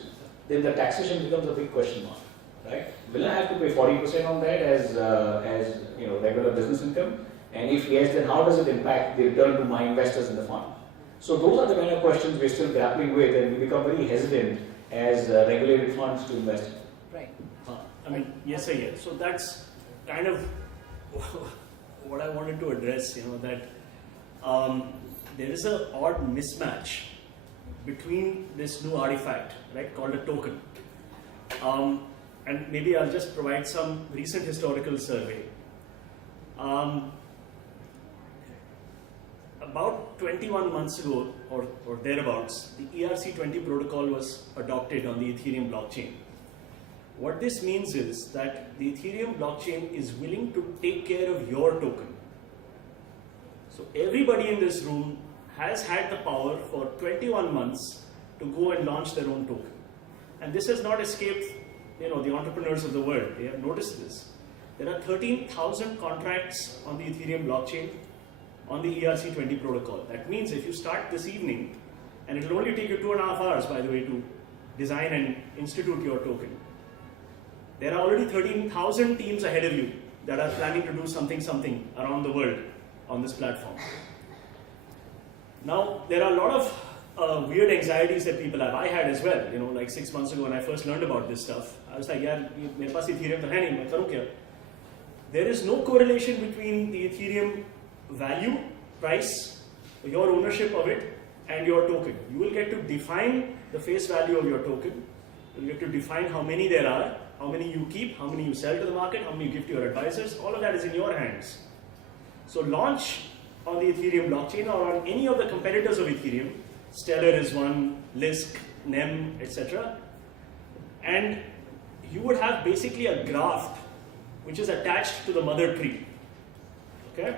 then the taxation becomes a big question mark, right? Will I have to pay 40% on that as regular business income? And if yes, then how does it impact the return to my investors in the fund? So those are the kind of questions we're still grappling with, and we become very hesitant as regulated funds to invest in. Right. Yes or yes. So that's kind of what I wanted to address, that there is an odd mismatch between this new artifact, right, called a token. And maybe I'll just provide some recent historical survey. About 21 months ago, or thereabouts, the ERC20 protocol was adopted on the Ethereum blockchain. What this means is that the Ethereum blockchain is willing to take care of your token. So everybody in this room has had the power for 21 months to go and launch their own token. And this has not escaped the entrepreneurs of the world. They have noticed this. There are 13,000 contracts on the Ethereum blockchain on the ERC20 protocol. That means if you start this evening, and it will only take you 2.5 hours, by the way, to design and institute your token. There are already 13,000 teams ahead of you that are planning to do something around the world on this platform. Now, there are a lot of weird anxieties that people have. I had as well, like 6 months ago when I first learned about this stuff. I was like, yeah, mere paas Ethereum to hai nahi, main karu kya? There is no correlation between the Ethereum value, price, your ownership of it, and your token. You will get to define the face value of your token. You will get to define how many there are, how many you keep, how many you sell to the market, how many you give to your advisors. All of that is in your hands. So launch on the Ethereum blockchain or on any of the competitors of Ethereum. Stellar is one, Lisk, NEM, etc. And you would have basically a graph which is attached to the mother tree. Okay?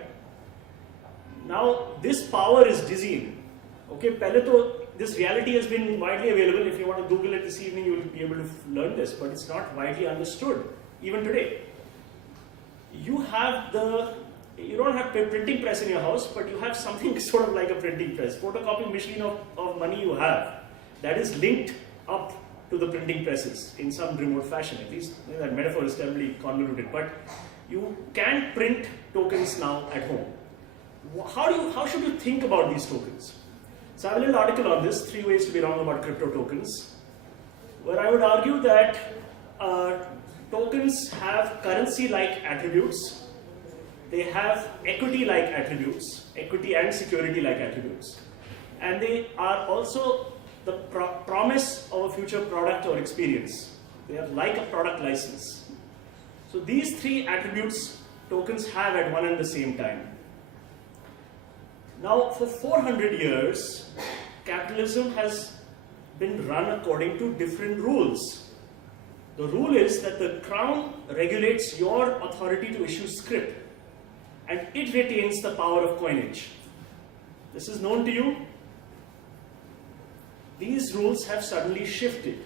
Now, this power is dizzying. Okay, pehle to this reality has been widely available. If you want to Google it this evening, you will be able to learn this, but it's not widely understood even today. You don't have a printing press in your house, but you have something sort of like a printing press. Photocopying machine of money you have that is linked up to the printing presses in some remote fashion. At least that metaphor is terribly convoluted, but you can print tokens now at home. How should you think about these tokens? So I have a little article on this, 3 ways to be wrong about crypto tokens, where I would argue that tokens have currency-like attributes, they have equity-like attributes, equity and security-like attributes, and they are also the promise of a future product or experience. They are like a product license. So these 3 attributes tokens have at one and the same time. Now, for 400 years, capitalism has been run according to different rules. The rule is that the crown regulates your authority to issue scrip, and it retains the power of coinage. This is known to you. these rules have suddenly shifted.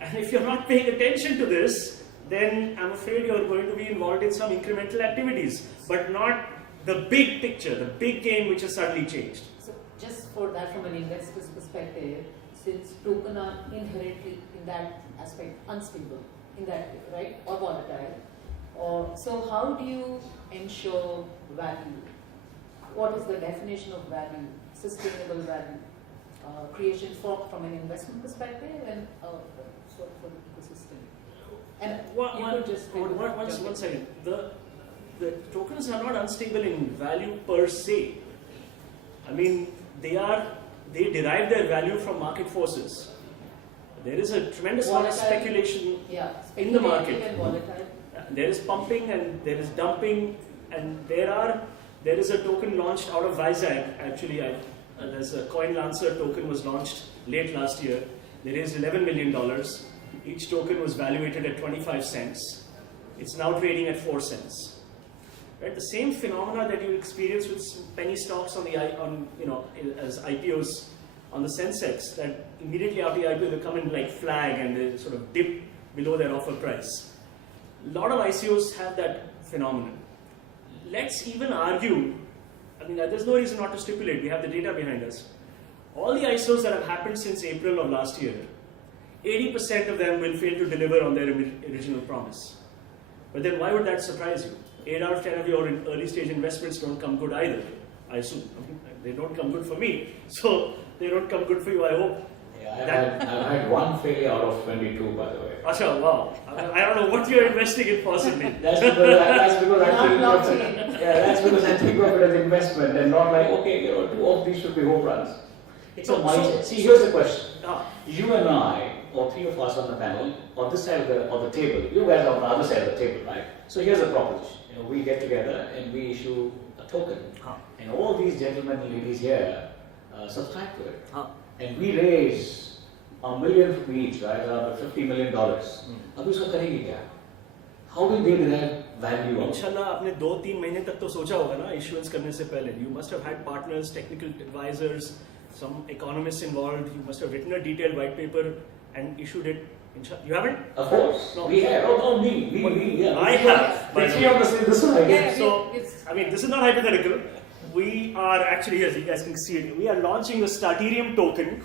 And if you're not paying attention to this, then I'm afraid you're going to be involved in some incremental activities, but not the big picture, the big game which has suddenly changed. So just for that, from an investor's perspective, since token are inherently in that aspect unstable, in that way, right, or volatile, so how do you ensure value? What is the definition of value, sustainable value creation from an investment perspective and for the ecosystem? And one second. The tokens are not unstable in value per se. I mean, they derive their value from market forces. There is a tremendous amount of speculation in the market. There is pumping and there is dumping, and there is a token launched out of Vizag. Actually, there's a Coin Lancer token was launched late last year. They raised $11 million. Each token was valuated at 25 cents. It's now trading at 4 cents. Right? The same phenomena that you experience with penny stocks as IPOs on the Sensex, that immediately after the IPO they come in like flag and they sort of dip below their offer price. A lot of ICOs have that phenomenon. Let's even argue, I mean, there's no reason not to stipulate, we have the data behind us. All the ICOs that have happened since April of last year, 80% of them will fail to deliver on their original promise. But then why would that surprise you? 8 out of 10 of your early stage investments don't come good either, I assume. They don't come good for me, so they don't come good for you, I hope. Yeah, I've had one failure out of 22, by the way. Asha, wow. I don't know what you're investing in possibly. That's because I think of it as investment and not like, okay, two of these should be home runs. It's a mindset. See, here's the question. You and I, or three of us on the panel, on this side of the table, you guys are on the other side of the table, right? So here's the proposition. We get together and we issue a token. And all these gentlemen and ladies here subscribe to it. And we raise $1 million from each, right? $50 million. अब इसका करेंगे क्या? How will they derive value? इंशाल्लाह आपने 2-3 महीने तक तो सोचा होगा ना issuance करने से पहले. You must have had partners, technical advisors, some economists involved. You must have written a detailed white paper and issued it. You haven't? Of course. No. We have. Yeah. I have. But we on the side. So, I mean, this is not hypothetical. We are actually, as you guys can see it, we are launching the Starterium token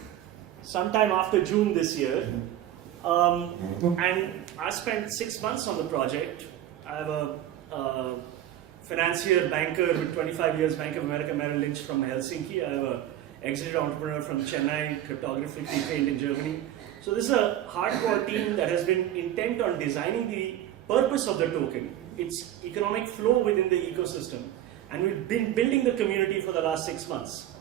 sometime after June this year. And I spent 6 months on the project. I have a financier, banker with 25 years, Bank of America Merrill Lynch from Helsinki. I have an exited entrepreneur from Chennai, cryptographically trained in Germany. So this is a hardcore team that has been intent on designing the purpose of the token, its economic flow within the ecosystem. And we've been building the community for the last 6 months.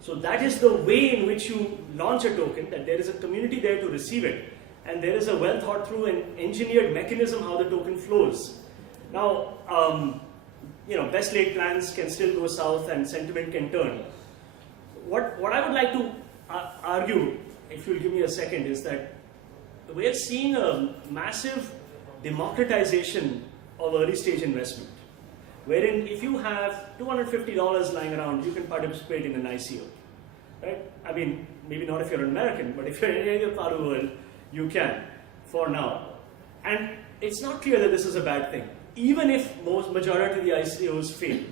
So that is the way in which you launch a token, that there is a community there to receive it. And there is a well thought through and engineered mechanism how the token flows. Now, best laid plans can still go south and sentiment can turn. What I would like to argue, if you'll give me a second, is that we're seeing a massive democratization of early stage investment, wherein if you have $250 lying around, you can participate in an ICO, right? I mean, maybe not if you're an American, but if you're in any other part of the world, you can, for now. And it's not clear that this is a bad thing, even if majority of the ICOs fail.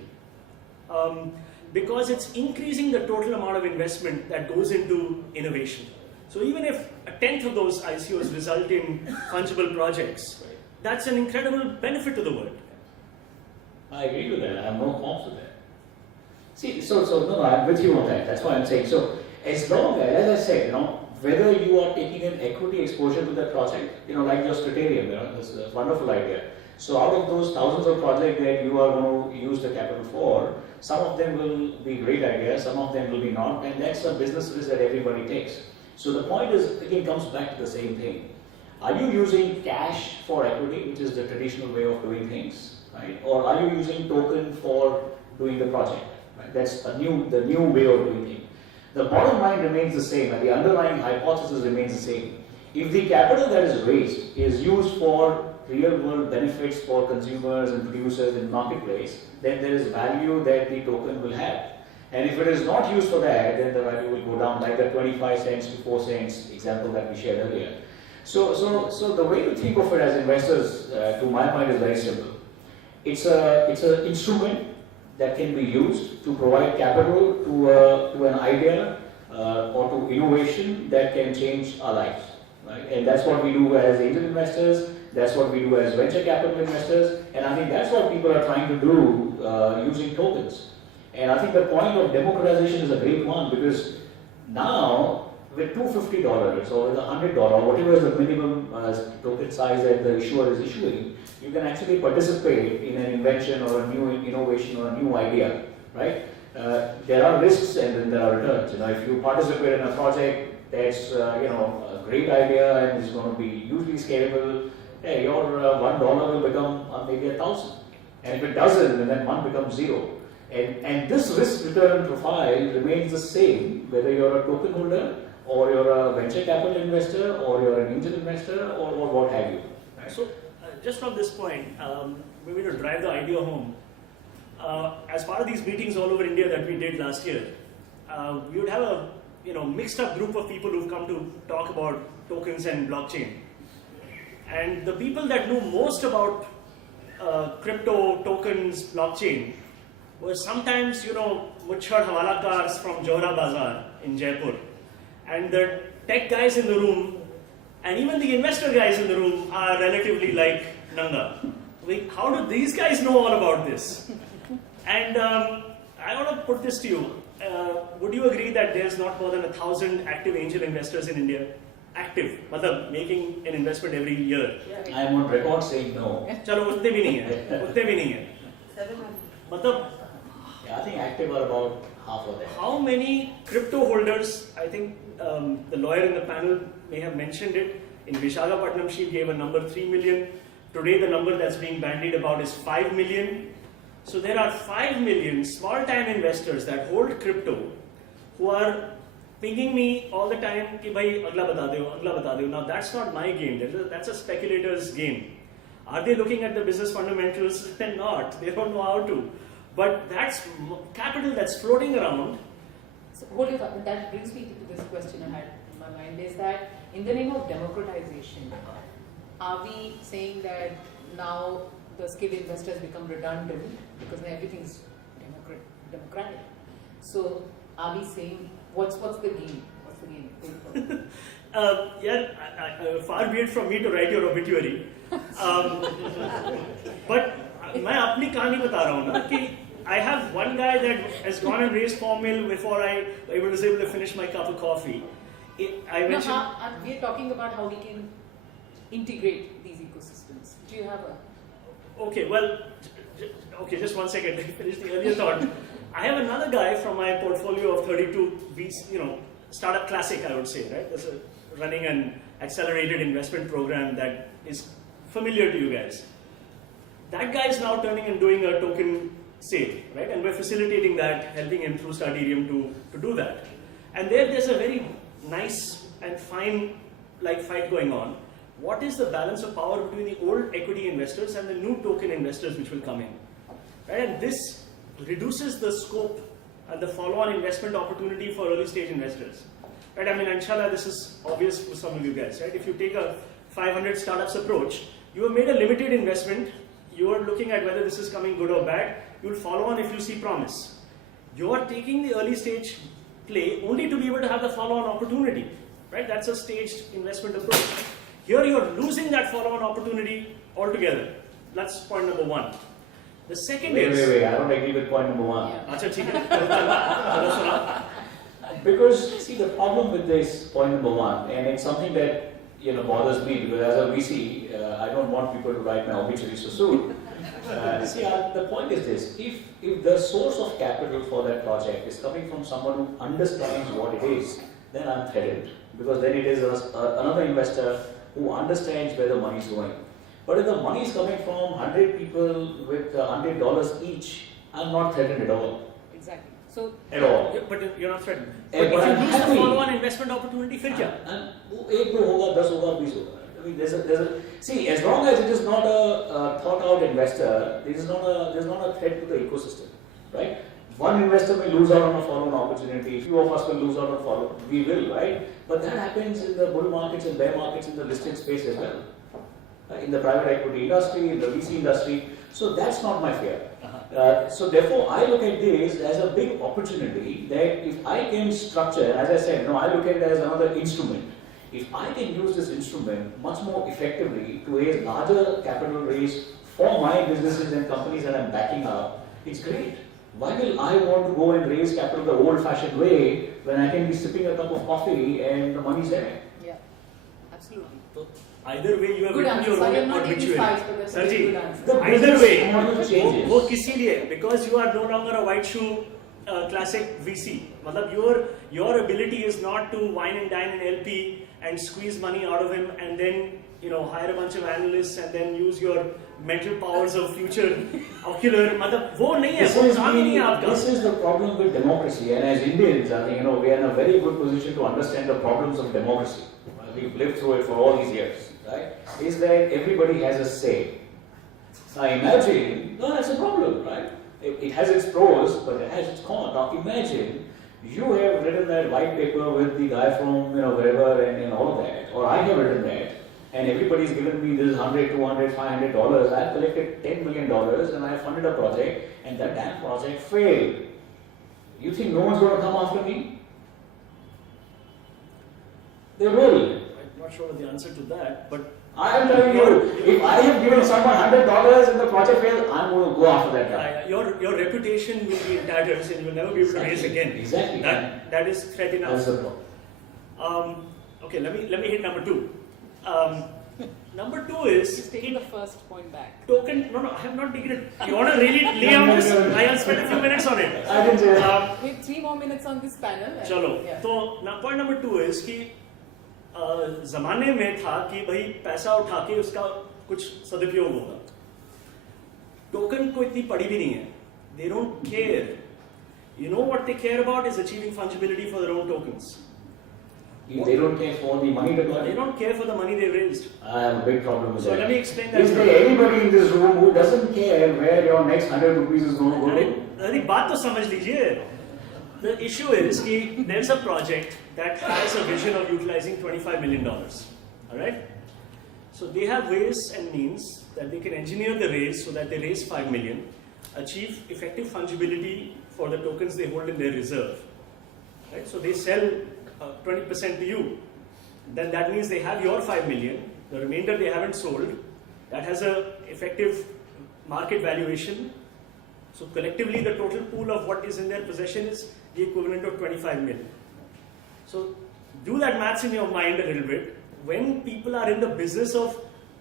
Because it's increasing the total amount of investment that goes into innovation. So even if a tenth of those ICOs result in fungible projects, that's an incredible benefit to the world. I agree with that. I have no qualms with that. See, no, I'm with you on that. That's why I'm saying. So as long as I said, whether you are taking an equity exposure to that project, like your Straterium, this is a wonderful idea. So out of those thousands of projects that you are going to use the capital for, some of them will be great ideas, some of them will be not, and that's a business risk that everybody takes. So the point is, again, comes back to the same thing. Are you using cash for equity, which is the traditional way of doing things, right? Or are you using token for doing the project? Right? That's the new way of doing things. The bottom line remains the same, and the underlying hypothesis remains the same. If the capital that is raised is used for real-world benefits for consumers and producers in the marketplace, then there is value that the token will have. And if it is not used for that, then the value will go down, like the 25 cents to 4 cents example that we shared earlier. So the way to think of it as investors, to my mind, is very simple. It's an instrument that can be used to provide capital to an idea or to innovation that can change our lives. Right? And that's what we do as angel investors, that's what we do as venture capital investors, and I think that's what people are trying to do using tokens. And I think the point of democratization is a great one, because now with $250 or with $100, whatever is the minimum token size that the issuer is issuing, you can actually participate in an invention or a new innovation or a new idea, right? There are risks and then there are returns. If you participate in a project that's a great idea and is going to be hugely scalable, hey, your $1 will become maybe 1,000, and if it doesn't, then one becomes zero. And this risk return profile remains the same whether you're a token holder or you're a venture capital investor or you're an angel investor or what have you. Right? So just from this point, maybe to drive the idea home, as part of these meetings all over India that we did last year, we would have a mixed up group of people who've come to talk about tokens and blockchain. And the people that knew most about crypto, tokens, blockchain were sometimes, Muchhad Hawalakars from Johra Bazaar in Jaipur. And the tech guys in the room and even the investor guys in the room are relatively like Nanga. How do these guys know all about this? And I want to put this to you. Would you agree that there's not more than 1,000 active angel investors in India? Active, मतलब making an investment every year. I am on record saying no. चलो उतने भी नहीं है. मतलब I think active are about half of that. How many crypto holders? I think the lawyer in the panel may have mentioned it. In Visakhapatnam, she gave a number 3 million. Today, the number that's being bandied about is 5 million. So there are 5 million small-time investors that hold crypto who are pinging me all the time कि भाई अगला बता दो. Now that's not my game. That's a speculator's game. Are they looking at the business fundamentals? They're not. They don't know how to. But that's capital that's floating around. So hold your thought. That brings me to this question I had in my mind, is that in the name of democratization, are we saying that now the skilled investors become redundant because everything is democratic? So are we saying what's the game? What's the game? Far be it from me to write your obituary. But मैं अपनी कहानी बता रहा हूँ ना कि I have one guy that has gone and raised 4 mil before I was able to finish my cup of coffee. We're talking about how we can integrate these ecosystems. Do you have a... Okay, well, just 1 second. Let me finish the earlier thought. I have another guy from my portfolio of 32 startup classic, I would say, right? There's running an accelerated investment program that is familiar to you guys. That guy is now turning and doing a token sale, right? And we're facilitating that, helping him through Starterium to do that. And there's a very nice and fine fight going on. What is the balance of power between the old equity investors and the new token investors which will come in? Right? And this reduces the scope and the follow-on investment opportunity for early stage investors. Right? I mean, inshallah, this is obvious for some of you guys, right? If you take a 500 startups approach, you have made a limited investment. You are looking at whether this is coming good or bad. You will follow on if you see promise. You are taking the early stage play only to be able to have the follow-on opportunity, right? That's a staged investment approach. Here you are losing that follow-on opportunity altogether. That's point number one. The second is... Wait, I don't agree with point number one. Acha, theek hai. Because, see, the problem with this point number one, and it's something that bothers me, because as a VC, I don't want people to write my obituary so soon. The point is this: if the source of capital for that project is coming from someone who understands what it is, then I'm threatened, because then it is another investor who understands where the money is going. But if the money is coming from 100 people with $100 each, I'm not threatened at all. Exactly. So at all. But you're not threatened. But if you lose the follow-on investment opportunity, फिर क्या? 1 होगा, 10 होगा, 20 होगा. I mean, see, as long as it is not a thought-out investor, there's not a threat to the ecosystem, right? One investor may lose out on a follow-on opportunity. Few of us will lose out on follow. We will, right? But that happens in the bull markets and bear markets in the listed space as well. In the private equity industry, in the VC industry. So that's not my fear. So therefore, I look at this as a big opportunity that if I can structure, as I said, I look at it as another instrument. If I can use this instrument much more effectively to raise larger capital raise for my businesses and companies that I'm backing up, it's great. Why will I want to go and raise capital the old-fashioned way when I can be sipping a cup of coffee and the money's there? Yeah, absolutely. Either way, you have Good written answer. your Sorry, own I'm not taking obituary. sides, but that's a very Sarji, good answer. either way, model changes. वो किसी लिए, because you are no longer a white shoe classic VC. मतलब your ability is not to wine and dine an LP and squeeze money out of him and then hire a bunch of analysts and then use your mental powers of future ocular. मतलब वो नहीं है, वो काम ही नहीं है आपका. This is the problem with democracy, and as Indians, I think we are in a very good position to understand the problems of democracy. We've lived through it for all these years, right? Is that everybody has a say. Now imagine, that's a problem, right? It has its pros, but it has its cons. Now imagine you have written that white paper with the guy from wherever and all of that, or I have written that, and everybody's given me this $100, $200, $500. I've collected $10 million and I funded a project, and that damn project failed. You think no one's going to come after me? They will. I'm not sure of the answer to that, but I am telling you, if I have given someone $100 and the project fails, I'm going to go after that guy. your reputation will be in tatters and you'll never be able to raise again. Exactly. That is threat enough. That's the problem. Okay, let me hit number 2. Number 2 is He's taking the first point back. token. No, I have not taken it. You want to really lay out this? I'll spend a few minutes on it. I didn't say that. We have 3 more minutes on this panel. and- चलो, yeah. तो point number 2 is कि ज़माने में था कि भाई पैसा उठा के उसका कुछ सदुपयोग होगा. टोकन को इतनी पड़ी भी नहीं है. They don't care. You know what they care about is achieving fungibility for their own tokens. They don't care for the money deployed. They don't care for the money they raised. I have a big problem with So that. let me explain that. Is there anybody in this room who doesn't care where your next 100 rupees is going to go to? अरे बात तो समझ लीजिए. The issue is कि there's a project that has a vision of utilizing $25 million. All right? So they have ways and means that they can engineer the raise so that they raise 5 million, achieve effective fungibility for the tokens they hold in their reserve. Right? So they sell 20% to you. Then that means they have your 5 million, the remainder they haven't sold. That has a effective market valuation. So collectively the total pool of what is in their possession is the equivalent of 25 million. So do that maths in your mind a little bit. When people are in the business of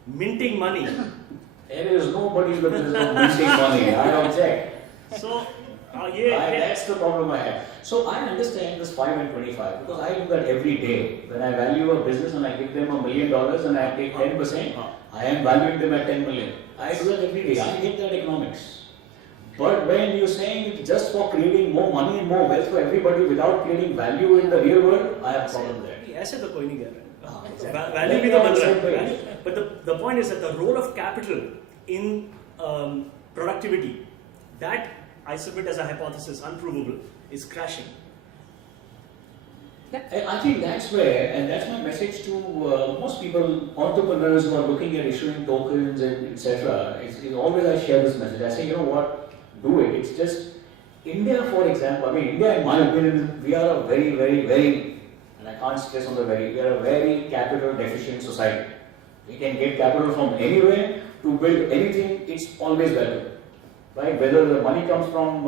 minting money, There is nobody's business of minting money. I don't check. So that's the problem I have. So I understand this 5 and 25 because I do that every day. When I value a business and I give them $1 million and I take 10%, I am valuing them at 10 million. I do that every day. I get that economics. But when you're saying it's just for creating more money and more wealth for everybody without creating value in the real world, I have a problem there. ऐसे तो कोई नहीं कह रहा है. Value भी तो बन रहा है. But the point is that the role of capital in productivity, that I submit as a hypothesis, unprovable, is crashing. And I think that's where, and that's my message to most people, entrepreneurs who are looking at issuing tokens and etc. It's always I share this message. I say, you know what, do it. It's just India, for example. I mean, India, in my opinion, we are a very, very, very, and I can't stress on the very. We are a very capital deficient society. We can get capital from anywhere to build anything. It's always welcome, right? Whether the money comes from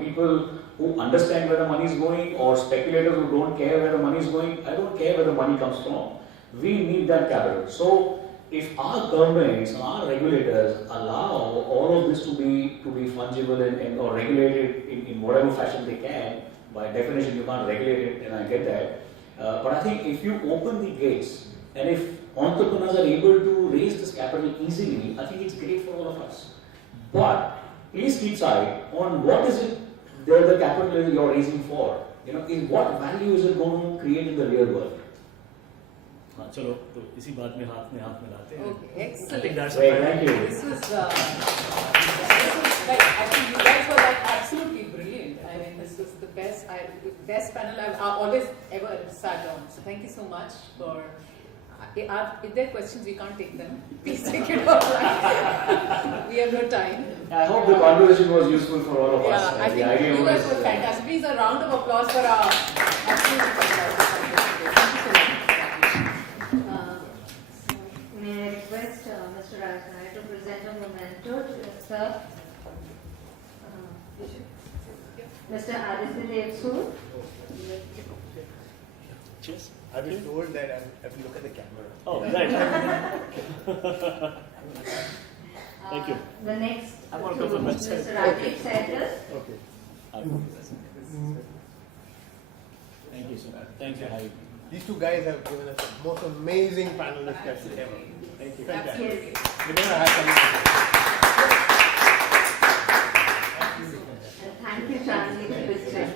people who understand where the money is going or speculators who don't care where the money is going. I don't care where the money comes from. We need that capital. So if our governments and our regulators allow all of this to be fungible and or regulated in whatever fashion they can, by definition you can't regulate it, and I get that. But I think if you open the gates and if entrepreneurs are able to raise this capital easily, I think it's great for all of us. But please keep sight on what is it the capital you're raising for. What value is it going to create in the real world? हाँ चलो तो इसी बात में हाथ मिलाते हैं. Okay, excellent. I think that's Great, thank you. This was like, actually you guys were like absolutely brilliant. This is the best panel I've always ever sat on. So thank you so much for. If there are questions, we can't take them. Please take it offline. We have no time. I hope the conversation was useful for all of us. Yeah, I The think idea you guys was, were fantastic. Please, a round of applause for our. May I request Mr. Rajnai to present a memento to Sir Mr. Aditya Dev Sood. Cheers. I've been told that I have to look at the camera. Oh, right. Thank you. The next I'm to going to come from that side. Mr. Rajesh Sanders. Okay. thank you, sir. Thanks for having me. These two guys have given us the most amazing panel discussion ever. Thank you. Absolutely. We're going to have And thank you, Charlie, for visiting.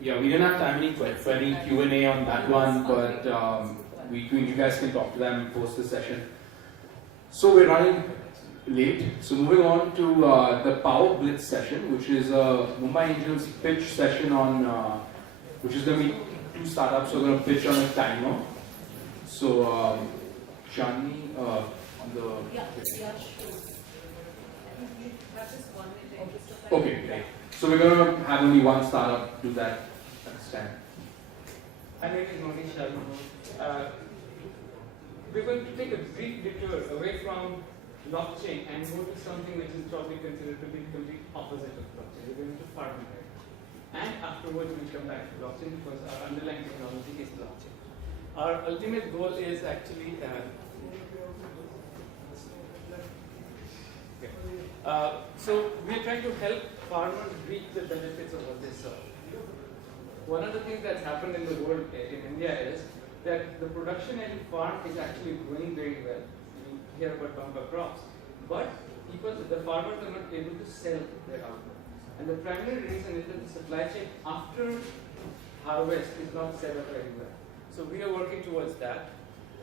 Yeah, we didn't have time for any Q&A on that one, but you guys can talk to them post the session. So we're running late. So moving on to the Power Blitz session, which is a Mumbai Indians pitch session on, which is going to be 2 startups. So we're going to pitch on a timer. So Shani, on the... Yeah, sure. That's just 1 minute. Okay, great. So we're going to have only one startup do that. Understand? My name is Monish Sharma. We're going to take a brief detour away from blockchain and go to something which is probably considered to be the complete opposite of blockchain. We're going to farming, right? And afterwards we'll come back to blockchain because our underlying technology is blockchain. Our ultimate goal is actually so we're trying to help farmers reap the benefits of what they serve. One of the things that's happened in the world, in India, is that the production in farm is actually growing very well. You hear about bumper crops, but the farmers are not able to sell their output. And the primary reason is that the supply chain after harvest is not set up very well. So we are working towards that.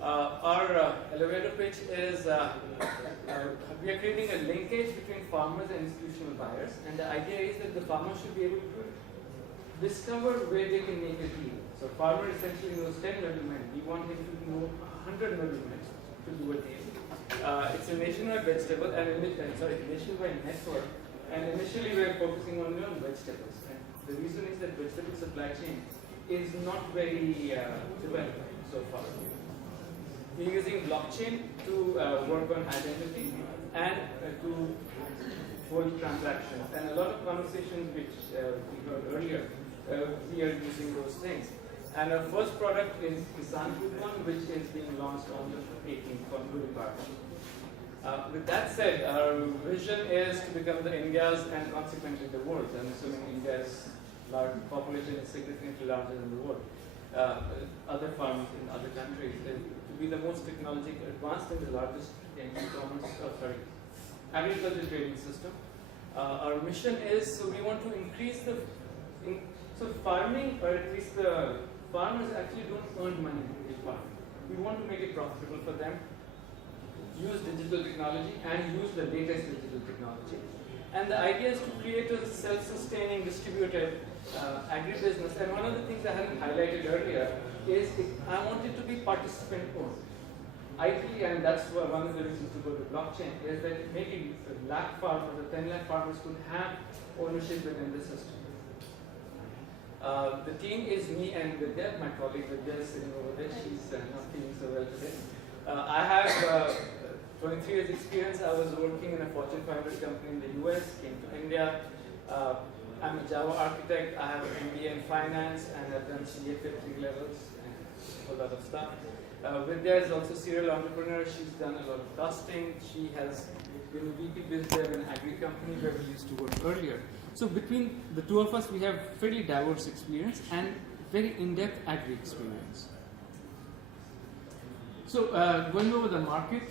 Our elevator pitch is we are creating a linkage between farmers and institutional buyers, and the idea is that the farmers should be able to discover where they can make a deal. So farmer essentially knows 10 middlemen. We want him to know 100 middlemen to do a deal. It's a nationwide vegetable and nationwide network. And initially we are focusing only on vegetables. And the reason is that vegetable supply chain is not very developed so far. We're using blockchain to work on identity and to hold transactions. And a lot of conversations which we heard earlier, we are using those things. And our first product is Kisan Coupon, which is being launched on the 18th for Guruvar. With that said, our vision is to become the India's and consequently the world's. I'm assuming India's large population is significantly larger than the world. Other farms in other countries, to be the most technologically advanced and the largest agriculture trading system. Our mission is, so we want to increase so farming, or at least the farmers actually don't earn money in farming. We want to make it profitable for them, use digital technology and use the latest digital technology. And the idea is to create a self-sustaining, distributed agribusiness. And one of the things I hadn't highlighted earlier is I want it to be participant-owned. Ideally, and that's one of the reasons to go to blockchain, is that maybe a lakh farmers or 10 lakh farmers could have ownership within the system. The team is me and Vidya, my colleague Vidya is sitting over there. She's not feeling so well today. I have 23 years experience. I was working in a Fortune 500 company in the US, came to India. I'm a Java architect. I have an MBA in finance and I've done CA 3 levels and a lot of stuff. Vidya is also a serial entrepreneur. She's done a lot of costing. She has been a VP Biz Dev in an agri company where we used to work earlier. So between the two of us, we have fairly diverse experience and very in-depth agri experience. So going over the market,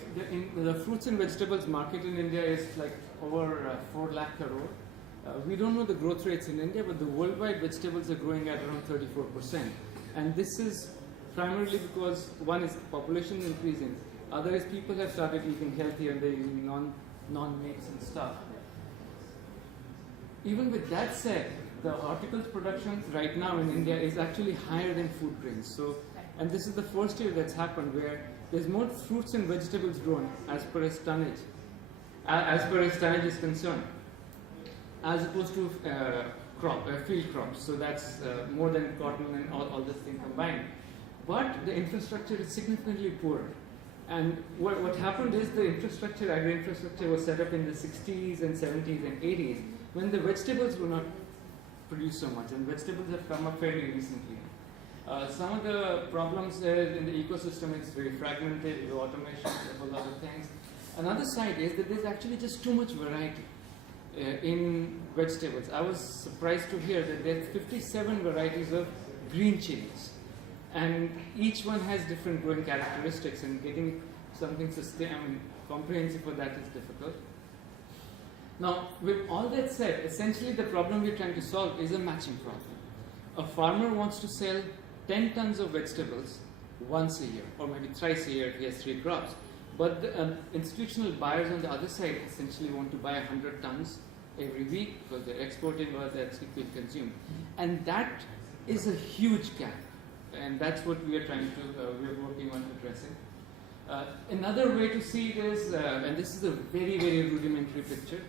the fruits and vegetables market in India is like over 4 lakh crore. We don't know the growth rates in India, but the worldwide vegetables are growing at around 34%. And this is primarily because one is population is increasing, other is people have started eating healthier and they're using non-mates and stuff. Even with that said, the horticulture production right now in India is actually higher than food grains. So, and this is the first year that's happened where there's more fruits and vegetables grown as per as tonnage is concerned, as opposed to field crops. So that's more than cotton and all this thing combined. But the infrastructure is significantly poorer. And what happened is the infrastructure, agri-infrastructure was set up in the 60s and 70s and 80s when the vegetables were not produced so much, and vegetables have come up fairly recently. Some of the problems in the ecosystem is very fragmented, with automation, a whole lot of things. Another side is that there's actually just too much variety in vegetables. I was surprised to hear that there's 57 varieties of green chilies, and each one has different growing characteristics, and getting something comprehensive for that is difficult. Now, with all that said, essentially the problem we're trying to solve is a matching problem. A farmer wants to sell 10 tons of vegetables once a year, or maybe thrice a year if he has 3 crops. But the institutional buyers on the other side essentially want to buy 100 tons every week because they're exporting or that's being consumed. And that is a huge gap. And that's what we are trying to, we're working on addressing. Another way to see it is, and this is a very, very rudimentary picture.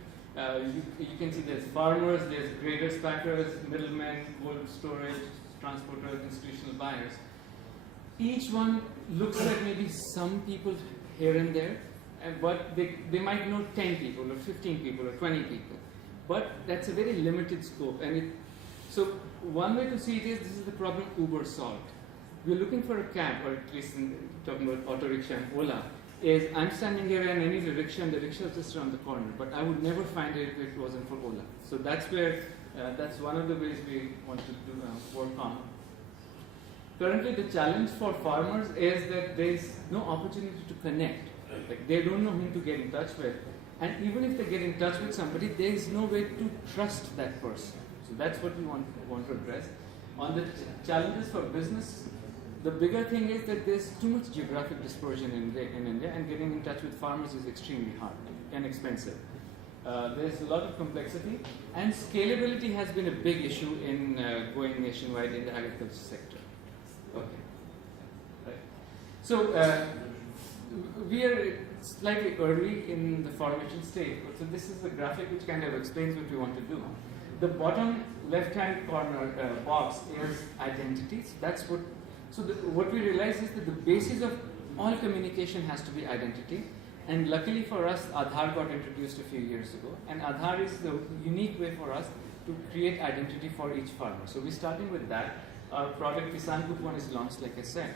You can see there's farmers, there's graders, packers, middlemen, cold storage, transporters, institutional buyers. Each one looks like maybe some people here and there, but they might know 10 people or 15 people or 20 people. But that's a very limited scope. And so one way to see it is, this is the problem Uber solved. We're looking for a cab, or at least talking about auto rickshaw and Ola, is I'm standing here and I need a rickshaw and the rickshaw is just around the corner, but I would never find it if it wasn't for Ola. So that's where, that's one of the ways we want to work on. Currently the challenge for farmers is that there is no opportunity to connect. Like they don't know whom to get in touch with. And even if they get in touch with somebody, there is no way to trust that person. So that's what we want to address. On the challenges for business, the bigger thing is that there's too much geographic dispersion in India, and getting in touch with farmers is extremely hard and expensive. There's a lot of complexity, and scalability has been a big issue in going nationwide in the agriculture sector. Okay. Right. So we are slightly early in the formation stage. So this is a graphic which kind of explains what we want to do. The bottom left-hand corner box is identities. That's what. So what we realize is that the basis of all communication has to be identity. And luckily for us, Aadhaar got introduced a few years ago. And Aadhaar is the unique way for us to create identity for each farmer. So we're starting with that. Our product Kisan Coupon is launched, like I said.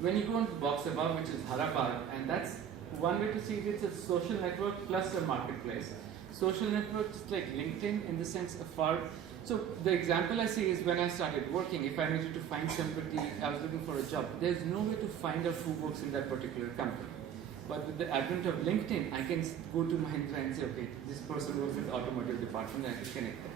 When you go on the box above, which is Harapar, and that's one way to see it, it's a social network plus a marketplace. Social network is like LinkedIn in the sense of so the example I see is when I started working, if I needed to find somebody, I was looking for a job. There's no way to find out who works in that particular company. But with the advent of LinkedIn, I can go to Mahindra and say, okay, this person works in the automotive department, and I can connect them.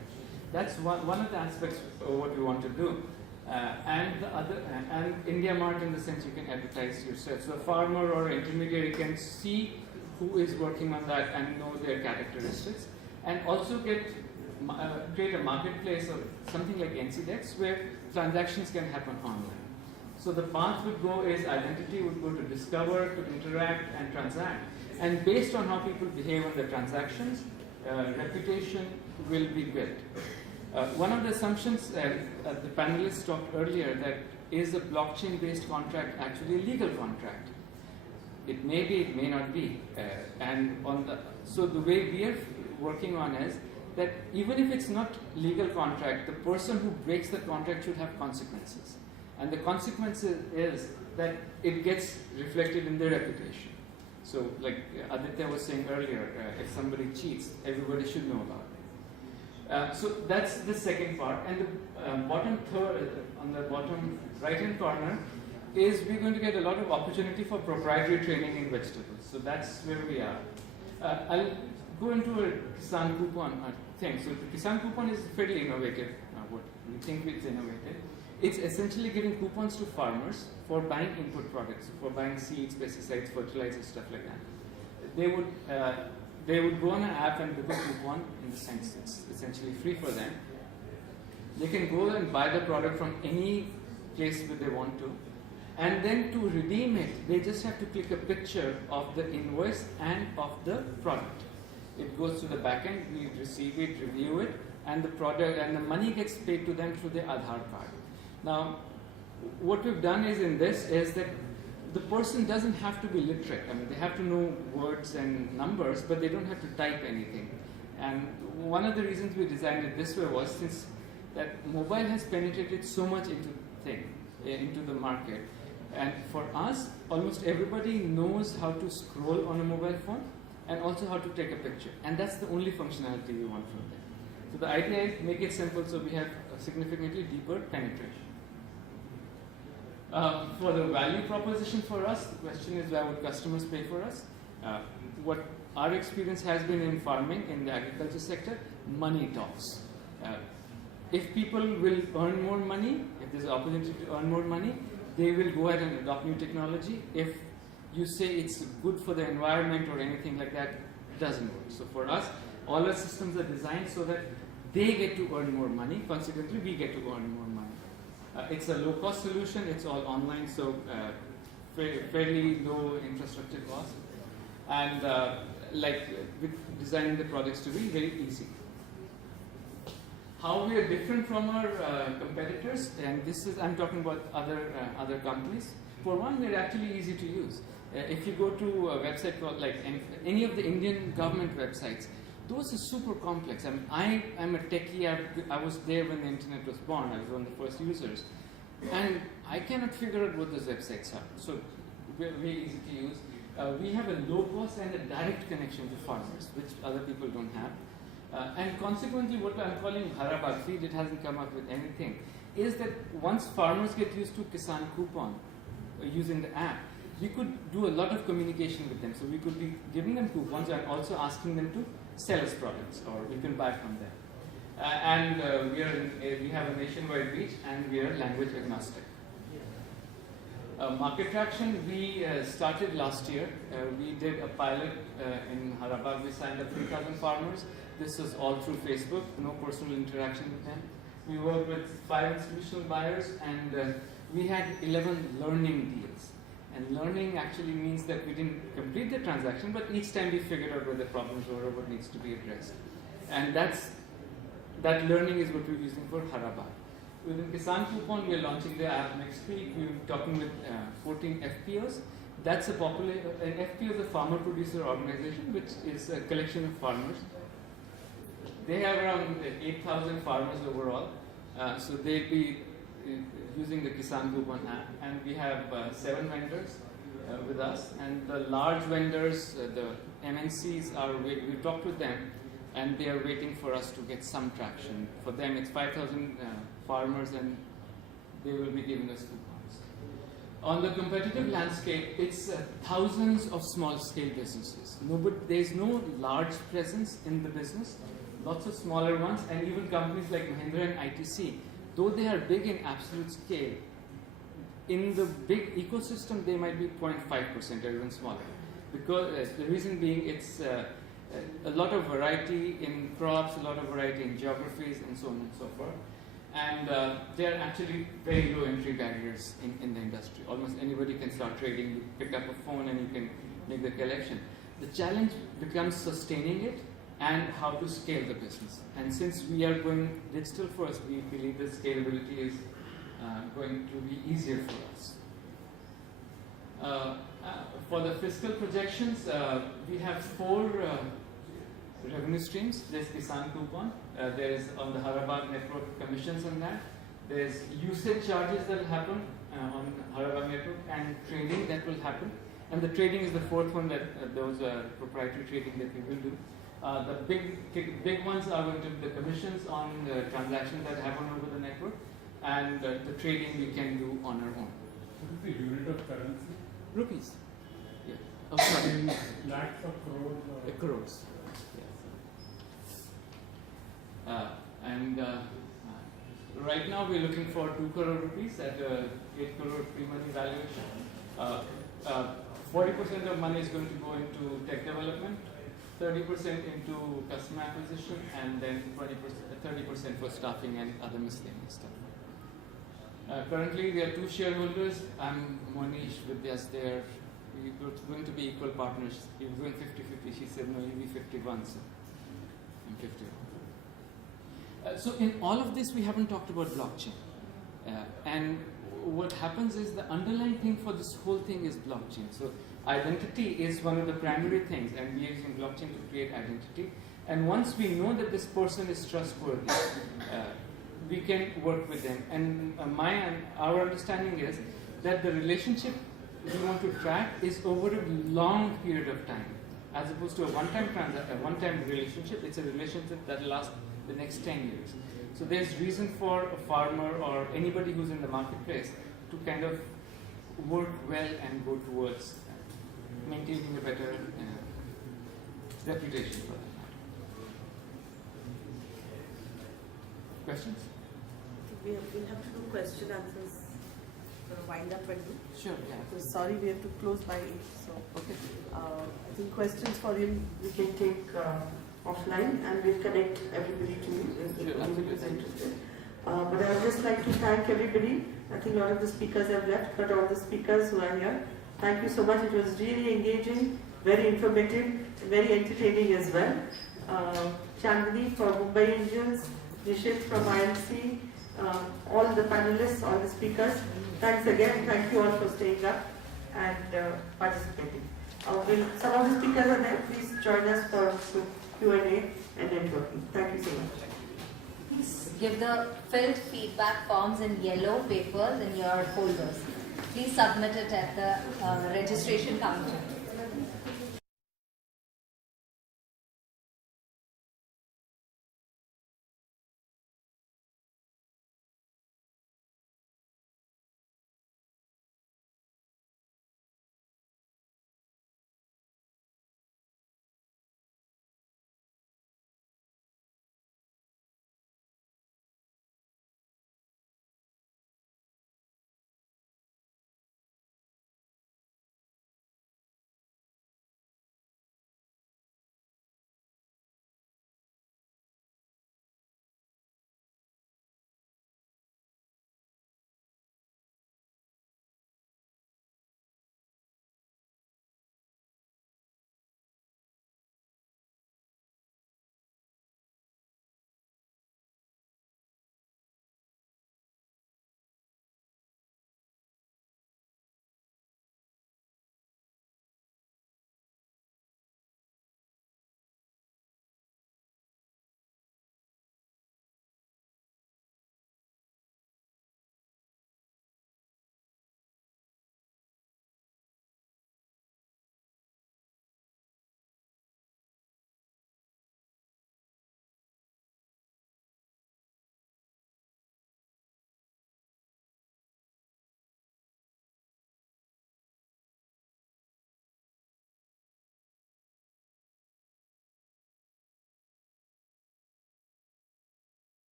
That's one of the aspects of what we want to do. And the other, and India Mart in the sense you can advertise yourself. So a farmer or an intermediary can see who is working on that and know their characteristics, and also create a marketplace of something like NCDEX where transactions can happen online. So the path would go is identity would go to discover, to interact and transact. And based on how people behave on the transactions, reputation will be built. One of the assumptions the panelists talked earlier, that is a blockchain-based contract actually a legal contract? It may be, it may not be. So the way we are working on is that even if it's not legal contract, the person who breaks the contract should have consequences. And the consequence is that it gets reflected in their reputation. So like Aditya was saying earlier, if somebody cheats, everybody should know about it. So that's the second part. And the bottom third, on the bottom right-hand corner, is we're going to get a lot of opportunity for proprietary training in vegetables. So that's where we are. I'll go into a Kisan Coupon thing. So the Kisan Coupon is fairly innovative. What we think it's innovative. It's essentially giving coupons to farmers for buying input products, for buying seeds, pesticides, fertilizers, stuff like that. they would go on an app and book a coupon. In the sense, it's essentially free for them. They can go and buy the product from any place where they want to, and then to redeem it, they just have to click a picture of the invoice and of the product. It goes to the backend, we receive it, review it, and the product and the money gets paid to them through their Aadhaar card. Now, what we've done is that the person doesn't have to be literate. I mean, they have to know words and numbers, but they don't have to type anything. And one of the reasons we designed it this way was since that mobile has penetrated so much into the market. And for us, almost everybody knows how to scroll on a mobile phone and also how to take a picture. And that's the only functionality we want from them. So the idea is make it simple so we have a significantly deeper penetration. For the value proposition for us, the question is why would customers pay for us? What our experience has been in farming, in the agriculture sector, money talks. If people will earn more money, if there's an opportunity to earn more money, they will go ahead and adopt new technology. If you say it's good for the environment or anything like that, it doesn't work. So for us, all our systems are designed so that they get to earn more money, consequently we get to earn more money. It's a low-cost solution, it's all online, so fairly low infrastructure cost. And with designing the products to be very easy. How we are different from our competitors, and this is, I'm talking about other companies. For one, we're actually easy to use. If you go to a website called like any of the Indian government websites, those are super complex. I mean, I am a techie. I was there when the internet was born. I was one of the first users, and I cannot figure out what those websites are. So we're very easy to use. We have a low cost and a direct connection to farmers, which other people don't have. And consequently, what I'm calling Harabag feed, it hasn't come up with anything, is that once farmers get used to Kisan Coupon using the app, we could do a lot of communication with them. So we could be giving them coupons and also asking them to sell us products, or we can buy from them. We have a nationwide reach, and we are language agnostic. Market traction, we started last year. We did a pilot in Harabag. We signed up 3,000 farmers. This was all through Facebook, no personal interaction with them. We worked with 5 institutional buyers, and we had 11 learning deals. And learning actually means that we didn't complete the transaction, but each time we figured out where the problems were or what needs to be addressed. And that learning is what we're using for Harabag. Within Kisan Coupon, we're launching the app next week. We're talking with 14 FPOs. That's an FPO is a farmer producer organization, which is a collection of farmers. They have around 8,000 farmers overall. So they'll be using the Kisan Coupon app. And we have 7 vendors with us. And the large vendors, the MNCs, we talked with them, and they are waiting for us to get some traction. For them, it's 5,000 farmers, and they will be giving us coupons. On the competitive landscape, it's thousands of small-scale businesses. There's no large presence in the business. Lots of smaller ones, and even companies like Mahindra and ITC, though they are big in absolute scale, in the big ecosystem, they might be 0.5% or even smaller. Because the reason being, it's a lot of variety in crops, a lot of variety in geographies, and so on and so forth. And they are actually very low entry barriers in the industry. Almost anybody can start trading. You pick up a phone and you can make the collection. The challenge becomes sustaining it and how to scale the business. And since we are going digital first, we believe that scalability is going to be easier for us. For the fiscal projections, we have 4 revenue streams. There's Kisan Coupon. There's on the Harabag network commissions on that. There's usage charges that will happen on Harabag network, and trading that will happen. And the trading is the 4th one, that there was a proprietary trading that we will do. The big ones are going to be the commissions on the transactions that happen over the network, and the trading we can do on our own. What is the unit of currency? Rupees. Yeah. Oh, sorry. Lakhs of crores? Or crores. Yes. Right now we're looking for 2 crore rupees at 8 crore pre-money valuation. 40% of money is going to go into tech development, 30% into customer acquisition, and then 30% for staffing and other miscellaneous stuff. Currently, we have two shareholders. I'm Monish, Vidya's there. We're going to be equal partners. He was going 50-50. She said, no, you'll be 51, so I'm 51. So in all of this, we haven't talked about blockchain. And what happens is the underlying thing for this whole thing is blockchain. So identity is one of the primary things, and we are using blockchain to create identity. And once we know that this person is trustworthy, we can work with them. And our understanding is that the relationship we want to track is over a long period of time, as opposed to a one-time relationship. It's a relationship that will last the next 10 years. So there's reason for a farmer or anybody who's in the marketplace to kind of work well and go towards maintaining a better reputation for that matter. Questions? We'll have to do question answers for a wind up and do. Sure, yeah. So sorry, we have to close by 8. So okay. I think questions for him we can take offline, and we'll connect everybody to you if anybody is interested. But I would just like to thank everybody. I think a lot of the speakers have left, but all the speakers who are here, thank you so much. It was really engaging, very informative, very entertaining as well. Chandni for Mumbai Indians, Nishit from IMC, all the panelists, all the speakers. Thanks again. Thank you all for staying up and participating. Some of the speakers are there. Please join us for Q&A and networking. Thank you so much. Please give the filled feedback forms in yellow papers in your folders. Please submit it at the registration counter.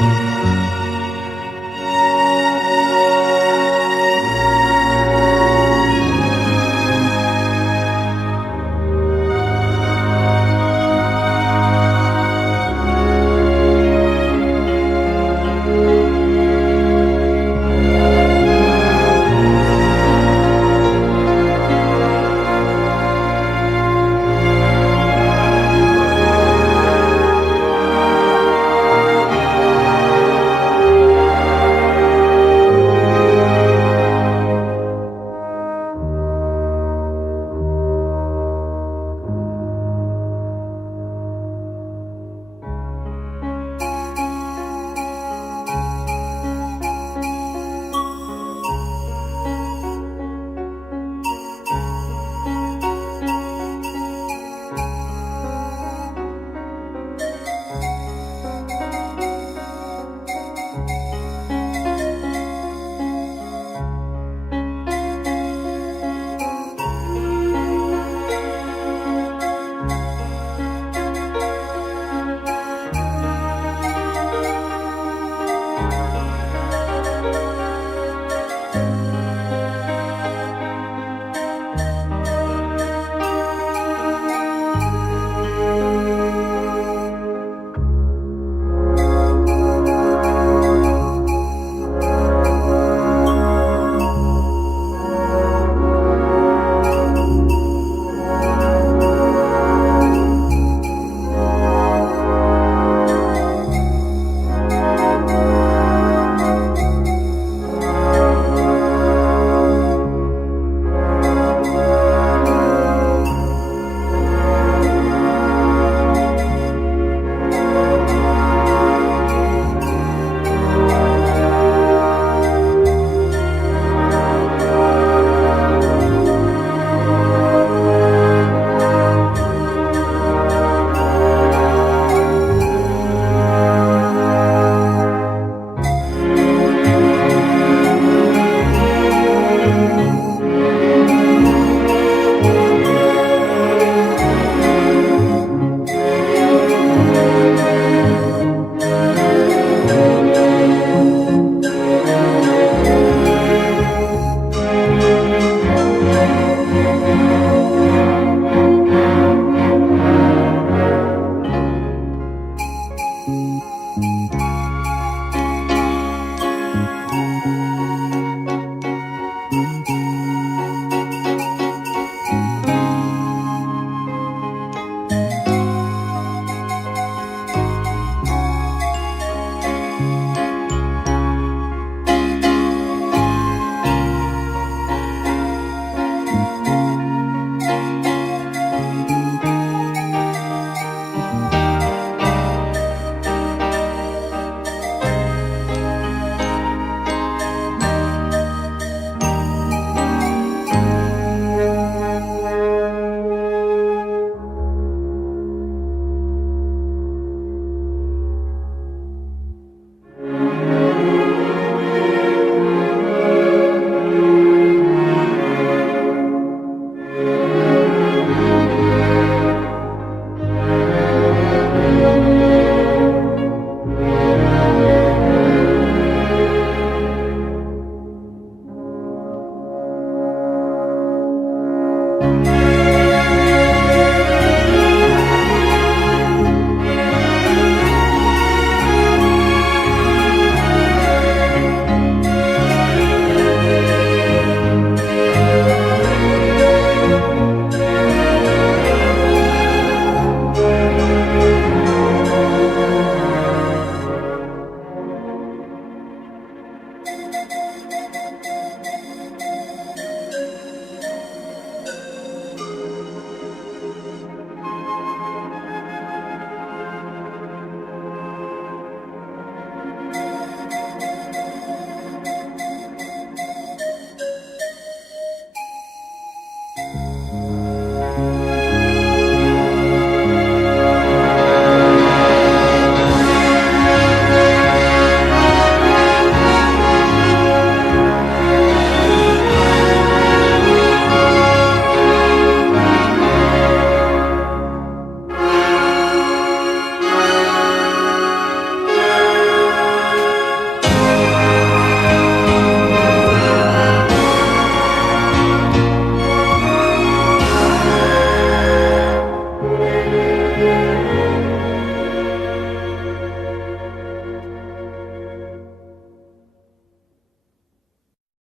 Thank you.